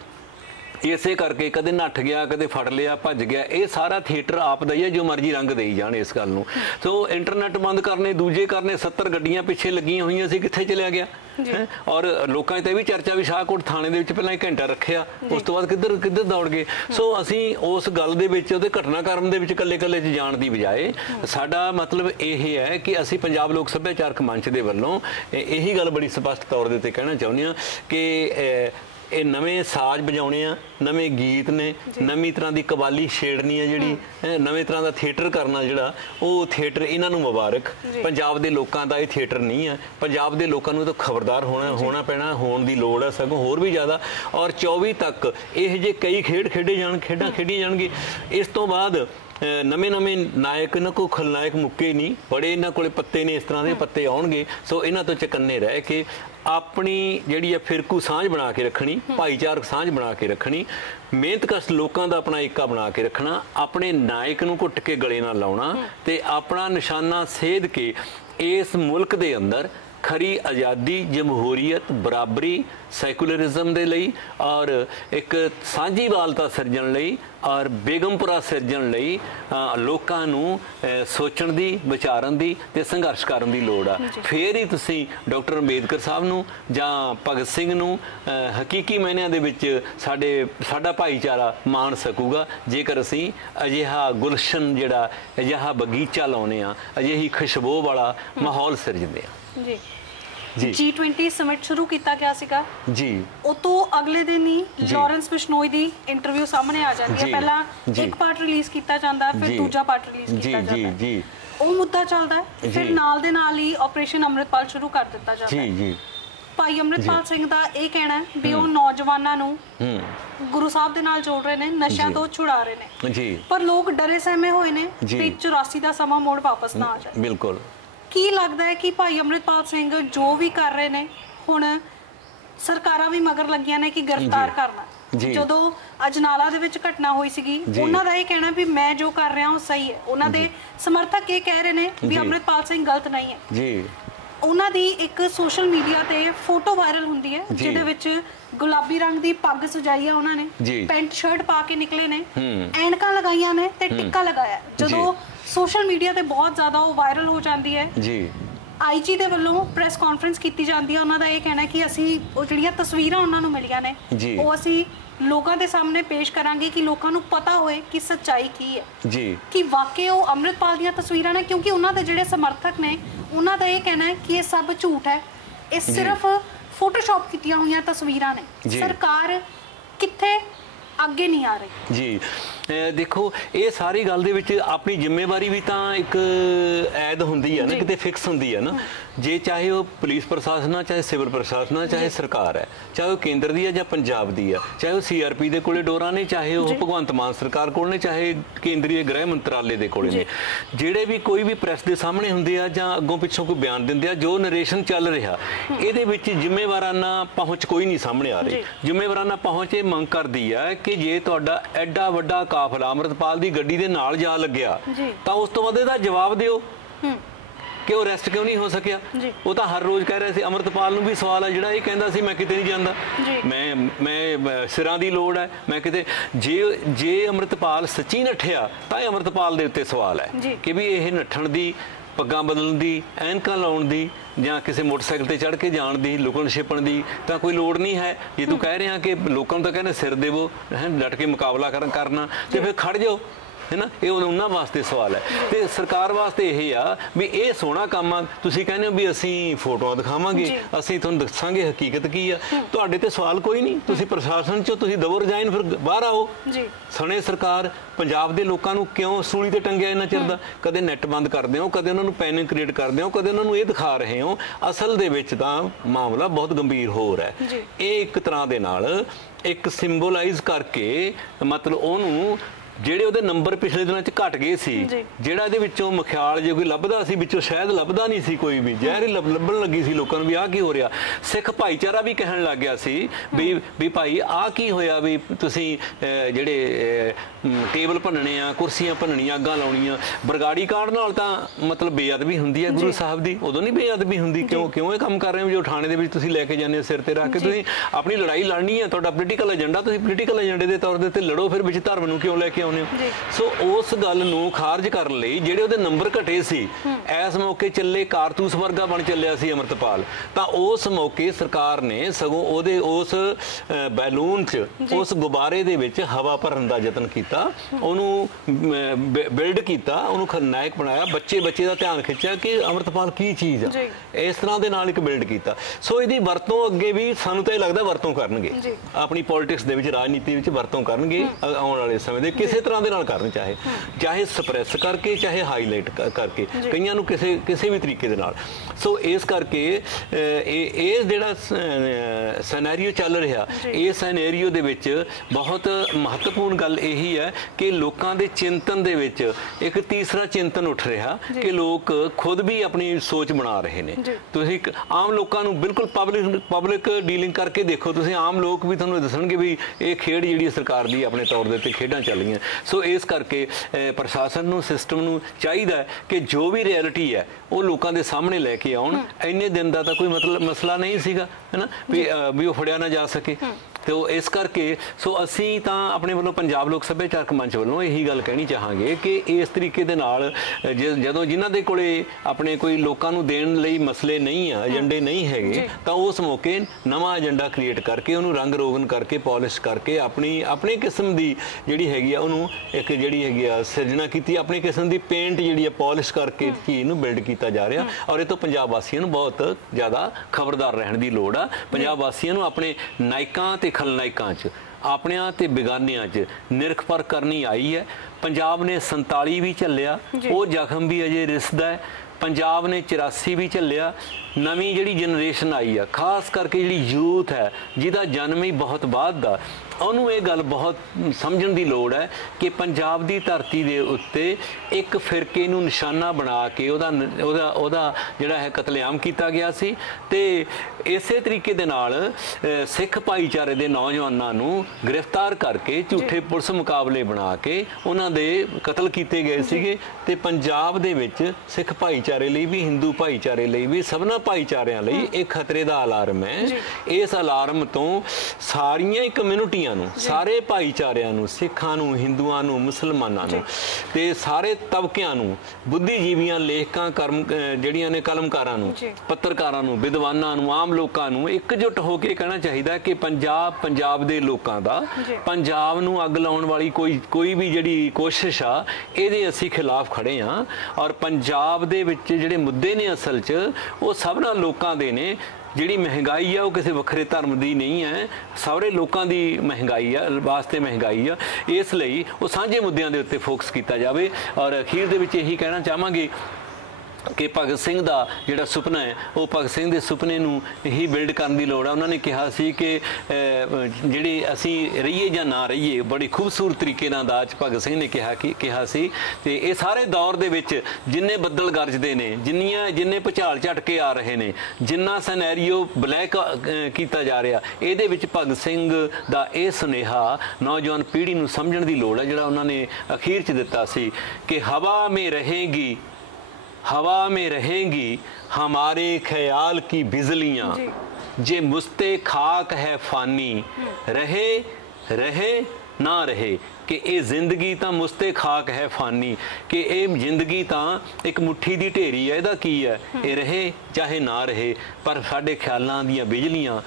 ਇਸੇ ਕਰਕੇ ਕਦੇ ਨੱਠ ਗਿਆ, ਕਦੇ ਫੜ ਲਿਆ, ਭੱਜ ਗਿਆ। ਇਹ ਸਾਰਾ ਥੀਏਟਰ ਆਪ ਦਾ ਹੀ ਹੈ, ਜੋ ਮਰਜ਼ੀ ਰੰਗ ਦੇਈ ਜਾਣ ਇਸ ਗੱਲ ਨੂੰ। ਸੋ ਇੰਟਰਨੈਟ ਬੰਦ ਕਰਨੇ, ਦੂਜੇ ਕਰਨੇ, 70 ਗੱਡੀਆਂ ਪਿੱਛੇ ਲੱਗੀਆਂ ਹੋਈਆਂ ਸੀ, ਕਿੱਥੇ ਚਲਿਆ ਗਿਆ? ਔਰ ਲੋਕਾਂ 'ਚ ਤਾਂ ਇਹ ਵੀ ਚਰਚਾ ਵੀ ਸ਼ਾਹਕੋਟ ਥਾਣੇ ਦੇ ਵਿੱਚ ਪਹਿਲਾਂ 1 ਘੰਟਾ ਰੱਖਿਆ, ਉਸ ਤੋਂ ਬਾਅਦ ਕਿੱਧਰ ਦੌੜ ਗਏ। ਸੋ ਅਸੀਂ ਉਸ ਗੱਲ ਦੇ ਵਿੱਚ, ਉਹਦੇ ਘਟਨਾਕ੍ਰਮ ਦੇ ਵਿੱਚ ਕੱਲੇ 'ਚ ਜਾਣ ਦੀ ਬਜਾਏ, ਸਾਡਾ ਮਤਲਬ ਇਹ ਹੈ ਕਿ ਅਸੀਂ ਪੰਜਾਬ ਲੋਕ ਸੱਭਿਆਚਾਰਕ ਮੰਚ ਦੇ ਵੱਲੋਂ ਇਹੀ ਗੱਲ ਬੜੀ ਸਪਸ਼ਟ ਤੌਰ ਦੇ ਉੱਤੇ ਕਹਿਣਾ ਚਾਹੁੰਦੇ ਹਾਂ ਕਿ ਇਹ ਨਵੇਂ ਸਾਜ਼ ਵਜਾਉਣੇ ਆ, ਨਵੇਂ ਗੀਤ ਨੇ, ਨਵੀਂ ਤਰ੍ਹਾਂ ਦੀ ਕਵਾਲੀ ਛੇੜਨੀ ਆ, ਜਿਹੜੀ ਨਵੇਂ ਤਰ੍ਹਾਂ ਦਾ ਥੀਏਟਰ ਕਰਨਾ, ਜਿਹੜਾ ਉਹ ਥੀਏਟਰ ਇਹਨਾਂ ਨੂੰ ਮੁਬਾਰਕ। ਪੰਜਾਬ ਦੇ ਲੋਕਾਂ ਦਾ ਇਹ ਥੀਏਟਰ ਨਹੀਂ ਹੈ। ਪੰਜਾਬ ਦੇ ਲੋਕਾਂ ਨੂੰ ਤਾਂ ਖਬਰਦਾਰ ਹੋਣਾ ਪੈਣਾ, ਹੋਣ ਦੀ ਲੋੜ ਹੈ ਸਗੋਂ ਹੋਰ ਵੀ ਜ਼ਿਆਦਾ। ਔਰ 24 ਤੱਕ ਇਹ ਜਿਹੇ ਕਈ ਖੇਡੀਆਂ ਜਾਣਗੇ। ਇਸ ਤੋਂ ਬਾਅਦ ਨਵੇਂ ਨਾਇਕ, ਇਹਨਾਂ ਕੋਲ ਖਲਨਾਇਕ ਮੁੱਕੇ ਨਹੀਂ, ਬੜੇ ਇਹਨਾਂ ਕੋਲੇ ਪੱਤੇ ਨੇ, ਇਸ ਤਰ੍ਹਾਂ ਦੇ ਪੱਤੇ ਆਉਣਗੇ। ਸੋ ਇਹਨਾਂ ਤੋਂ ਚਕੰਨੇ ਰਹਿ ਕੇ ਆਪਣੀ ਜਿਹੜੀ ਹੈ ਫਿਰਕੂ ਸਾਂਝ ਬਣਾ ਕੇ ਰੱਖਣੀ, ਭਾਈਚਾਰਕ ਸਾਂਝ ਬਣਾ ਕੇ ਰੱਖਣੀ, ਮਿਹਨਤਕਸ਼ ਲੋਕਾਂ ਦਾ ਆਪਣਾ ਏਕਾ ਬਣਾ ਕੇ ਰੱਖਣਾ, ਆਪਣੇ ਨਾਇਕ ਨੂੰ ਘੁੱਟ ਕੇ ਗਲੇ ਨਾਲ ਲਾਉਣਾ ਤੇ ਆਪਣਾ ਨਿਸ਼ਾਨਾ ਸੇਧ ਕੇ ਇਸ ਮੁਲਕ ਦੇ ਅੰਦਰ ਖਰੀ ਆਜ਼ਾਦੀ, ਜਮਹੂਰੀਅਤ, ਬਰਾਬਰੀ, ਸੈਕੂਲਰਿਜ਼ਮ ਦੇ ਲਈ ਔਰ ਇੱਕ ਸਾਂਝੀਵਾਲਤਾ ਸਿਰਜਣ ਲਈ ਔਰ ਬੇਗਮਪੁਰਾ ਸਿਰਜਣ ਲਈ ਲੋਕਾਂ ਨੂੰ ਸੋਚਣ ਦੀ, ਵਿਚਾਰਨ ਦੀ ਤੇ ਸੰਘਰਸ਼ ਕਰਨ ਦੀ ਲੋੜ ਆ। ਫੇਰ ਹੀ ਤੁਸੀਂ ਡਾਕਟਰ ਅੰਬੇਦਕਰ ਸਾਹਿਬ ਨੂੰ ਜਾਂ ਭਗਤ ਸਿੰਘ ਨੂੰ ਹਕੀਕੀ ਮਾਇਨਿਆਂ ਦੇ ਵਿੱਚ ਸਾਡਾ ਭਾਈਚਾਰਾ ਮਾਣ ਸਕੂਗਾ, ਜੇਕਰ ਅਸੀਂ ਅਜਿਹਾ ਗੁਲਸ਼ਨ, ਜਿਹੜਾ ਅਜਿਹਾ ਬਗੀਚਾ ਲਾਉਨੇ ਆ, ਅਜਿਹੀ ਖੁਸ਼ਬੂ ਵਾਲਾ ਮਾਹੌਲ ਸਿਰਜਦੇ ਆ। G20 ਸਮਿਟ ਸ਼ੁਰੂ ਕੀਤਾ ਗਿਆ ਸੀਗਾ ਜੀ, ਉਹ ਤੋਂ ਅਗਲੇ ਦਿਨ ਹੀ ਲਾਰੈਂਸ ਬਿਸ਼ਨੋਈ ਦੀ ਇੰਟਰਵਿਊ ਸਾਹਮਣੇ ਆ ਜਾਂਦੀ ਹੈ। ਪਹਿਲਾਂ ਇੱਕ ਪਾਰਟ ਰਿਲੀਜ਼ ਕੀਤਾ ਜਾਂਦਾ, ਫਿਰ ਦੂਜਾ ਪਾਰਟ ਰਿਲੀਜ਼ ਕੀਤਾ ਜਾਂਦਾ, ਉਹ ਮੁੱਦਾ ਚੱਲਦਾ ਹੈ। ਫਿਰ ਨਾਲ ਦੇ ਨਾਲ ਹੀ ਆਪਰੇਸ਼ਨ ਅੰਮ੍ਰਿਤਪਾਲ ਸ਼ੁਰੂ ਕਰ ਦਿੱਤਾ ਜਾਂਦਾ ਹੈ। ਭਾਈ ਅੰਮ੍ਰਿਤਪਾਲ ਸਿੰਘ ਦਾ ਇਹ ਕਹਿਣਾ ਹੈ ਵੀ ਉਹ ਨੌਜਵਾਨਾਂ ਨੂੰ ਗੁਰੂ ਸਾਹਿਬ ਦੇ ਨਾਲ ਜੋੜ ਰਹੇ ਨੇ, ਨਸ਼ਿਆਂ ਤੋਂ ਛੁਡਾ ਰਹੇ ਨੇ, ਪਰ ਲੋਕ ਡਰੇ ਸਹਿਮੇ ਹੋਏ ਨੇ ਕਿ 84 ਦਾ ਸਮਾਂ ਮੋੜ ਵਾਪਸ ਨਾ ਆ ਜਾਏ। ਬਿਲਕੁਲ। ਕੀ ਲੱਗਦਾ ਹੈ ਕਿ ਭਾਈ ਅੰਮ੍ਰਿਤਪਾਲ ਸਿੰਘ ਜੋ ਵੀ ਕਰ ਰਹੇ ਨੇ, ਹੁਣ ਸਰਕਾਰਾਂ ਵੀ ਮਗਰ ਲੱਗੀਆਂ ਨੇ ਕਿ ਗ੍ਰਿਫਤਾਰ ਕਰਨਾ, ਜਦੋਂ ਅਜਨਾਲਾ ਦੇ ਵਿੱਚ ਘਟਨਾ ਹੋਈ ਸੀਗੀ ਉਹਨਾਂ ਦਾ ਇਹ ਕਹਿਣਾ ਵੀ ਮੈਂ ਜੋ ਕਰ ਰਿਹਾ ਹਾਂ ਸਹੀ ਹੈ। ਉਹਨਾਂ ਦੇ ਸਮਰਥਕ ਇਹ ਕਹਿ ਰਹੇ ਨੇ ਵੀ ਅੰਮ੍ਰਿਤਪਾਲ ਸਿੰਘ ਗਲਤ ਨਹੀਂ ਹੈ ਜੀ। ਉਹਨਾਂ ਦੀ ਇੱਕ ਸੋਸ਼ਲ ਮੀਡੀਆ ਤੇ ਫੋਟੋ ਵਾਇਰਲ ਹੁੰਦੀ ਹੈ ਜਿਹਦੇ ਵਿੱਚ ਗੁਲਾਬੀ ਰੰਗ ਦੀ ਪੱਗ ਸਜਾਈ ਆ ਉਹਨਾਂ ਨੇ, ਪੈਂਟ ਸ਼ਰਟ ਪਾ ਕੇ ਨਿਕਲੇ ਨੇ, ਐਨਕਾਂ ਲਗਾਈਆਂ ਨੇ ਤੇ ਟਿੱਕਾ ਲਗਾਇਆ। ਜਦੋਂ ਸੋਸ਼ਲ ਮੀਡੀਆ ਤੇ ਬਹੁਤ ਜ਼ਿਆਦਾ ਉਹ ਵਾਇਰਲ ਹੋ ਜਾਂਦੀ ਹੈ ਜੀ। ਆਈਜੀ ਦੇ ਵੱਲੋਂ ਪ੍ਰੈਸ ਕਾਨਫਰੰਸ ਕੀਤੀ ਜਾਂਦੀ ਹੈ। ਉਹਨਾਂ ਦਾ ਇਹ ਕਹਿਣਾ ਕਿ ਅਸੀਂ ਉਹ ਜਿਹੜੀਆਂ ਤਸਵੀਰਾਂ ਉਹਨਾਂ ਨੂੰ ਮਿਲੀਆਂ ਨੇ ਉਹ ਅਸੀਂ ਲੋਕਾਂ ਦੇ ਸਾਹਮਣੇ ਪੇਸ਼ ਕਰਾਂਗੇ ਕਿ ਲੋਕਾਂ ਨੂੰ ਪਤਾ ਹੋਏ ਕਿ ਸੱਚਾਈ ਕੀ ਹੈ ਜੀ, ਕਿ ਵਾਕਈ ਉਹ ਅੰਮ੍ਰਿਤਪਾਲ ਦੀਆਂ ਤਸਵੀਰਾਂ ਨੇ। ਕਿਉਂਕਿ ਉਹਨਾਂ ਦੇ ਜਿਹੜੇ ਸਮਰਥਕ ਨੇ ਉਹਨਾਂ ਦਾ ਇਹ ਕਹਿਣਾ ਹੈ ਕਿ ਇਹ ਸਭ ਝੂਠ ਹੈ, ਇਹ ਸਿਰਫ ਫੋਟੋਸ਼ਾਪ ਕੀਤੀਆਂ ਹੋਈਆਂ ਤਸਵੀਰਾਂ ਨੇ। ਸਰਕਾਰ ਕਿੱਥੇ ਅੱਗੇ ਨਹੀਂ ਆ ਰਹੀ ਜੀ। ਦੇਖੋ ਇਹ ਸਾਰੀ ਗੱਲ ਦੇ ਵਿੱਚ ਆਪਣੀ ਜ਼ਿੰਮੇਵਾਰੀ ਵੀ ਤਾਂ ਇੱਕ ਐਦ ਹੁੰਦੀ ਹੈ ਨਾ, ਕਿਤੇ ਫਿਕਸ ਹੁੰਦੀ ਹੈ ਨਾ। ਜੇ ਚਾਹੇ ਉਹ ਪੁਲਿਸ ਪ੍ਰਸ਼ਾਸਨ ਆ, ਚਾਹੇ ਸਿਵਲ ਪ੍ਰਸ਼ਾਸਨ ਆ, ਚਾਹੇ ਸਰਕਾਰ ਹੈ, ਚਾਹੇ ਉਹ ਕੇਂਦਰ ਦੀ ਹੈ ਜਾਂ ਪੰਜਾਬ ਦੀ ਆ, ਚਾਹੇ ਉਹ ਸੀਆਰਪੀ ਦੇ ਕੋਲੇ ਡੋਰਾਂ ਨੇ, ਚਾਹੇ ਉਹ ਭਗਵੰਤ ਮਾਨ ਸਰਕਾਰ ਕੋਲ ਨੇ, ਚਾਹੇ ਕੇਂਦਰੀ ਗ੍ਰਹਿ ਮੰਤਰਾਲੇ ਦੇ ਕੋਲੇ ਨੇ, ਜਿਹੜੇ ਵੀ ਕੋਈ ਵੀ ਪ੍ਰੈਸ ਦੇ ਸਾਹਮਣੇ ਹੁੰਦੇ ਆ ਜਾਂ ਅੱਗੋਂ ਪਿੱਛੋਂ ਕੋਈ ਬਿਆਨ ਦਿੰਦੇ ਆ, ਜੋ ਨਰੇਸ਼ਨ ਚੱਲ ਰਿਹਾ ਇਹਦੇ ਵਿੱਚ ਜ਼ਿੰਮੇਵਾਰਾਨਾ ਪਹੁੰਚ ਕੋਈ ਨਹੀਂ ਸਾਹਮਣੇ ਆ ਰਹੀ। ਜ਼ਿੰਮੇਵਾਰਾਨਾ ਪਹੁੰਚ ਇਹ ਮੰਗ ਕਰਦੀ ਆ ਕਿ ਜੇ ਤੁਹਾਡਾ ਐਡਾ ਵੱਡਾ ਕਾਫਲਾ ਅੰਮ੍ਰਿਤਪਾਲ ਦੀ ਗੱਡੀ ਦੇ ਨਾਲ ਜਾ ਲੱਗਿਆ ਤਾਂ ਉਸ ਤੋਂ ਬਾਅਦ ਇਹਦਾ ਜਵਾਬ ਦਿਓ ਕਿ ਉਹ ਅਰੈਸਟ ਕਿਉਂ ਨਹੀਂ ਹੋ ਸਕਿਆ। ਉਹ ਤਾਂ ਹਰ ਰੋਜ਼ ਕਹਿ ਰਿਹਾ ਸੀ। ਅੰਮ੍ਰਿਤਪਾਲ ਨੂੰ ਵੀ ਸਵਾਲ ਹੈ ਜਿਹੜਾ ਇਹ ਕਹਿੰਦਾ ਸੀ ਮੈਂ ਕਿਤੇ ਨਹੀਂ ਜਾਂਦਾ, ਮੈਂ ਸਿਰਾਂ ਦੀ ਲੋੜ ਹੈ, ਮੈਂ ਕਿਤੇ ਜੇ ਅੰਮ੍ਰਿਤਪਾਲ ਸੱਚੀ ਨੱਠਿਆ ਤਾਂ ਇਹ ਅੰਮ੍ਰਿਤਪਾਲ ਦੇ ਉੱਤੇ ਸਵਾਲ ਹੈ ਕਿ ਵੀ ਇਹ ਨੱਠਣ ਦੀ, ਪੱਗਾਂ ਬਦਲਣ ਦੀ, ਐਨਕਾਂ ਲਾਉਣ ਦੀ ਜਾਂ ਕਿਸੇ ਮੋਟਰਸਾਈਕਲ ਤੇ ਚੜ੍ਹ ਕੇ ਜਾਣ ਦੀ, ਲੁਕਣ ਛਿਪਣ ਦੀ ਤਾਂ ਕੋਈ ਲੋੜ ਨਹੀਂ ਹੈ। ਜੇ ਤੂੰ ਕਹਿ ਰਿਹਾ ਕਿ ਲੋਕਾਂ ਨੂੰ ਤਾਂ ਕਹਿੰਦੇ ਸਿਰ ਦੇਵੋ, ਡਟ ਕੇ ਮੁਕਾਬਲਾ ਕਰਨਾ ਤੇ ਫਿਰ ਖੜ ਜਾਓ, ਹੈ ਨਾ। ਇਹ ਉਹਨਾਂ ਵਾਸਤੇ ਸਵਾਲ ਹੈ ਤੇ ਸਰਕਾਰ ਵਾਸਤੇ ਇਹ ਆ ਵੀ ਇਹ ਸੋਹਣਾ ਕੰਮ ਆ। ਤੁਸੀਂ ਕਹਿੰਦੇ ਹੋ ਵੀ ਅਸੀਂ ਫੋਟੋਆਂ ਦਿਖਾਵਾਂਗੇ, ਅਸੀਂ ਤੁਹਾਨੂੰ ਦੱਸਾਂਗੇ ਹਕੀਕਤ ਕੀ ਆ। ਤੁਹਾਡੇ ਤੇ ਸਵਾਲ ਕੋਈ ਨਹੀਂ, ਤੁਸੀਂ ਪ੍ਰਸ਼ਾਸਨ ਚੋਂ ਤੁਸੀਂ ਦਬੋ ਰਜਾਈਨ, ਫਿਰ ਬਾਹਰ ਆਓ। ਸਣੇ ਸਰਕਾਰ ਪੰਜਾਬ ਦੇ ਲੋਕਾਂ ਨੂੰ ਕਿਉਂ ਸੂਲੀ ਤੇ ਟੰਗਿਆ ਇਹਨਾਂ ਚਿਰ ਦਾ? ਕਦੇ ਨੈਟ ਬੰਦ ਕਰਦੇ ਹੋ, ਕਦੇ ਉਹਨਾਂ ਨੂੰ ਪੈਨਿਕ ਕ੍ਰੀਏਟ ਕਰਦੇ ਹੋ, ਕਦੇ ਉਹਨਾਂ ਨੂੰ ਇਹ ਦਿਖਾ ਰਹੇ ਹੋ। ਅਸਲ ਦੇ ਵਿੱਚ ਤਾਂ ਮਾਮਲਾ ਬਹੁਤ ਗੰਭੀਰ ਹੋ ਰਿਹਾ ਹੈ। ਇਹ ਇੱਕ ਤਰ੍ਹਾਂ ਦੇ ਨਾਲ ਇੱਕ ਸਿੰਬੋਲਾਈਜ਼ ਕਰਕੇ ਮਤਲਬ ਉਹਨੂੰ ਜਿਹੜੇ ਉਹਦੇ ਨੰਬਰ ਪਿਛਲੇ ਦਿਨਾਂ 'ਚ ਘਟ ਗਏ ਸੀ, ਜਿਹੜਾ ਇਹਦੇ ਵਿੱਚੋਂ ਮਖਿਆਲ ਜੇ ਕੋਈ ਲੱਭਦਾ ਸੀ ਵਿੱਚੋਂ ਸ਼ਾਇਦ ਲੱਭਦਾ ਨਹੀਂ ਸੀ ਕੋਈ ਵੀ, ਜ਼ਹਿਰ ਲੱਭਣ ਲੱਗੀ ਸੀ ਲੋਕਾਂ ਨੂੰ ਵੀ ਆਹ ਕੀ ਹੋ ਰਿਹਾ। ਸਿੱਖ ਭਾਈਚਾਰਾ ਵੀ ਕਹਿਣ ਲੱਗ ਗਿਆ ਸੀ ਵੀ ਭਾਈ ਆਹ ਕੀ ਹੋਇਆ, ਵੀ ਤੁਸੀਂ ਜਿਹੜੇ ਟੇਬਲ ਭੰਨਣੇ ਆ, ਕੁਰਸੀਆਂ ਭੰਨਣੀਆਂ, ਅੱਗਾਂ ਲਾਉਣੀਆਂ। ਬਰਗਾੜੀ ਕਾਂਡ ਨਾਲ ਤਾਂ ਮਤਲਬ ਬੇਅਦਬੀ ਹੁੰਦੀ ਹੈ ਗੁਰੂ ਸਾਹਿਬ ਦੀ, ਉਦੋਂ ਨਹੀਂ ਬੇਅਦਬੀ ਹੁੰਦੀ। ਕਿਉਂ ਇਹ ਕੰਮ ਕਰ ਰਹੇ ਹੋ ਜੋ ਥਾਣੇ ਦੇ ਵਿੱਚ ਤੁਸੀਂ ਲੈ ਕੇ ਜਾਂਦੇ ਹੋ ਸਿਰ ਤੇ ਰੱਖ ਕੇ? ਤੁਸੀਂ ਆਪਣੀ ਲੜਾਈ ਲੜਨੀ ਹੈ, ਤੁਹਾਡਾ ਪੋਲੀਟੀਕਲ ਏਜੰਡਾ, ਤੁਸੀਂ ਪੋਲੀਟੀਕਲ ਏਜੰਡੇ ਦੇ ਤੌਰ ਤੇ ਲੜੋ, ਫਿਰ ਵਿੱਚ ਧਰਮ ਨੂੰ ਕਿਉਂ ਲੈ ਕੇ ਆਉਂਦੇ ਹੋ? ਸੋ ਉਸ ਗੱਲ ਨੂੰ ਖਾਰਜ ਕਰਨ ਲਈ ਜਿਹੜੇ ਉਹਦੇ ਨੰਬਰ ਘਟੇ ਸੀ, ਇਸ ਮੌਕੇ ਚੱਲੇ ਕਾਰਤੂਸ ਵਰਗਾ ਬਣ ਚੱਲਿਆ ਸੀ ਅੰਮ੍ਰਿਤਪਾਲ, ਤਾਂ ਉਸ ਮੌਕੇ ਸਰਕਾਰ ਨੇ ਸਗੋਂ ਉਹਦੇ ਉਸ ਬੈਲੂਨ 'ਚ, ਉਸ ਗੁਬਾਰੇ ਦੇ ਵਿੱਚ ਹਵਾ ਭਰਨ ਦਾ ਯਤਨ ਕੀਤਾ, ਉਹਨੂੰ ਬਿਲਡ ਕੀਤਾ, ਉਹਨੂੰ ਖਲਨਾਇਕ ਬਣਾਇਆ, ਬੱਚੇ ਦਾ ਧਿਆਨ ਖਿੱਚਿਆ ਕਿ ਅੰਮ੍ਰਿਤਪਾਲ ਕੀ ਚੀਜ਼ ਆ, ਇਸ ਤਰ੍ਹਾਂ ਦੇ ਨਾਲ ਇੱਕ ਬਿਲਡ ਕੀਤਾ। ਸੋ ਇਹਦੀ ਵਰਤੋਂ ਅੱਗੇ ਵੀ ਸਾਨੂੰ ਤਾਂ ਇਹ ਲੱਗਦਾ ਵਰਤੋਂ ਕਰਨਗੇ, ਆਪਣੀ ਪੋਲਿਟਿਕਸ ਦੇ ਵਿੱਚ, ਰਾਜਨੀਤੀ ਵਿੱਚ ਵਰਤੋਂ ਕਰਨਗੇ ਆਉਣ ਵਾਲੇ ਸਮੇਂ ਦੇ, ਕਿਸੇ ਤਰ੍ਹਾਂ ਦੇ ਨਾਲ ਕਰਨ, ਚਾਹੇ ਸਪਰੈਸ ਕਰਕੇ, ਚਾਹੇ ਹਾਈਲਾਈਟ ਕਰਕੇ, ਕਈਆਂ ਨੂੰ ਕਿਸੇ ਵੀ ਤਰੀਕੇ ਦੇ ਨਾਲ। ਸੋ ਇਸ ਕਰਕੇ ਇਹ ਜਿਹੜਾ ਸਿਨੈਰੀਓ ਚੱਲ ਰਿਹਾ, ਇਸ ਸਿਨੈਰੀਓ ਦੇ ਵਿੱਚ ਬਹੁਤ ਮਹੱਤਵਪੂਰਨ ਗੱਲ ਇਹੀ ਹੈ ਕਿ ਲੋਕਾਂ ਦੇ ਚਿੰਤਨ ਦੇ ਵਿੱਚ ਇੱਕ ਤੀਸਰਾ ਚਿੰਤਨ ਉੱਠ ਰਿਹਾ ਕਿ ਲੋਕ ਖੁਦ ਵੀ ਆਪਣੀ ਸੋਚ ਬਣਾ ਰਹੇ ਨੇ। ਤੁਸੀਂ ਆਮ ਲੋਕਾਂ ਨੂੰ ਬਿਲਕੁਲ ਪਬਲਿਕ ਡੀਲਿੰਗ ਕਰਕੇ ਦੇਖੋ, ਤੁਸੀਂ ਆਮ ਲੋਕ ਵੀ ਤੁਹਾਨੂੰ ਦੱਸਣਗੇ ਵੀ ਇਹ ਖੇਡ ਜਿਹੜੀ ਸਰਕਾਰ ਦੀ ਆਪਣੇ ਤੌਰ ਦੇ ਉੱਤੇ ਖੇਡਾਂ ਚੱਲ ਰਹੀਆਂ। ਸੋ ਇਸ ਕਰਕੇ ਪ੍ਰਸ਼ਾਸਨ ਨੂੰ, ਸਿਸਟਮ ਨੂੰ ਚਾਹੀਦਾ ਹੈ ਕਿ ਜੋ ਵੀ ਰਿਐਲਿਟੀ ਹੈ ਉਹ ਲੋਕਾਂ ਦੇ ਸਾਹਮਣੇ ਲੈ ਕੇ ਆਉਣ। ਇੰਨੇ ਦਿਨ ਦਾ ਤਾਂ ਕੋਈ ਮਸਲਾ ਨਹੀਂ ਸੀਗਾ, ਹੈ ਨਾ, ਵੀ ਉਹ ਫੜਿਆ ਨਾ ਜਾ ਸਕੇ। ਤੇ ਇਸ ਕਰਕੇ ਸੋ ਅਸੀਂ ਤਾਂ ਆਪਣੇ ਵੱਲੋਂ ਪੰਜਾਬ ਲੋਕ ਸੱਭਿਆਚਾਰਕ ਮੰਚ ਵੱਲੋਂ ਇਹੀ ਗੱਲ ਕਹਿਣੀ ਚਾਹਾਂਗੇ ਕਿ ਇਸ ਤਰੀਕੇ ਦੇ ਨਾਲ ਜਦੋਂ ਜਿਨ੍ਹਾਂ ਦੇ ਕੋਲੇ ਆਪਣੇ ਕੋਈ ਲੋਕਾਂ ਨੂੰ ਦੇਣ ਲਈ ਮਸਲੇ ਨਹੀਂ ਆ, ਏਜੰਡੇ ਨਹੀਂ ਹੈਗੇ, ਤਾਂ ਉਸ ਮੌਕੇ ਨਵਾਂ ਏਜੰਡਾ ਕ੍ਰੀਏਟ ਕਰਕੇ, ਉਹਨੂੰ ਰੰਗ ਰੋਗਨ ਕਰਕੇ, ਪਾਲਿਸ਼ ਕਰਕੇ, ਆਪਣੀ ਕਿਸਮ ਦੀ ਜਿਹੜੀ ਹੈਗੀ ਆ ਉਹਨੂੰ ਇੱਕ ਜਿਹੜੀ ਹੈਗੀ ਆ ਸਿਰਜਣਾ ਕੀਤੀ, ਆਪਣੀ ਕਿਸਮ ਦੀ ਪੇਂਟ ਜਿਹੜੀ ਆ ਪਾਲਿਸ਼ ਕਰਕੇ ਚੀਜ਼ ਨੂੰ ਬਿਲਡ ਕੀਤਾ ਜਾ ਰਿਹਾ। ਔਰ ਇਹ ਤੋਂ ਪੰਜਾਬ ਵਾਸੀਆਂ ਨੂੰ ਬਹੁਤ ਜ਼ਿਆਦਾ ਖਬਰਦਾਰ ਰਹਿਣ ਦੀ ਲੋੜ ਆ। ਪੰਜਾਬ ਵਾਸੀਆਂ ਨੂੰ ਆਪਣੇ ਨਾਇਕਾਂ ਤੇ ਖਲਨਾਇਕਾਂ 'ਚ, ਆਪਣਿਆਂ ਤੇ ਬੇਗਾਨਿਆਂ 'ਚ ਨਿਰਖ ਪਰਖ ਕਰਨੀ ਆਈ ਹੈ। ਪੰਜਾਬ ਨੇ 47 ਵੀ ਝੱਲਿਆ, ਉਹ ਜ਼ਖਮ ਵੀ ਅਜੇ ਰਿਸਦਾ ਹੈ। ਪੰਜਾਬ ਨੇ 84 ਵੀ ਝੱਲਿਆ। ਨਵੀਂ ਜਿਹੜੀ ਜਨਰੇਸ਼ਨ ਆਈ ਆ, ਖਾਸ ਕਰਕੇ ਜਿਹੜੀ ਯੂਥ ਹੈ ਜਿਹਦਾ ਜਨਮ ਹੀ ਬਹੁਤ ਬਾਅਦ ਦਾ, ਉਹਨੂੰ ਇਹ ਗੱਲ ਬਹੁਤ ਸਮਝਣ ਦੀ ਲੋੜ ਹੈ ਕਿ ਪੰਜਾਬ ਦੀ ਧਰਤੀ ਦੇ ਉੱਤੇ ਇੱਕ ਫਿਰਕੇ ਨੂੰ ਨਿਸ਼ਾਨਾ ਬਣਾ ਕੇ ਉਹਦਾ ਜਿਹੜਾ ਹੈ ਕਤਲੇਆਮ ਕੀਤਾ ਗਿਆ ਸੀ ਤੇ ਇਸੇ ਤਰੀਕੇ ਦੇ ਨਾਲ ਸਿੱਖ ਭਾਈਚਾਰੇ ਦੇ ਨੌਜਵਾਨਾਂ ਨੂੰ ਗ੍ਰਿਫਤਾਰ ਕਰਕੇ ਝੂਠੇ ਪੁਲਿਸ ਮੁਕਾਬਲੇ ਬਣਾ ਕੇ ਉਹਨਾਂ ਦੇ ਕਤਲ ਕੀਤੇ ਗਏ ਸੀਗੇ ਤੇ ਪੰਜਾਬ ਦੇ ਵਿੱਚ ਸਿੱਖ ਭਾਈਚਾਰੇ ਲਈ ਵੀ ਹਿੰਦੂ ਭਾਈਚਾਰੇ ਲਈ ਵੀ ਸਭਨਾ ਭਾਈਚਾਰਿਆਂ ਲਈ ਇਹ ਖਤਰੇ ਦਾ ਅਲਾਰਮ ਹੈ। ਇਸ ਅਲਾਰਮ ਤੋਂ ਸਾਰੀਆਂ ਹੀ ਕਮਿਊਨਿਟੀਆਂ ਨੂੰ, ਸਾਰੇ ਭਾਈਚਾਰਿਆਂ ਨੂੰ, ਸਿੱਖਾਂ ਨੂੰ, ਹਿੰਦੂਆਂ ਨੂੰ, ਮੁਸਲਮਾਨਾਂ ਨੂੰ ਤੇ ਸਾਰੇ ਤਬਕਿਆਂ ਨੂੰ, ਬੁੱਧੀਜੀਵੀਆਂ, ਲੇਖਕਾਂ, ਜਿਹੜੀਆਂ ਨੇ ਕਲਮਕਾਰਾਂ ਨੂੰ, ਪੱਤਰਕਾਰਾਂ ਨੂੰ, ਵਿਦਵਾਨਾਂ ਨੂੰ, ਆਮ ਲੋਕਾਂ ਨੂੰ ਇਕਜੁੱਟ ਹੋ ਕੇ ਕਹਿਣਾ ਚਾਹੀਦਾ ਕਿ ਪੰਜਾਬ ਦੇ ਲੋਕਾਂ ਦਾ, ਪੰਜਾਬ ਨੂੰ ਅੱਗ ਲਾਉਣ ਵਾਲੀ ਕੋਈ ਵੀ ਜਿਹੜੀ ਕੋਸ਼ਿਸ਼ ਆ ਇਹਦੇ ਅਸੀਂ ਖਿਲਾਫ ਖੜੇ ਹਾਂ। ਔਰ ਪੰਜਾਬ ਦੇ ਵਿੱਚ ਜਿਹੜੇ ਮੁੱਦੇ ਨੇ ਅਸਲ 'ਚ ਉਹ ਸਭਨਾਂ ਲੋਕਾਂ ਦੇ ਨੇ। ਜਿਹੜੀ ਮਹਿੰਗਾਈ ਆ ਉਹ ਕਿਸੇ ਵੱਖਰੇ ਧਰਮ ਦੀ ਨਹੀਂ ਹੈ, ਸਾਰੇ ਲੋਕਾਂ ਦੀ ਮਹਿੰਗਾਈ ਆ, ਵਾਸਤੇ ਮਹਿੰਗਾਈ ਆ। ਇਸ ਲਈ ਉਹ ਸਾਂਝੇ ਮੁੱਦਿਆਂ ਦੇ ਉੱਤੇ ਫੋਕਸ ਕੀਤਾ ਜਾਵੇ। ਔਰ ਅਖੀਰ ਦੇ ਵਿੱਚ ਇਹੀ ਕਹਿਣਾ ਚਾਹਾਂਗੇ ਕਿ ਭਗਤ ਸਿੰਘ ਦਾ ਜਿਹੜਾ ਸੁਪਨਾ ਹੈ ਉਹ ਭਗਤ ਸਿੰਘ ਦੇ ਸੁਪਨੇ ਨੂੰ ਹੀ ਬਿਲਡ ਕਰਨ ਦੀ ਲੋੜ ਹੈ। ਉਹਨਾਂ ਨੇ ਕਿਹਾ ਸੀ ਕਿ ਜਿਹੜੇ ਅਸੀਂ ਰਹੀਏ ਜਾਂ ਨਾ ਰਹੀਏ, ਬੜੀ ਖੂਬਸੂਰਤ ਤਰੀਕੇ ਨਾਲ ਅੰਦਾਜ਼ ਭਗਤ ਸਿੰਘ ਨੇ ਕਿਹਾ ਸੀ। ਤੇ ਇਹ ਸਾਰੇ ਦੌਰ ਦੇ ਵਿੱਚ ਜਿੰਨੇ ਬੱਦਲ ਗਰਜਦੇ ਨੇ, ਜਿੰਨੇ ਭੁਚਾਲ ਝਟਕੇ ਆ ਰਹੇ ਨੇ, ਜਿੰਨਾ ਸਿਨੈਰੀਓ ਬਲੈਕ ਕੀਤਾ ਜਾ ਰਿਹਾ, ਇਹਦੇ ਵਿੱਚ ਭਗਤ ਸਿੰਘ ਦਾ ਇਹ ਸੁਨੇਹਾ ਨੌਜਵਾਨ ਪੀੜ੍ਹੀ ਨੂੰ ਸਮਝਣ ਦੀ ਲੋੜ ਹੈ ਜਿਹੜਾ ਉਹਨਾਂ ਨੇ ਅਖੀਰ 'ਚ ਦਿੱਤਾ ਸੀ ਕਿ ਹਵਾ ਮੇਂ ਰਹੇਗੀ हमारे ख्याल की बिजलियां, जे मुस्ते खाक है फानी, रहे ना रहे कि ये जिंदगी तो मुस्ते खाक है फानी, कि ये जिंदगी तो एक मुट्ठी दी ढेरी है, इहदा की है, ये रहे चाहे ना रहे, पर साडे ख्यालां दीयां बिजलियां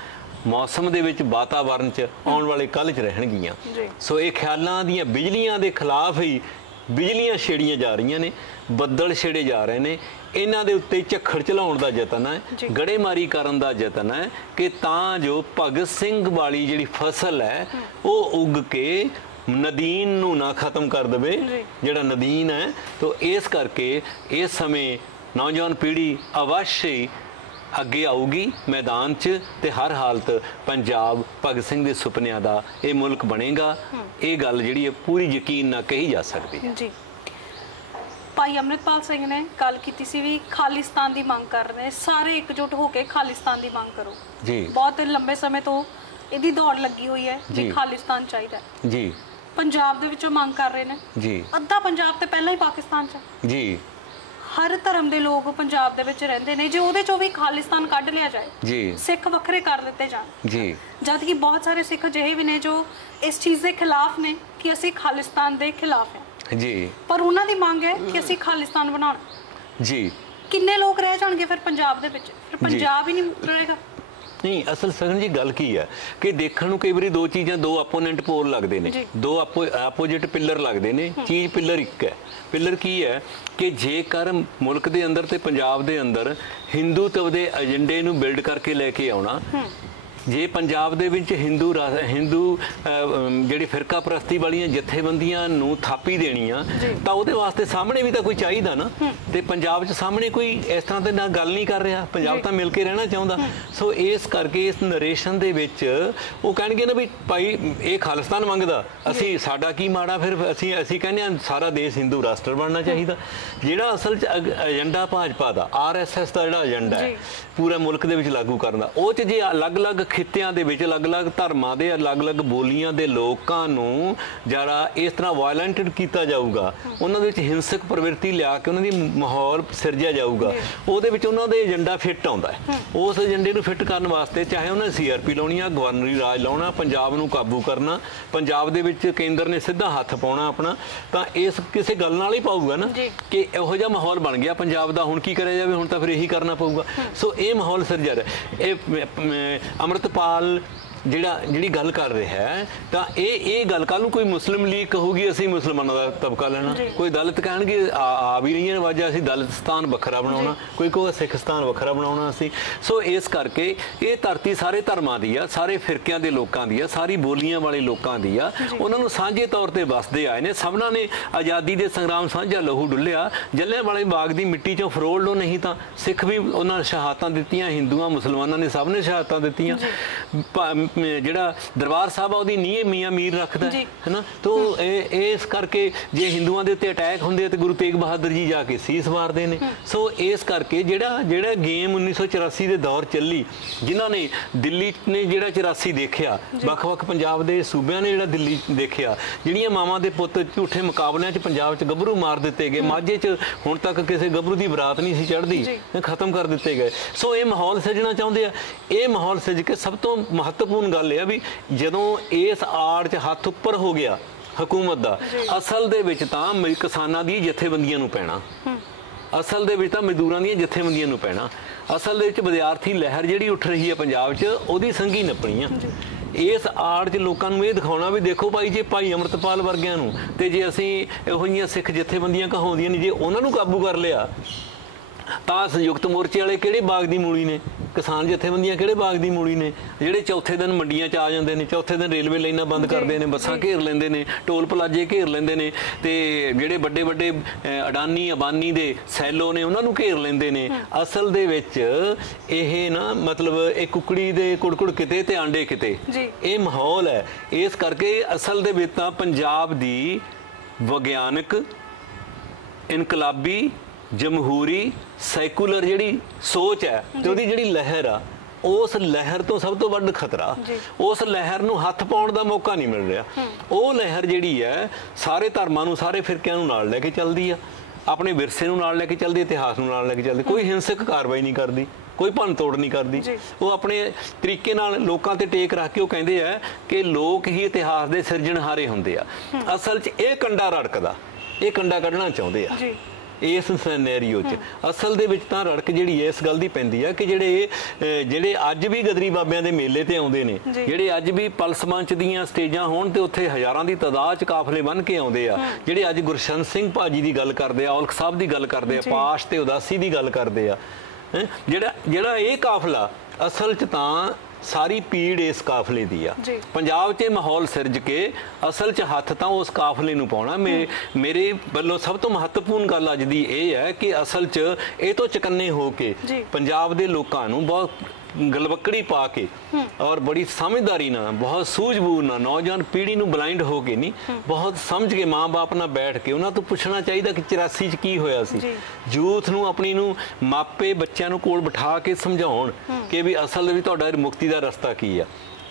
मौसम ਦੇ ਵਿੱਚ ਵਾਤਾਵਰਣ 'ਚ ਆਉਣ ਵਾਲੇ ਕੱਲ੍ਹ 'ਚ ਰਹਿਣਗੀਆਂ। ਸੋ ਇਹ ਖਿਆਲਾਂ ਦੀਆਂ ਬਿਜਲੀਆਂ ਦੇ ਖਿਲਾਫ ਹੀ ਬਿਜਲੀਆਂ ਛੇੜੀਆਂ ਜਾ ਰਹੀਆਂ ਨੇ, ਬੱਦਲ ਛੇੜੇ ਜਾ ਰਹੇ ਨੇ। ਇਹਨਾਂ ਦੇ ਉੱਤੇ ਝੱਖੜ ਚਲਾਉਣ ਦਾ ਯਤਨ ਹੈ, ਗੜੇਮਾਰੀ ਕਰਨ ਦਾ ਯਤਨ ਹੈ ਕਿ ਤਾਂ ਜੋ ਭਗਤ ਸਿੰਘ ਵਾਲੀ ਜਿਹੜੀ ਫਸਲ ਹੈ ਉਹ ਉੱਗ ਕੇ ਨਦੀਨ ਨੂੰ ਨਾ ਖਤਮ ਕਰ ਦੇਵੇ, ਜਿਹੜਾ ਨਦੀਨ ਹੈ। ਤਾਂ ਇਸ ਕਰਕੇ ਇਸ ਸਮੇਂ ਨੌਜਵਾਨ ਪੀੜ੍ਹੀ ਅਵश्य ਹੀ ਅੱਗੇ ਆਊਗੀ ਮੈਦਾਨ 'ਚ ਤੇ ਹਰ ਹਾਲਤ ਪੰਜਾਬ ਭਗਤ ਸਿੰਘ ਦੇ ਸੁਪਨਿਆਂ ਦਾ ਇਹ ਮੁਲਕ ਬਣੇਗਾ। ਇਹ ਗੱਲ ਜਿਹੜੀ ਹੈ ਪੂਰੀ ਯਕੀਨ ਨਾਲ ਕਹੀ ਜਾ ਸਕਦੀ ਹੈ। ਜੀ, ਭਾਈ ਅੰਮ੍ਰਿਤਪਾਲ ਸਿੰਘ ਨੇ ਗੱਲ ਕੀਤੀ ਸੀ ਵੀ ਖਾਲਿਸਤਾਨ ਦੀ ਮੰਗ ਕਰ ਰਹੇ ਨੇ, ਸਾਰੇ ਇਕਜੁੱਟ ਹੋ ਕੇ ਖਾਲਿਸਤਾਨ ਦੀ ਮੰਗ ਕਰੋ ਜੀ। ਬਹੁਤ ਲੰਬੇ ਸਮੇਂ ਤੋਂ ਇਹਦੀ ਦੌੜ ਲੱਗੀ ਹੋਈ ਹੈ ਕਿ ਖਾਲਿਸਤਾਨ ਚਾਹੀਦਾ ਜੀ। ਪੰਜਾਬ ਦੇ ਵਿੱਚੋਂ ਮੰਗ ਕਰ ਰਹੇ ਨੇ ਜੀ। ਅੱਧਾ ਪੰਜਾਬ ਤੇ ਪਹਿਲਾਂ ਹੀ ਪਾਕਿਸਤਾਨ 'ਚ ਜੀ। ਹਰ ਧਰਮ ਦੇ ਲੋਕ ਪੰਜਾਬ ਦੇ ਵਿੱਚ ਰਹਿੰਦੇ ਨੇ, ਜੇ ਉਹਦੇ ਚੋਂ ਵੀ ਖਾਲਿਸਤਾਨ ਕੱਢ ਲਿਆ ਜਾਏ ਜੀ, ਸਿੱਖ ਵੱਖਰੇ ਕਰ ਦਿੱਤੇ ਜਾਣ ਜੀ, ਜਦ ਕਿ ਬਹੁਤ ਸਾਰੇ ਸਿੱਖ ਅਜਿਹੇ ਵੀ ਨੇ ਜੋ ਇਸ ਚੀਜ਼ ਦੇ ਖਿਲਾਫ ਨੇ ਕਿ ਅਸੀਂ ਖਾਲਿਸਤਾਨ ਦੇ ਖਿਲਾਫ ਹਾਂ ਜੀ, ਪਰ ਉਹਨਾਂ ਦੀ ਮੰਗ ਹੈ ਕਿ ਅਸੀਂ ਖਾਲਿਸਤਾਨ ਬਣਾਉਣਾ ਜੀ। ਕਿੰਨੇ ਲੋਕ ਰਹਿ ਜਾਣਗੇ ਫਿਰ ਪੰਜਾਬ ਦੇ ਵਿੱਚ? ਫਿਰ ਪੰਜਾਬ ਹੀ ਨਹੀਂ ਰਹੇਗਾ। ਨਹੀਂ, ਅਸਲ ਸਗਨ ਜੀ ਗੱਲ ਕੀ ਹੈ ਕਿ ਦੇਖਣ ਨੂੰ ਕਈ ਵਾਰੀ ਦੋ ਚੀਜ਼ਾਂ, ਦੋ ਆਪੋਨੈਂਟ ਪੋਲ ਲੱਗਦੇ ਨੇ, ਦੋ ਆਪੋਜਿਟ ਪਿੱਲਰ ਲੱਗਦੇ ਨੇ, ਚੀਜ਼ ਪਿੱਲਰ ਇੱਕ ਹੈ। ਪਿੱਲਰ ਕੀ ਹੈ ਕਿ ਜੇਕਰ ਮੁਲਕ ਦੇ ਅੰਦਰ ਤੇ ਪੰਜਾਬ ਦੇ ਅੰਦਰ ਹਿੰਦੂਤਵ ਦੇ ਏਜੰਡੇ ਨੂੰ ਬਿਲਡ ਕਰਕੇ ਲੈ ਕੇ ਆਉਣਾ, ਜੇ ਪੰਜਾਬ ਦੇ ਵਿੱਚ ਹਿੰਦੂ ਜਿਹੜੀ ਫਿਰਕਾ ਪ੍ਰਸਤੀ ਵਾਲੀਆਂ ਜਥੇਬੰਦੀਆਂ ਨੂੰ ਥਾਪੀ ਦੇਣੀ ਆ ਤਾਂ ਉਹਦੇ ਵਾਸਤੇ ਸਾਹਮਣੇ ਵੀ ਤਾਂ ਕੋਈ ਚਾਹੀਦਾ ਨਾ। ਤੇ ਪੰਜਾਬ 'ਚ ਸਾਹਮਣੇ ਕੋਈ ਇਸ ਤਰ੍ਹਾਂ ਦੇ ਨਾਲ ਗੱਲ ਨਹੀਂ ਕਰ ਰਿਹਾ, ਪੰਜਾਬ ਤਾਂ ਮਿਲ ਕੇ ਰਹਿਣਾ ਚਾਹੁੰਦਾ। ਸੋ ਇਸ ਕਰਕੇ ਇਸ ਨਰੇਸ਼ਨ ਦੇ ਵਿੱਚ ਉਹ ਕਹਿਣਗੇ ਨਾ ਵੀ ਭਾਈ ਇਹ ਖਾਲਿਸਤਾਨ ਮੰਗਦਾ, ਅਸੀਂ ਸਾਡਾ ਕੀ ਮਾੜਾ, ਫਿਰ ਅਸੀਂ ਕਹਿੰਦੇ ਹਾਂ ਸਾਰਾ ਦੇਸ਼ ਹਿੰਦੂ ਰਾਸ਼ਟਰ ਬਣਨਾ ਚਾਹੀਦਾ। ਜਿਹੜਾ ਅਸਲ 'ਚ ਏਜੰਡਾ ਭਾਜਪਾ ਦਾ, RSS ਦਾ ਜਿਹੜਾ ਏਜੰਡਾ ਹੈ ਪੂਰੇ ਮੁਲਕ ਦੇ ਵਿੱਚ ਲਾਗੂ ਕਰਨ ਦਾ, ਉਹ 'ਚ ਜੇ ਅਲੱਗ-ਅਲੱਗ ਖਿੱਤਿਆਂ ਦੇ ਵਿੱਚ ਅਲੱਗ-ਅਲੱਗ ਧਰਮਾਂ ਦੇ ਅਲੱਗ-ਅਲੱਗ ਬੋਲੀਆਂ ਦੇ ਲੋਕਾਂ ਨੂੰ ਜਿਹੜਾ ਇਸ ਤਰ੍ਹਾਂ ਵਾਇਲੈਂਟਡ ਕੀਤਾ ਜਾਊਗਾ, ਉਹਨਾਂ ਦੇ ਵਿੱਚ ਹਿੰਸਕ ਪ੍ਰਵਿਰਤੀ ਲਿਆ ਕੇ ਉਹਨਾਂ ਦੀ ਮਾਹੌਲ ਸਿਰਜਿਆ ਜਾਊਗਾ, ਉਹਦੇ ਵਿੱਚ ਉਹਨਾਂ ਦੇ ਏਜੰਡਾ ਫਿੱਟ ਆਉਂਦਾ ਹੈ। ਉਸ ਏਜੰਡੇ ਨੂੰ ਫਿੱਟ ਕਰਨ ਵਾਸਤੇ ਚਾਹੇ ਉਹਨਾਂ CRP ਲਾਉਣੀ ਆ, ਗਵਰਨਰੀ ਰਾਜ ਲਾਉਣਾ, ਪੰਜਾਬ ਨੂੰ ਕਾਬੂ ਕਰਨਾ, ਪੰਜਾਬ ਦੇ ਵਿੱਚ ਕੇਂਦਰ ਨੇ ਸਿੱਧਾ ਹੱਥ ਪਾਉਣਾ ਆਪਣਾ, ਤਾਂ ਇਸ ਕਿਸੇ ਗੱਲ ਨਾਲ ਹੀ ਪਾਊਗਾ ਨਾ ਕਿ ਇਹੋ ਜਿਹਾ ਮਾਹੌਲ ਬਣ ਗਿਆ ਪੰਜਾਬ ਦਾ, ਹੁਣ ਕੀ ਕਰਿਆ ਜਾਵੇ, ਹੁਣ ਤਾਂ ਫਿਰ ਇਹੀ ਕਰਨਾ ਪਊਗਾ। ਸੋ ਇਹ ਮਾਹੌਲ ਸਿਰਜਿਆ ਰਿਹਾ। ਇਹ ਅੰਮ੍ਰਿਤਪਾਲ ਜਿਹੜੀ ਗੱਲ ਕਰ ਰਿਹਾ ਹੈ ਤਾਂ ਇਹ ਗੱਲ ਕੱਲ ਨੂੰ ਕੋਈ ਮੁਸਲਿਮ ਲੀਗ ਕਹੂਗੀ ਅਸੀਂ ਮੁਸਲਮਾਨਾਂ ਦਾ ਤਬਕਾ ਲੈਣਾ, ਕੋਈ ਦਲਿਤ ਕਹਿਣਗੇ ਆ ਵੀ ਰਹੀਆਂ ਵਜ੍ਹਾ ਅਸੀਂ ਦਲਿਤਸਤਾਨ ਵੱਖਰਾ ਬਣਾਉਣਾ, ਕੋਈ ਕਹੂਗਾ ਸਿੱਖਸਤਾਨ ਵੱਖਰਾ ਬਣਾਉਣਾ ਅਸੀਂ। ਸੋ ਇਸ ਕਰਕੇ ਇਹ ਧਰਤੀ ਸਾਰੇ ਧਰਮਾਂ ਦੀ ਆ, ਸਾਰੇ ਫਿਰਕਿਆਂ ਦੇ ਲੋਕਾਂ ਦੀ ਆ, ਸਾਰੀ ਬੋਲੀਆਂ ਵਾਲੇ ਲੋਕਾਂ ਦੀ ਆ, ਉਹਨਾਂ ਨੂੰ ਸਾਂਝੇ ਤੌਰ ਤੇ ਵਸਦੇ ਆਏ ਨੇ। ਸਭਨਾਂ ਨੇ ਆਜ਼ਾਦੀ ਦੇ ਸੰਗਰਾਮ ਸਾਂਝਾ ਲਹੂ ਡੁੱਲਿਆ, ਜਲਿਆਂਵਾਲੇ ਬਾਗ ਦੀ ਮਿੱਟੀ ਚੋਂ ਫਰੋਲ ਲਓ, ਨਹੀਂ ਤਾਂ ਸਿੱਖ ਵੀ ਉਹਨਾਂ ਨੇ ਸ਼ਹਾਦਤਾਂ ਦਿੱਤੀਆਂ, ਹਿੰਦੂਆਂ ਮੁਸਲਮਾਨਾਂ ਨੇ ਸਭ ਨੇ ਸ਼ਹਾਦਤਾਂ ਦਿੱਤੀਆਂ। ਜਿਹੜਾ ਦਰਬਾਰ ਸਾਹਿਬ ਆ ਉਹਦੀ ਨੀਂਹ ਮੀਆਂ ਮੀਰ ਰੱਖਦਾ ਹੈ ਨਾ। ਤੋ ਇਸ ਕਰਕੇ ਜੇ ਹਿੰਦੂਆਂ ਦੇ ਉੱਤੇ ਅਟੈਕ ਹੁੰਦੇ ਤੇ ਗੁਰੂ ਤੇਗ ਬਹਾਦਰ ਜੀ ਜਾ ਕੇ ਸੀਸ ਵਾਰਦੇ ਨੇ। ਸੋ ਇਸ ਕਰਕੇ ਜਿਹੜਾ ਗੇਮ 1984 ਦੇ ਦੌਰ ਚੱਲੀ, ਜਿਨ੍ਹਾਂ ਨੇ ਦਿੱਲੀ ਨੇ ਜਿਹੜਾ 84 ਦੇਖਿਆ, ਵੱਖ-ਵੱਖ ਪੰਜਾਬ ਦੇ ਸੂਬਿਆਂ ਨੇ ਜਿਹੜਾ ਦਿੱਲੀ ਦੇਖਿਆ, ਜਿਹੜੀਆਂ ਮਾਵਾਂ ਦੇ ਪੁੱਤ ਝੂਠੇ ਮੁਕਾਬਲਿਆਂ 'ਚ ਪੰਜਾਬ 'ਚ ਗੱਭਰੂ ਮਾਰ ਦਿੱਤੇ ਗਏ, ਮਾਝੇ 'ਚ ਹੁਣ ਤੱਕ ਕਿਸੇ ਗੱਭਰੂ ਦੀ ਬਰਾਤ ਨਹੀਂ ਸੀ ਚੜ੍ਹਦੀ, ਖਤਮ ਕਰ ਦਿੱਤੇ ਗਏ। ਸੋ ਇਹ ਮਾਹੌਲ ਸਿਰਜਣਾ ਚਾਹੁੰਦੇ ਆ। ਇਹ ਮਾਹੌਲ ਸਿਰਜ ਕੇ ਸਭ ਤੋਂ ਮਹੱਤਵਪੂਰਨ ਗੱਲ ਇਹ ਆ ਵੀ ਜਦੋਂ ਇਸ ਆੜ 'ਚ ਹੱਥ ਉੱਪਰ ਹੋ ਗਿਆ ਹਕੂਮਤ ਦਾ, ਅਸਲ ਦੇ ਵਿੱਚ ਤਾਂ ਕਿਸਾਨਾਂ ਦੀ ਜਥੇਬੰਦੀਆਂ ਨੂੰ ਪੈਣਾ, ਅਸਲ ਦੇ ਵਿੱਚ ਤਾਂ ਮਜ਼ਦੂਰਾਂ ਦੀਆਂ ਜਥੇਬੰਦੀਆਂ ਨੂੰ ਪੈਣਾ, ਅਸਲ ਦੇ ਵਿੱਚ ਵਿਦਿਆਰਥੀ ਲਹਿਰ ਜਿਹੜੀ ਉੱਠ ਰਹੀ ਹੈ ਪੰਜਾਬ 'ਚ ਉਹਦੀ ਸੰਘੀ ਨੱਪਣੀ ਆ। ਇਸ ਆੜ 'ਚ ਲੋਕਾਂ ਨੂੰ ਇਹ ਦਿਖਾਉਣਾ ਵੀ ਦੇਖੋ ਭਾਈ, ਜੇ ਭਾਈ ਅੰਮ੍ਰਿਤਪਾਲ ਵਰਗਿਆਂ ਨੂੰ ਤੇ ਜੇ ਅਸੀਂ ਇਹੋ ਜਿਹੀਆਂ ਸਿੱਖ ਜਥੇਬੰਦੀਆਂ ਕਹਾਉਂਦੀਆਂ ਨੇ, ਜੇ ਉਹਨਾਂ ਨੂੰ ਕਾਬੂ ਕਰ ਲਿਆ ਤਾਂ ਸੰਯੁਕਤ ਮੋਰਚੇ ਵਾਲੇ ਕਿਹੜੇ ਬਾਗ ਦੀ ਮੂਲੀ ਨੇ, ਕਿਸਾਨ ਜਥੇਬੰਦੀਆਂ ਕਿਹੜੇ ਬਾਗ ਦੀ ਮੂਲੀ ਨੇ, ਜਿਹੜੇ ਚੌਥੇ ਦਿਨ ਮੰਡੀਆਂ 'ਚ ਆ ਜਾਂਦੇ ਨੇ, ਚੌਥੇ ਦਿਨ ਰੇਲਵੇ ਲਾਈਨਾਂ ਬੰਦ ਕਰਦੇ ਨੇ, ਬੱਸਾਂ ਘੇਰ ਲੈਂਦੇ ਨੇ, ਟੋਲ ਪਲਾਜੇ ਘੇਰ ਲੈਂਦੇ ਨੇ, ਤੇ ਜਿਹੜੇ ਵੱਡੇ ਵੱਡੇ ਅਡਾਨੀ ਅਬਾਨੀ ਦੇ ਸੈਲੋ ਨੇ ਉਹਨਾਂ ਨੂੰ ਘੇਰ ਲੈਂਦੇ ਨੇ। ਅਸਲ ਦੇ ਵਿੱਚ ਇਹ ਨਾ ਮਤਲਬ ਇਹ ਕੁਕੜੀ ਦੇ ਕੁੜਕੁੜ ਕਿਤੇ ਤੇ ਆਂਡੇ ਕਿਤੇ, ਇਹ ਮਾਹੌਲ ਹੈ। ਇਸ ਕਰਕੇ ਅਸਲ ਦੇ ਵਿੱਚ ਤਾਂ ਪੰਜਾਬ ਦੀ ਵਿਗਿਆਨਕ, ਇਨਕਲਾਬੀ, ਜਮਹੂਰੀ, ਸੈਕੂਲਰ ਜਿਹੜੀ ਸੋਚ ਹੈ ਤੇ ਉਹਦੀ ਜਿਹੜੀ ਲਹਿਰ ਆ, ਉਸ ਲਹਿਰ ਤੋਂ ਸਭ ਤੋਂ ਵੱਡਾ ਖਤਰਾ, ਉਸ ਲਹਿਰ ਨੂੰ ਹੱਥ ਪਾਉਣ ਦਾ ਮੌਕਾ ਨਹੀਂ ਮਿਲ ਰਿਹਾ। ਉਹ ਲਹਿਰ ਜਿਹੜੀ ਹੈ ਸਾਰੇ ਧਰਮਾਂ ਨੂੰ, ਸਾਰੇ ਫਿਰਕਿਆਂ ਨੂੰ ਨਾਲ ਲੈ ਕੇ ਚੱਲਦੀ ਆ, ਆਪਣੇ ਵਿਰਸੇ ਨੂੰ ਨਾਲ ਲੈ ਕੇ ਚੱਲਦੀ, ਇਤਿਹਾਸ ਨੂੰ ਨਾਲ ਲੈ ਕੇ ਚੱਲਦੀ, ਕੋਈ ਹਿੰਸਕ ਕਾਰਵਾਈ ਨਹੀਂ ਕਰਦੀ, ਕੋਈ ਭੰਨ ਤੋੜ ਨਹੀਂ ਕਰਦੀ। ਉਹ ਆਪਣੇ ਤਰੀਕੇ ਨਾਲ ਲੋਕਾਂ ਤੇ ਟੇਕ ਰੱਖ ਕੇ ਉਹ ਕਹਿੰਦੇ ਆ ਕਿ ਲੋਕ ਹੀ ਇਤਿਹਾਸ ਦੇ ਸਿਰਜਣਹਾਰੇ ਹੁੰਦੇ ਆ। ਅਸਲ 'ਚ ਇਹ ਕੰਡਾ ਰੜਕਦਾ, ਇਹ ਕੰਡਾ ਕੱਢਣਾ ਚਾਹੁੰਦੇ ਆ ਇਸ ਸਿਨੈਰੀਓ 'ਚ। ਅਸਲ ਦੇ ਵਿੱਚ ਤਾਂ ਰੜਕ ਜਿਹੜੀ ਇਸ ਗੱਲ ਦੀ ਪੈਂਦੀ ਆ ਕਿ ਜਿਹੜੇ ਅੱਜ ਵੀ ਗਦਰੀ ਬਾਬਿਆਂ ਦੇ ਮੇਲੇ ਤੇ ਆਉਂਦੇ ਨੇ, ਜਿਹੜੇ ਅੱਜ ਵੀ ਪਲਸ ਮੰਚ ਦੀਆਂ ਸਟੇਜਾਂ ਹੋਣ ਤੇ ਉੱਥੇ ਹਜ਼ਾਰਾਂ ਦੀ ਤਾਦਾਦ 'ਚ ਕਾਫਲੇ ਬੰਨ ਕੇ ਆਉਂਦੇ ਆ, ਜਿਹੜੇ ਅੱਜ ਗੁਰਸ਼ਨ ਸਿੰਘ ਭਾਜੀ ਦੀ ਗੱਲ ਕਰਦੇ ਆ, ਔਲਖ ਸਾਹਿਬ ਦੀ ਗੱਲ ਕਰਦੇ ਆ, ਪਾਸ਼ ਤੇ ਉਦਾਸੀ ਦੀ ਗੱਲ ਕਰਦੇ ਆ, ਜਿਹੜਾ ਇਹ ਕਾਫਲਾ ਅਸਲ 'ਚ ਤਾਂ ਸਾਰੀ ਪੀੜ ਇਸ ਕਾਫਲੇ ਦੀ ਆ। ਪੰਜਾਬ 'ਚ ਮਾਹੌਲ ਸਿਰਜ ਕੇ ਅਸਲ 'ਚ ਹੱਥ ਤਾਂ ਉਸ ਕਾਫਲੇ ਨੂੰ ਪਾਉਣਾ। ਮੇਰੇ ਵੱਲੋਂ ਸਭ ਤੋਂ ਮਹੱਤਵਪੂਰਨ ਗੱਲ ਅੱਜ ਦੀ ਇਹ ਹੈ ਕਿ ਅਸਲ 'ਚ ਇਹ ਤੋਂ ਚਕੰਨੇ ਹੋ ਕੇ ਪੰਜਾਬ ਦੇ ਲੋਕਾਂ ਨੂੰ ਬਹੁਤ ਗਲਵੱਕੜੀ ਪਾ ਕੇ ਔਰ ਬੜੀ ਸਮਝਦਾਰੀ ਨਾਲ, ਬਹੁਤ ਸੂਝ-ਬੂਝ ਨਾਲ, ਨੌਜਵਾਨ ਪੀੜ੍ਹੀ ਨੂੰ ਬਲਾਈਂਡ ਹੋ ਕੇ ਨਹੀਂ, ਬਹੁਤ ਸਮਝ ਕੇ ਮਾਂ-ਬਾਪ ਨਾਲ ਬੈਠ ਕੇ ਉਹਨਾਂ ਤੋਂ ਪੁੱਛਣਾ ਚਾਹੀਦਾ ਕਿ 84 'ਚ ਕੀ ਹੋਇਆ ਸੀ। ਯੂਥ ਨੂੰ, ਆਪਣੀ ਨੂੰ, ਮਾਪੇ ਬੱਚਿਆਂ ਨੂੰ ਕੋਲ ਬਿਠਾ ਕੇ ਸਮਝਾਉਣ ਕਿ ਵੀ ਅਸਲ ਵਿੱਚ ਤੁਹਾਡਾ ਮੁਕਤੀ ਦਾ ਰਸਤਾ ਕੀ ਆ।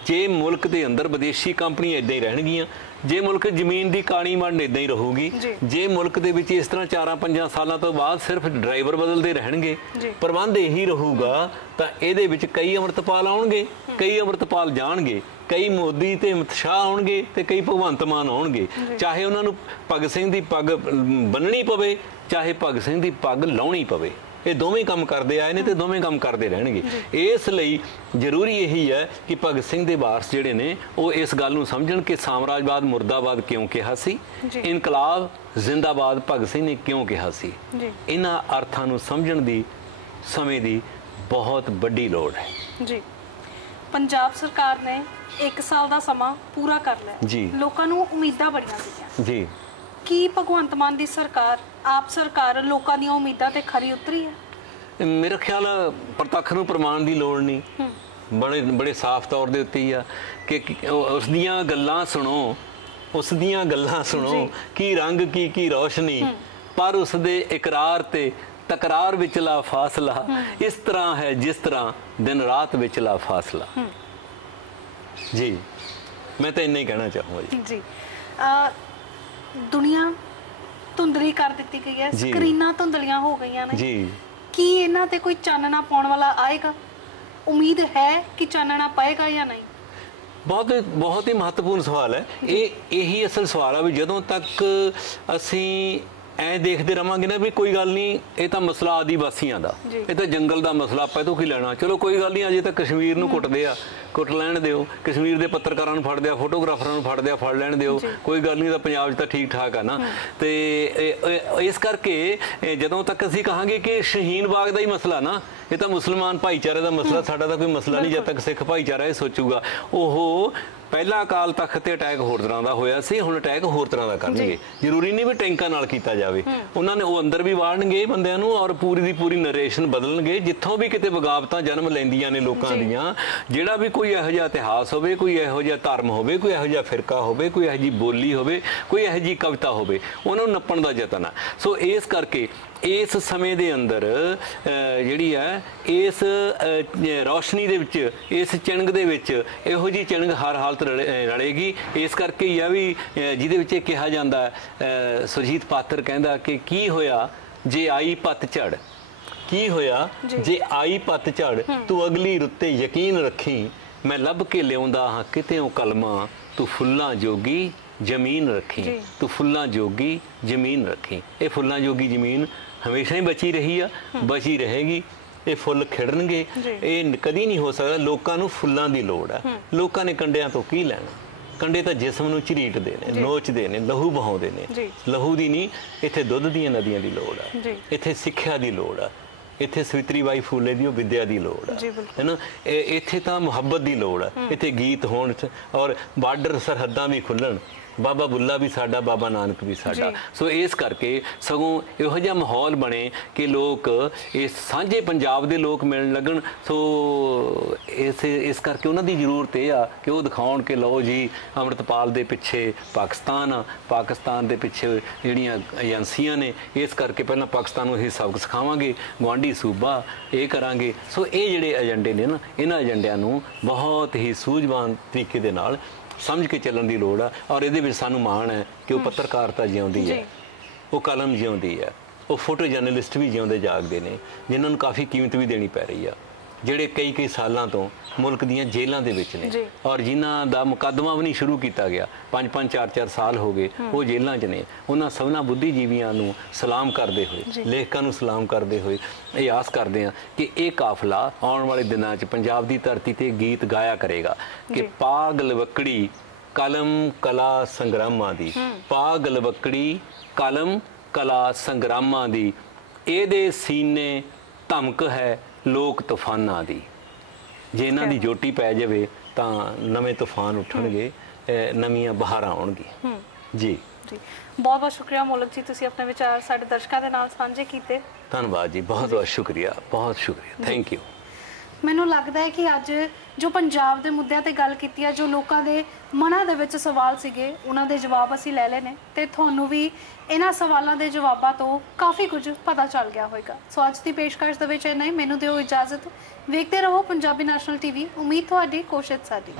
ਜੇ ਮੁਲਕ ਦੇ ਅੰਦਰ ਵਿਦੇਸ਼ੀ ਕੰਪਨੀਆਂ ਇਦਾਂ ਹੀ ਰਹਿਣਗੀਆਂ, ਜੇ ਮੁਲਕ ਜ਼ਮੀਨ ਦੀ ਕਾਣੀ ਮੰਡ ਇਦਾਂ ਹੀ ਰਹੂਗੀ, ਜੇ ਮੁਲਕ ਦੇ ਵਿੱਚ ਇਸ ਤਰ੍ਹਾਂ 4-5 ਸਾਲਾਂ ਤੋਂ ਬਾਅਦ ਸਿਰਫ ਡਰਾਈਵਰ ਬਦਲਦੇ ਰਹਿਣਗੇ, ਪ੍ਰਬੰਧ ਇਹੀ ਰਹੂਗਾ, ਤਾਂ ਇਹਦੇ ਵਿੱਚ ਕਈ ਅੰਮ੍ਰਿਤਪਾਲ ਆਉਣਗੇ, ਕਈ ਅੰਮ੍ਰਿਤਪਾਲ ਜਾਣਗੇ, ਕਈ ਮੋਦੀ ਤੇ ਅਮਿਤ ਸ਼ਾਹ ਆਉਣਗੇ ਤੇ ਕਈ ਭਗਵੰਤ ਮਾਨ ਆਉਣਗੇ। ਚਾਹੇ ਉਹਨਾਂ ਨੂੰ ਭਗਤ ਸਿੰਘ ਦੀ ਪੱਗ ਬੰਨਣੀ ਪਵੇ, ਚਾਹੇ ਭਗਤ ਸਿੰਘ ਦੀ ਪੱਗ ਲਾਉਣੀ ਪਵੇ, ਇਹ ਦੋਵੇਂ ਕੰਮ ਕਰਦੇ ਆਏ ਨੇ ਤੇ ਦੋਵੇਂ ਕੰਮ ਕਰਦੇ ਰਹਿਣਗੇ। ਇਸ ਲਈ ਜ਼ਰੂਰੀ ਇਹੀ ਹੈ ਕਿ ਭਗਤ ਸਿੰਘ ਦੇ ਵਾਰਸ ਜਿਹੜੇ ਨੇ ਉਹ ਇਸ ਗੱਲ ਨੂੰ ਸਮਝਣ ਕਿ ਸਾਮਰਾਜਵਾਦ ਮੁਰਦਾਬਾਦ ਕਿਉਂ ਕਿਹਾ ਸੀ, ਇਨਕਲਾਬ ਜ਼ਿੰਦਾਬਾਦ ਭਗਤ ਸਿੰਘ ਨੇ ਕਿਉਂ ਕਿਹਾ ਸੀ। ਇਹਨਾਂ ਅਰਥਾਂ ਨੂੰ ਸਮਝਣ ਦੀ ਸਮੇਂ ਦੀ ਬਹੁਤ ਵੱਡੀ ਲੋੜ ਹੈ। ਜੀ, ਪੰਜਾਬ ਸਰਕਾਰ ਨੇ 1 ਸਾਲ ਦਾ ਸਮਾਂ ਪੂਰਾ ਕਰ ਲਿਆ, ਲੋਕਾਂ ਨੂੰ ਉਮੀਦਾਂ ਬੜੀਆਂ ਸੀਗੀਆਂ ਜੀ। ਕੀ ਭਗਵੰਤ ਮਾਨ ਦੀ ਸਰਕਾਰ, ਆਪ ਸਰਕਾਰ ਲੋਕਾਂ ਦੀਆਂ ਉਮੀਦਾਂ ਤੇ ਖਰੀ ਉਤਰੀ ਹੈ? ਮੇਰਾ ਖਿਆਲ ਪ੍ਰਤੱਖ ਨੂੰ ਪ੍ਰਮਾਣ ਦੀ ਲੋੜ ਨਹੀਂ, ਬੜੇ ਸਾਫ਼ ਤੌਰ ਦੇ ਉੱਤੇ ਹੀ ਆ ਕਿ ਉਸ ਦੀਆਂ ਗੱਲਾਂ ਸੁਣੋ, ਉਸ ਦੀਆਂ ਗੱਲਾਂ ਸੁਣੋ, ਕੀ ਰੰਗ ਕੀ ਰੌਸ਼ਨੀ, ਪਰ ਉਸ ਦੇ ਇਕਰਾਰ ਤੇ ਤਕਰਾਰ ਵਿਚਲਾ ਫਾਸਲਾ ਇਸ ਤਰ੍ਹਾਂ ਹੈ ਜਿਸ ਤਰ੍ਹਾਂ ਦਿਨ ਰਾਤ ਵਿਚਲਾ ਫਾਸਲਾ। ਜੀ, ਮੈਂ ਤਾਂ ਇੰਨਾ ਹੀ ਕਹਿਣਾ ਚਾਹੂੰਗਾ ਜੀ। ਦੁਨੀਆ ਧੁੰਦਲੀ ਕਰ ਦਿੱਤੀ ਗਈ ਹੈ, ਸਕਰੀਨਾਂ ਧੁੰਦਲੀਆਂ ਹੋ ਗਈਆਂ ਨੇ ਜੀ। ਕੀ ਇਹਨਾਂ ਤੇ ਕੋਈ ਚਾਨਣਾ ਪਾਉਣ ਵਾਲਾ ਆਏਗਾ? ਉਮੀਦ ਹੈ ਕਿ ਚਾਨਣਾ ਪਏਗਾ ਜਾਂ ਨਹੀਂ? ਬਹੁਤ ਹੀ ਮਹੱਤਵਪੂਰਨ ਸਵਾਲ ਹੈ ਇਹ। ਇਹੀ ਅਸਲ ਸਵਾਲ ਆ ਵੀ ਜਦੋਂ ਤੱਕ ਅਸੀਂ ਐ ਦੇਖਦੇ ਰਵਾਂਗੇ ਨਾ ਵੀ ਕੋਈ ਗੱਲ ਨਹੀਂ, ਇਹ ਤਾਂ ਮਸਲਾ ਆਦੀਵਾਸੀਆਂ ਦਾ, ਇਹ ਤਾਂ ਜੰਗਲ ਦਾ ਮਸਲਾ, ਆਪਾਂ ਇਹ ਤੋਂ ਕੀ ਲੈਣਾ, ਚਲੋ ਕੋਈ ਗੱਲ ਨਹੀਂ, ਅਜੇ ਤਾਂ ਕਸ਼ਮੀਰ ਨੂੰ ਕੁੱਟਦੇ ਆ, ਕੁੱਟ ਲੈਣ ਦਿਓ, ਕਸ਼ਮੀਰ ਦੇ ਪੱਤਰਕਾਰਾਂ ਨੂੰ ਫੜਦੇ ਆ, ਫੋਟੋਗ੍ਰਾਫਰਾਂ ਨੂੰ ਫੜਦੇ ਆ, ਫੜ ਲੈਣ ਦਿਓ, ਕੋਈ ਗੱਲ ਨਹੀਂ, ਤਾਂ ਪੰਜਾਬ 'ਚ ਤਾਂ ਠੀਕ ਠਾਕ ਆ ਨਾ। ਤੇ ਇਸ ਕਰਕੇ ਜਦੋਂ ਤੱਕ ਅਸੀਂ ਕਹਾਂਗੇ ਕਿ ਸ਼ਹੀਨ ਬਾਗ ਦਾ ਹੀ ਮਸਲਾ ਨਾ, ਇਹ ਤਾਂ ਮੁਸਲਮਾਨ ਭਾਈਚਾਰੇ ਦਾ ਮਸਲਾ, ਸਾਡਾ ਤਾਂ ਕੋਈ ਮਸਲਾ ਨਹੀਂ, ਜਦ ਤੱਕ ਸਿੱਖ ਭਾਈਚਾਰਾ ਇਹ ਸੋਚੂਗਾ। ਉਹ ਪਹਿਲਾ ਅਕਾਲ ਤਖਤ ਤੇ ਅਟੈਕ ਹੋਰ ਤਰ੍ਹਾਂ ਦਾ ਹੋਇਆ ਸੀ, ਹੁਣ ਅਟੈਕ ਹੋਰ ਤਰ੍ਹਾਂ ਦਾ ਕਰਨਗੇ। ਜ਼ਰੂਰੀ ਨਹੀਂ ਵੀ ਟੈਂਕਾਂ ਨਾਲ ਕੀਤਾ ਜਾਵੇ, ਉਹਨਾਂ ਨੇ ਉਹ ਅੰਦਰ ਵੀ ਵਾੜਨਗੇ ਬੰਦਿਆਂ ਨੂੰ ਔਰ ਪੂਰੀ ਦੀ ਪੂਰੀ ਨਰੇਸ਼ਨ ਬਦਲਣਗੇ। ਜਿੱਥੋਂ ਵੀ ਕਿਤੇ ਬਗਾਵਤਾਂ ਜਨਮ ਲੈਂਦੀਆਂ ਨੇ ਲੋਕਾਂ ਦੀਆਂ, ਜਿਹੜਾ ਵੀ ਕੋਈ ਇਹੋ ਜਿਹਾ ਇਤਿਹਾਸ ਹੋਵੇ, ਕੋਈ ਇਹੋ ਜਿਹਾ ਧਰਮ ਹੋਵੇ, ਕੋਈ ਇਹੋ ਜਿਹਾ ਫਿਰਕਾ ਹੋਵੇ, ਕੋਈ ਇਹੋ ਜਿਹੀ ਬੋਲੀ ਹੋਵੇ, ਕੋਈ ਇਹੋ ਜਿਹੀ ਕਵਿਤਾ ਹੋਵੇ, ਉਹਨਾਂ ਨੂੰ ਨੱਪਣ ਦਾ ਯਤਨ ਹੈ। ਸੋ ਇਸ ਕਰਕੇ ਇਸ ਸਮੇਂ ਦੇ ਅੰਦਰ ਜਿਹੜੀ ਹੈ ਇਸ ਰੌਸ਼ਨੀ ਦੇ ਵਿੱਚ, ਇਸ ਚਿਣਗ ਦੇ ਵਿੱਚ ਇਹੋ ਜਿਹੀ ਚਿਣਗ ਹਰ ਹਾਲਤ ਰਲੇਗੀ। ਇਸ ਕਰਕੇ ਹੀ ਆ ਵੀ ਜਿਹਦੇ ਵਿੱਚ ਇਹ ਕਿਹਾ ਜਾਂਦਾ, ਸੁਰਜੀਤ ਪਾਤਰ ਕਹਿੰਦਾ ਕਿ ਕੀ ਹੋਇਆ ਜੇ ਆਈ ਪਤਝੜ, ਕੀ ਹੋਇਆ ਜੇ ਆਈ ਪਤਝੜ, ਤੂੰ ਅਗਲੀ ਰੁੱਤੇ ਯਕੀਨ ਰੱਖੀ, ਮੈਂ ਲੱਭ ਕੇ ਲਿਆਉਂਦਾ ਹਾਂ ਕਿਤੇੋਂ ਕਲਮਾਂ, ਤੂੰ ਫੁੱਲਾਂ ਜੋਗੀ ਜ਼ਮੀਨ ਰੱਖੀ, ਤੂੰ ਫੁੱਲਾਂ ਜੋਗੀ ਜ਼ਮੀਨ ਰੱਖੀ। ਇਹ ਫੁੱਲਾਂ ਜੋਗੀ ਜ਼ਮੀਨ ਹਮੇਸ਼ਾ ਹੀ ਬਚੀ ਰਹੀ ਆ, ਬਚੀ ਰਹੇਗੀ। ਇਹ ਫੁੱਲ ਖਿੜਨਗੇ, ਇਹ ਕਦੀ ਨਹੀਂ ਹੋ ਸਕਦਾ। ਲੋਕਾਂ ਨੂੰ ਫੁੱਲਾਂ ਦੀ ਲੋੜ ਹੈ। ਲੋਕਾਂ ਨੇ ਕੰਡਿਆਂ ਤੋਂ ਕੀ ਲੈਣਾ? ਕੰਡੇ ਤਾਂ ਜਿਸਮ ਨੂੰ ਝਰੀਟਦੇ ਨੇ, ਨੋਚਦੇ ਨੇ, ਲਹੂ ਬਹਾਉਂਦੇ ਨੇ। ਲਹੂ ਦੀ ਨਹੀਂ, ਇੱਥੇ ਦੁੱਧ ਦੀਆਂ ਨਦੀਆਂ ਦੀ ਲੋੜ ਹੈ, ਇੱਥੇ ਸਿੱਖਿਆ ਦੀ ਲੋੜ ਹੈ, ਇੱਥੇ ਸਵਿਤਰੀ ਬਾਈ ਫੂਲੇ ਦੀ ਉਹ ਵਿਦਿਆ ਦੀ ਲੋੜ ਹੈ ਨਾ, ਇੱਥੇ ਤਾਂ ਮੁਹੱਬਤ ਦੀ ਲੋੜ ਹੈ। ਇੱਥੇ ਗੀਤ ਹੋਣ ਔਰ ਬਾਰਡਰ ਸਰਹੱਦਾਂ ਵੀ ਖੁੱਲਣ, ਬਾਬਾ ਬੁੱਲਾ ਵੀ ਸਾਡਾ, ਬਾਬਾ ਨਾਨਕ ਵੀ ਸਾਡਾ। ਸੋ ਇਸ ਕਰਕੇ ਸਗੋਂ ਇਹੋ ਜਿਹਾ ਮਾਹੌਲ ਬਣੇ ਕਿ ਲੋਕ ਇਸ ਸਾਂਝੇ ਪੰਜਾਬ ਦੇ ਲੋਕ ਮਿਲਣ ਲੱਗਣ। ਸੋ ਇਸ ਕਰਕੇ ਉਹਨਾਂ ਦੀ ਜ਼ਰੂਰਤ ਇਹ ਆ ਕਿ ਉਹ ਦਿਖਾਉਣ ਕਿ ਲਓ ਜੀ ਅੰਮ੍ਰਿਤਪਾਲ ਦੇ ਪਿੱਛੇ ਪਾਕਿਸਤਾਨ ਆ, ਪਾਕਿਸਤਾਨ ਦੇ ਪਿੱਛੇ ਜਿਹੜੀਆਂ ਏਜੰਸੀਆਂ ਨੇ, ਇਸ ਕਰਕੇ ਪਹਿਲਾਂ ਪਾਕਿਸਤਾਨ ਨੂੰ ਅਸੀਂ ਸਬਕ ਸਿਖਾਵਾਂਗੇ, ਗੁਆਂਢੀ ਸੂਬਾ ਇਹ ਕਰਾਂਗੇ। ਸੋ ਇਹ ਜਿਹੜੇ ਏਜੰਡੇ ਨੇ ਨਾ, ਇਹਨਾਂ ਏਜੰਡਿਆਂ ਨੂੰ ਬਹੁਤ ਹੀ ਸੂਝਵਾਨ ਤਰੀਕੇ ਦੇ ਨਾਲ ਸਮਝ ਕੇ ਚੱਲਣ ਦੀ ਲੋੜ ਆ। ਔਰ ਇਹਦੇ ਵਿੱਚ ਸਾਨੂੰ ਮਾਣ ਹੈ ਕਿ ਉਹ ਪੱਤਰਕਾਰਤਾ ਜਿਉਂਦੀ ਹੈ, ਉਹ ਕਲਮ ਜਿਉਂਦੀ ਹੈ, ਉਹ ਫੋਟੋ ਜਰਨਲਿਸਟ ਵੀ ਜਿਉਂਦੇ ਜਾਗਦੇ ਨੇ, ਜਿਨ੍ਹਾਂ ਨੂੰ ਕਾਫੀ ਕੀਮਤ ਵੀ ਦੇਣੀ ਪੈ ਰਹੀ ਆ, ਜਿਹੜੇ ਕਈ ਸਾਲਾਂ ਤੋਂ ਮੁਲਕ ਦੀਆਂ ਜੇਲ੍ਹਾਂ ਦੇ ਵਿੱਚ ਨੇ ਔਰ ਜਿਨ੍ਹਾਂ ਦਾ ਮੁਕੱਦਮਾ ਵੀ ਨਹੀਂ ਸ਼ੁਰੂ ਕੀਤਾ ਗਿਆ, 5-5 4-4 ਸਾਲ ਹੋ ਗਏ ਉਹ ਜੇਲ੍ਹਾਂ 'ਚ ਨੇ। ਉਹਨਾਂ ਸਭਨਾਂ ਬੁੱਧੀਜੀਵੀਆਂ ਨੂੰ ਸਲਾਮ ਕਰਦੇ ਹੋਏ, ਲੇਖਕਾਂ ਨੂੰ ਸਲਾਮ ਕਰਦੇ ਹੋਏ ਇਹ ਆਸ ਕਰਦੇ ਹਾਂ ਕਿ ਇਹ ਕਾਫਲਾ ਆਉਣ ਵਾਲੇ ਦਿਨਾਂ 'ਚ ਪੰਜਾਬ ਦੀ ਧਰਤੀ ਤੇ ਗੀਤ ਗਾਇਆ ਕਰੇਗਾ ਕਿ ਪਾਗ ਲਵਕੜੀ ਕਲਮ ਕਲਾ ਸੰਗਰਾਮਾਂ ਦੀ, ਪਾਗ ਲਵਕੜੀ ਕਲਮ ਕਲਾ ਸੰਗਰਾਮਾਂ ਦੀ, ਇਹਦੇ ਸੀਨੇ ਧਮਕ ਹੈ ਲੋਕ ਤੂਫਾਨਾਂ ਦੀ। ਜੇ ਇਹਨਾਂ ਦੀ ਜੋਟੀ ਪੈ ਜਾਵੇ ਤਾਂ ਨਵੇਂ ਤੂਫਾਨ ਉੱਠਣਗੇ, ਨਵੀਆਂ ਬਹਾਰਾਂ ਆਉਣਗੀਆਂ। ਜੀ ਬਹੁਤ ਬਹੁਤ ਸ਼ੁਕਰੀਆ ਮੌਲਕ ਜੀ, ਤੁਸੀਂ ਆਪਣੇ ਵਿਚਾਰ ਸਾਡੇ ਦਰਸ਼ਕਾਂ ਦੇ ਨਾਲ ਸਾਂਝੇ ਕੀਤੇ। ਧੰਨਵਾਦ ਜੀ, ਬਹੁਤ ਬਹੁਤ ਸ਼ੁਕਰੀਆ, ਬਹੁਤ ਸ਼ੁਕਰੀਆ, ਥੈਂਕ ਯੂ। ਮੈਨੂੰ ਲੱਗਦਾ ਹੈ ਕਿ ਅੱਜ ਜੋ ਪੰਜਾਬ ਦੇ ਮੁੱਦਿਆਂ ਤੇ ਗੱਲ ਕੀਤੀ ਹੈ, ਜੋ ਲੋਕਾਂ ਦੇ ਮਨਾਂ ਦੇ ਵਿੱਚ ਸਵਾਲ ਸੀਗੇ, ਉਹਨਾਂ ਦੇ ਜਵਾਬ ਅਸੀਂ ਲੈ ਲਏ ਨੇ ਤੇ ਤੁਹਾਨੂੰ ਵੀ ਇਹਨਾਂ ਸਵਾਲਾਂ ਦੇ ਜਵਾਬਾਂ ਤੋਂ ਕਾਫੀ ਕੁਝ ਪਤਾ ਚੱਲ ਗਿਆ ਹੋਵੇਗਾ। ਸੋ ਅੱਜ ਦੀ ਪੇਸ਼ਕਸ਼ ਦੇ ਵਿੱਚ ਇੰਨਾ ਹੀ। ਮੈਨੂੰ ਦਿਓ ਇਜਾਜ਼ਤ। ਵੇਖਦੇ ਰਹੋ ਪੰਜਾਬੀ ਨੈਸ਼ਨਲ ਟੀਵੀ। ਉਮੀਦ ਤੁਹਾਡੀ, ਕੋਸ਼ਿਸ਼ ਸਾਡੀ।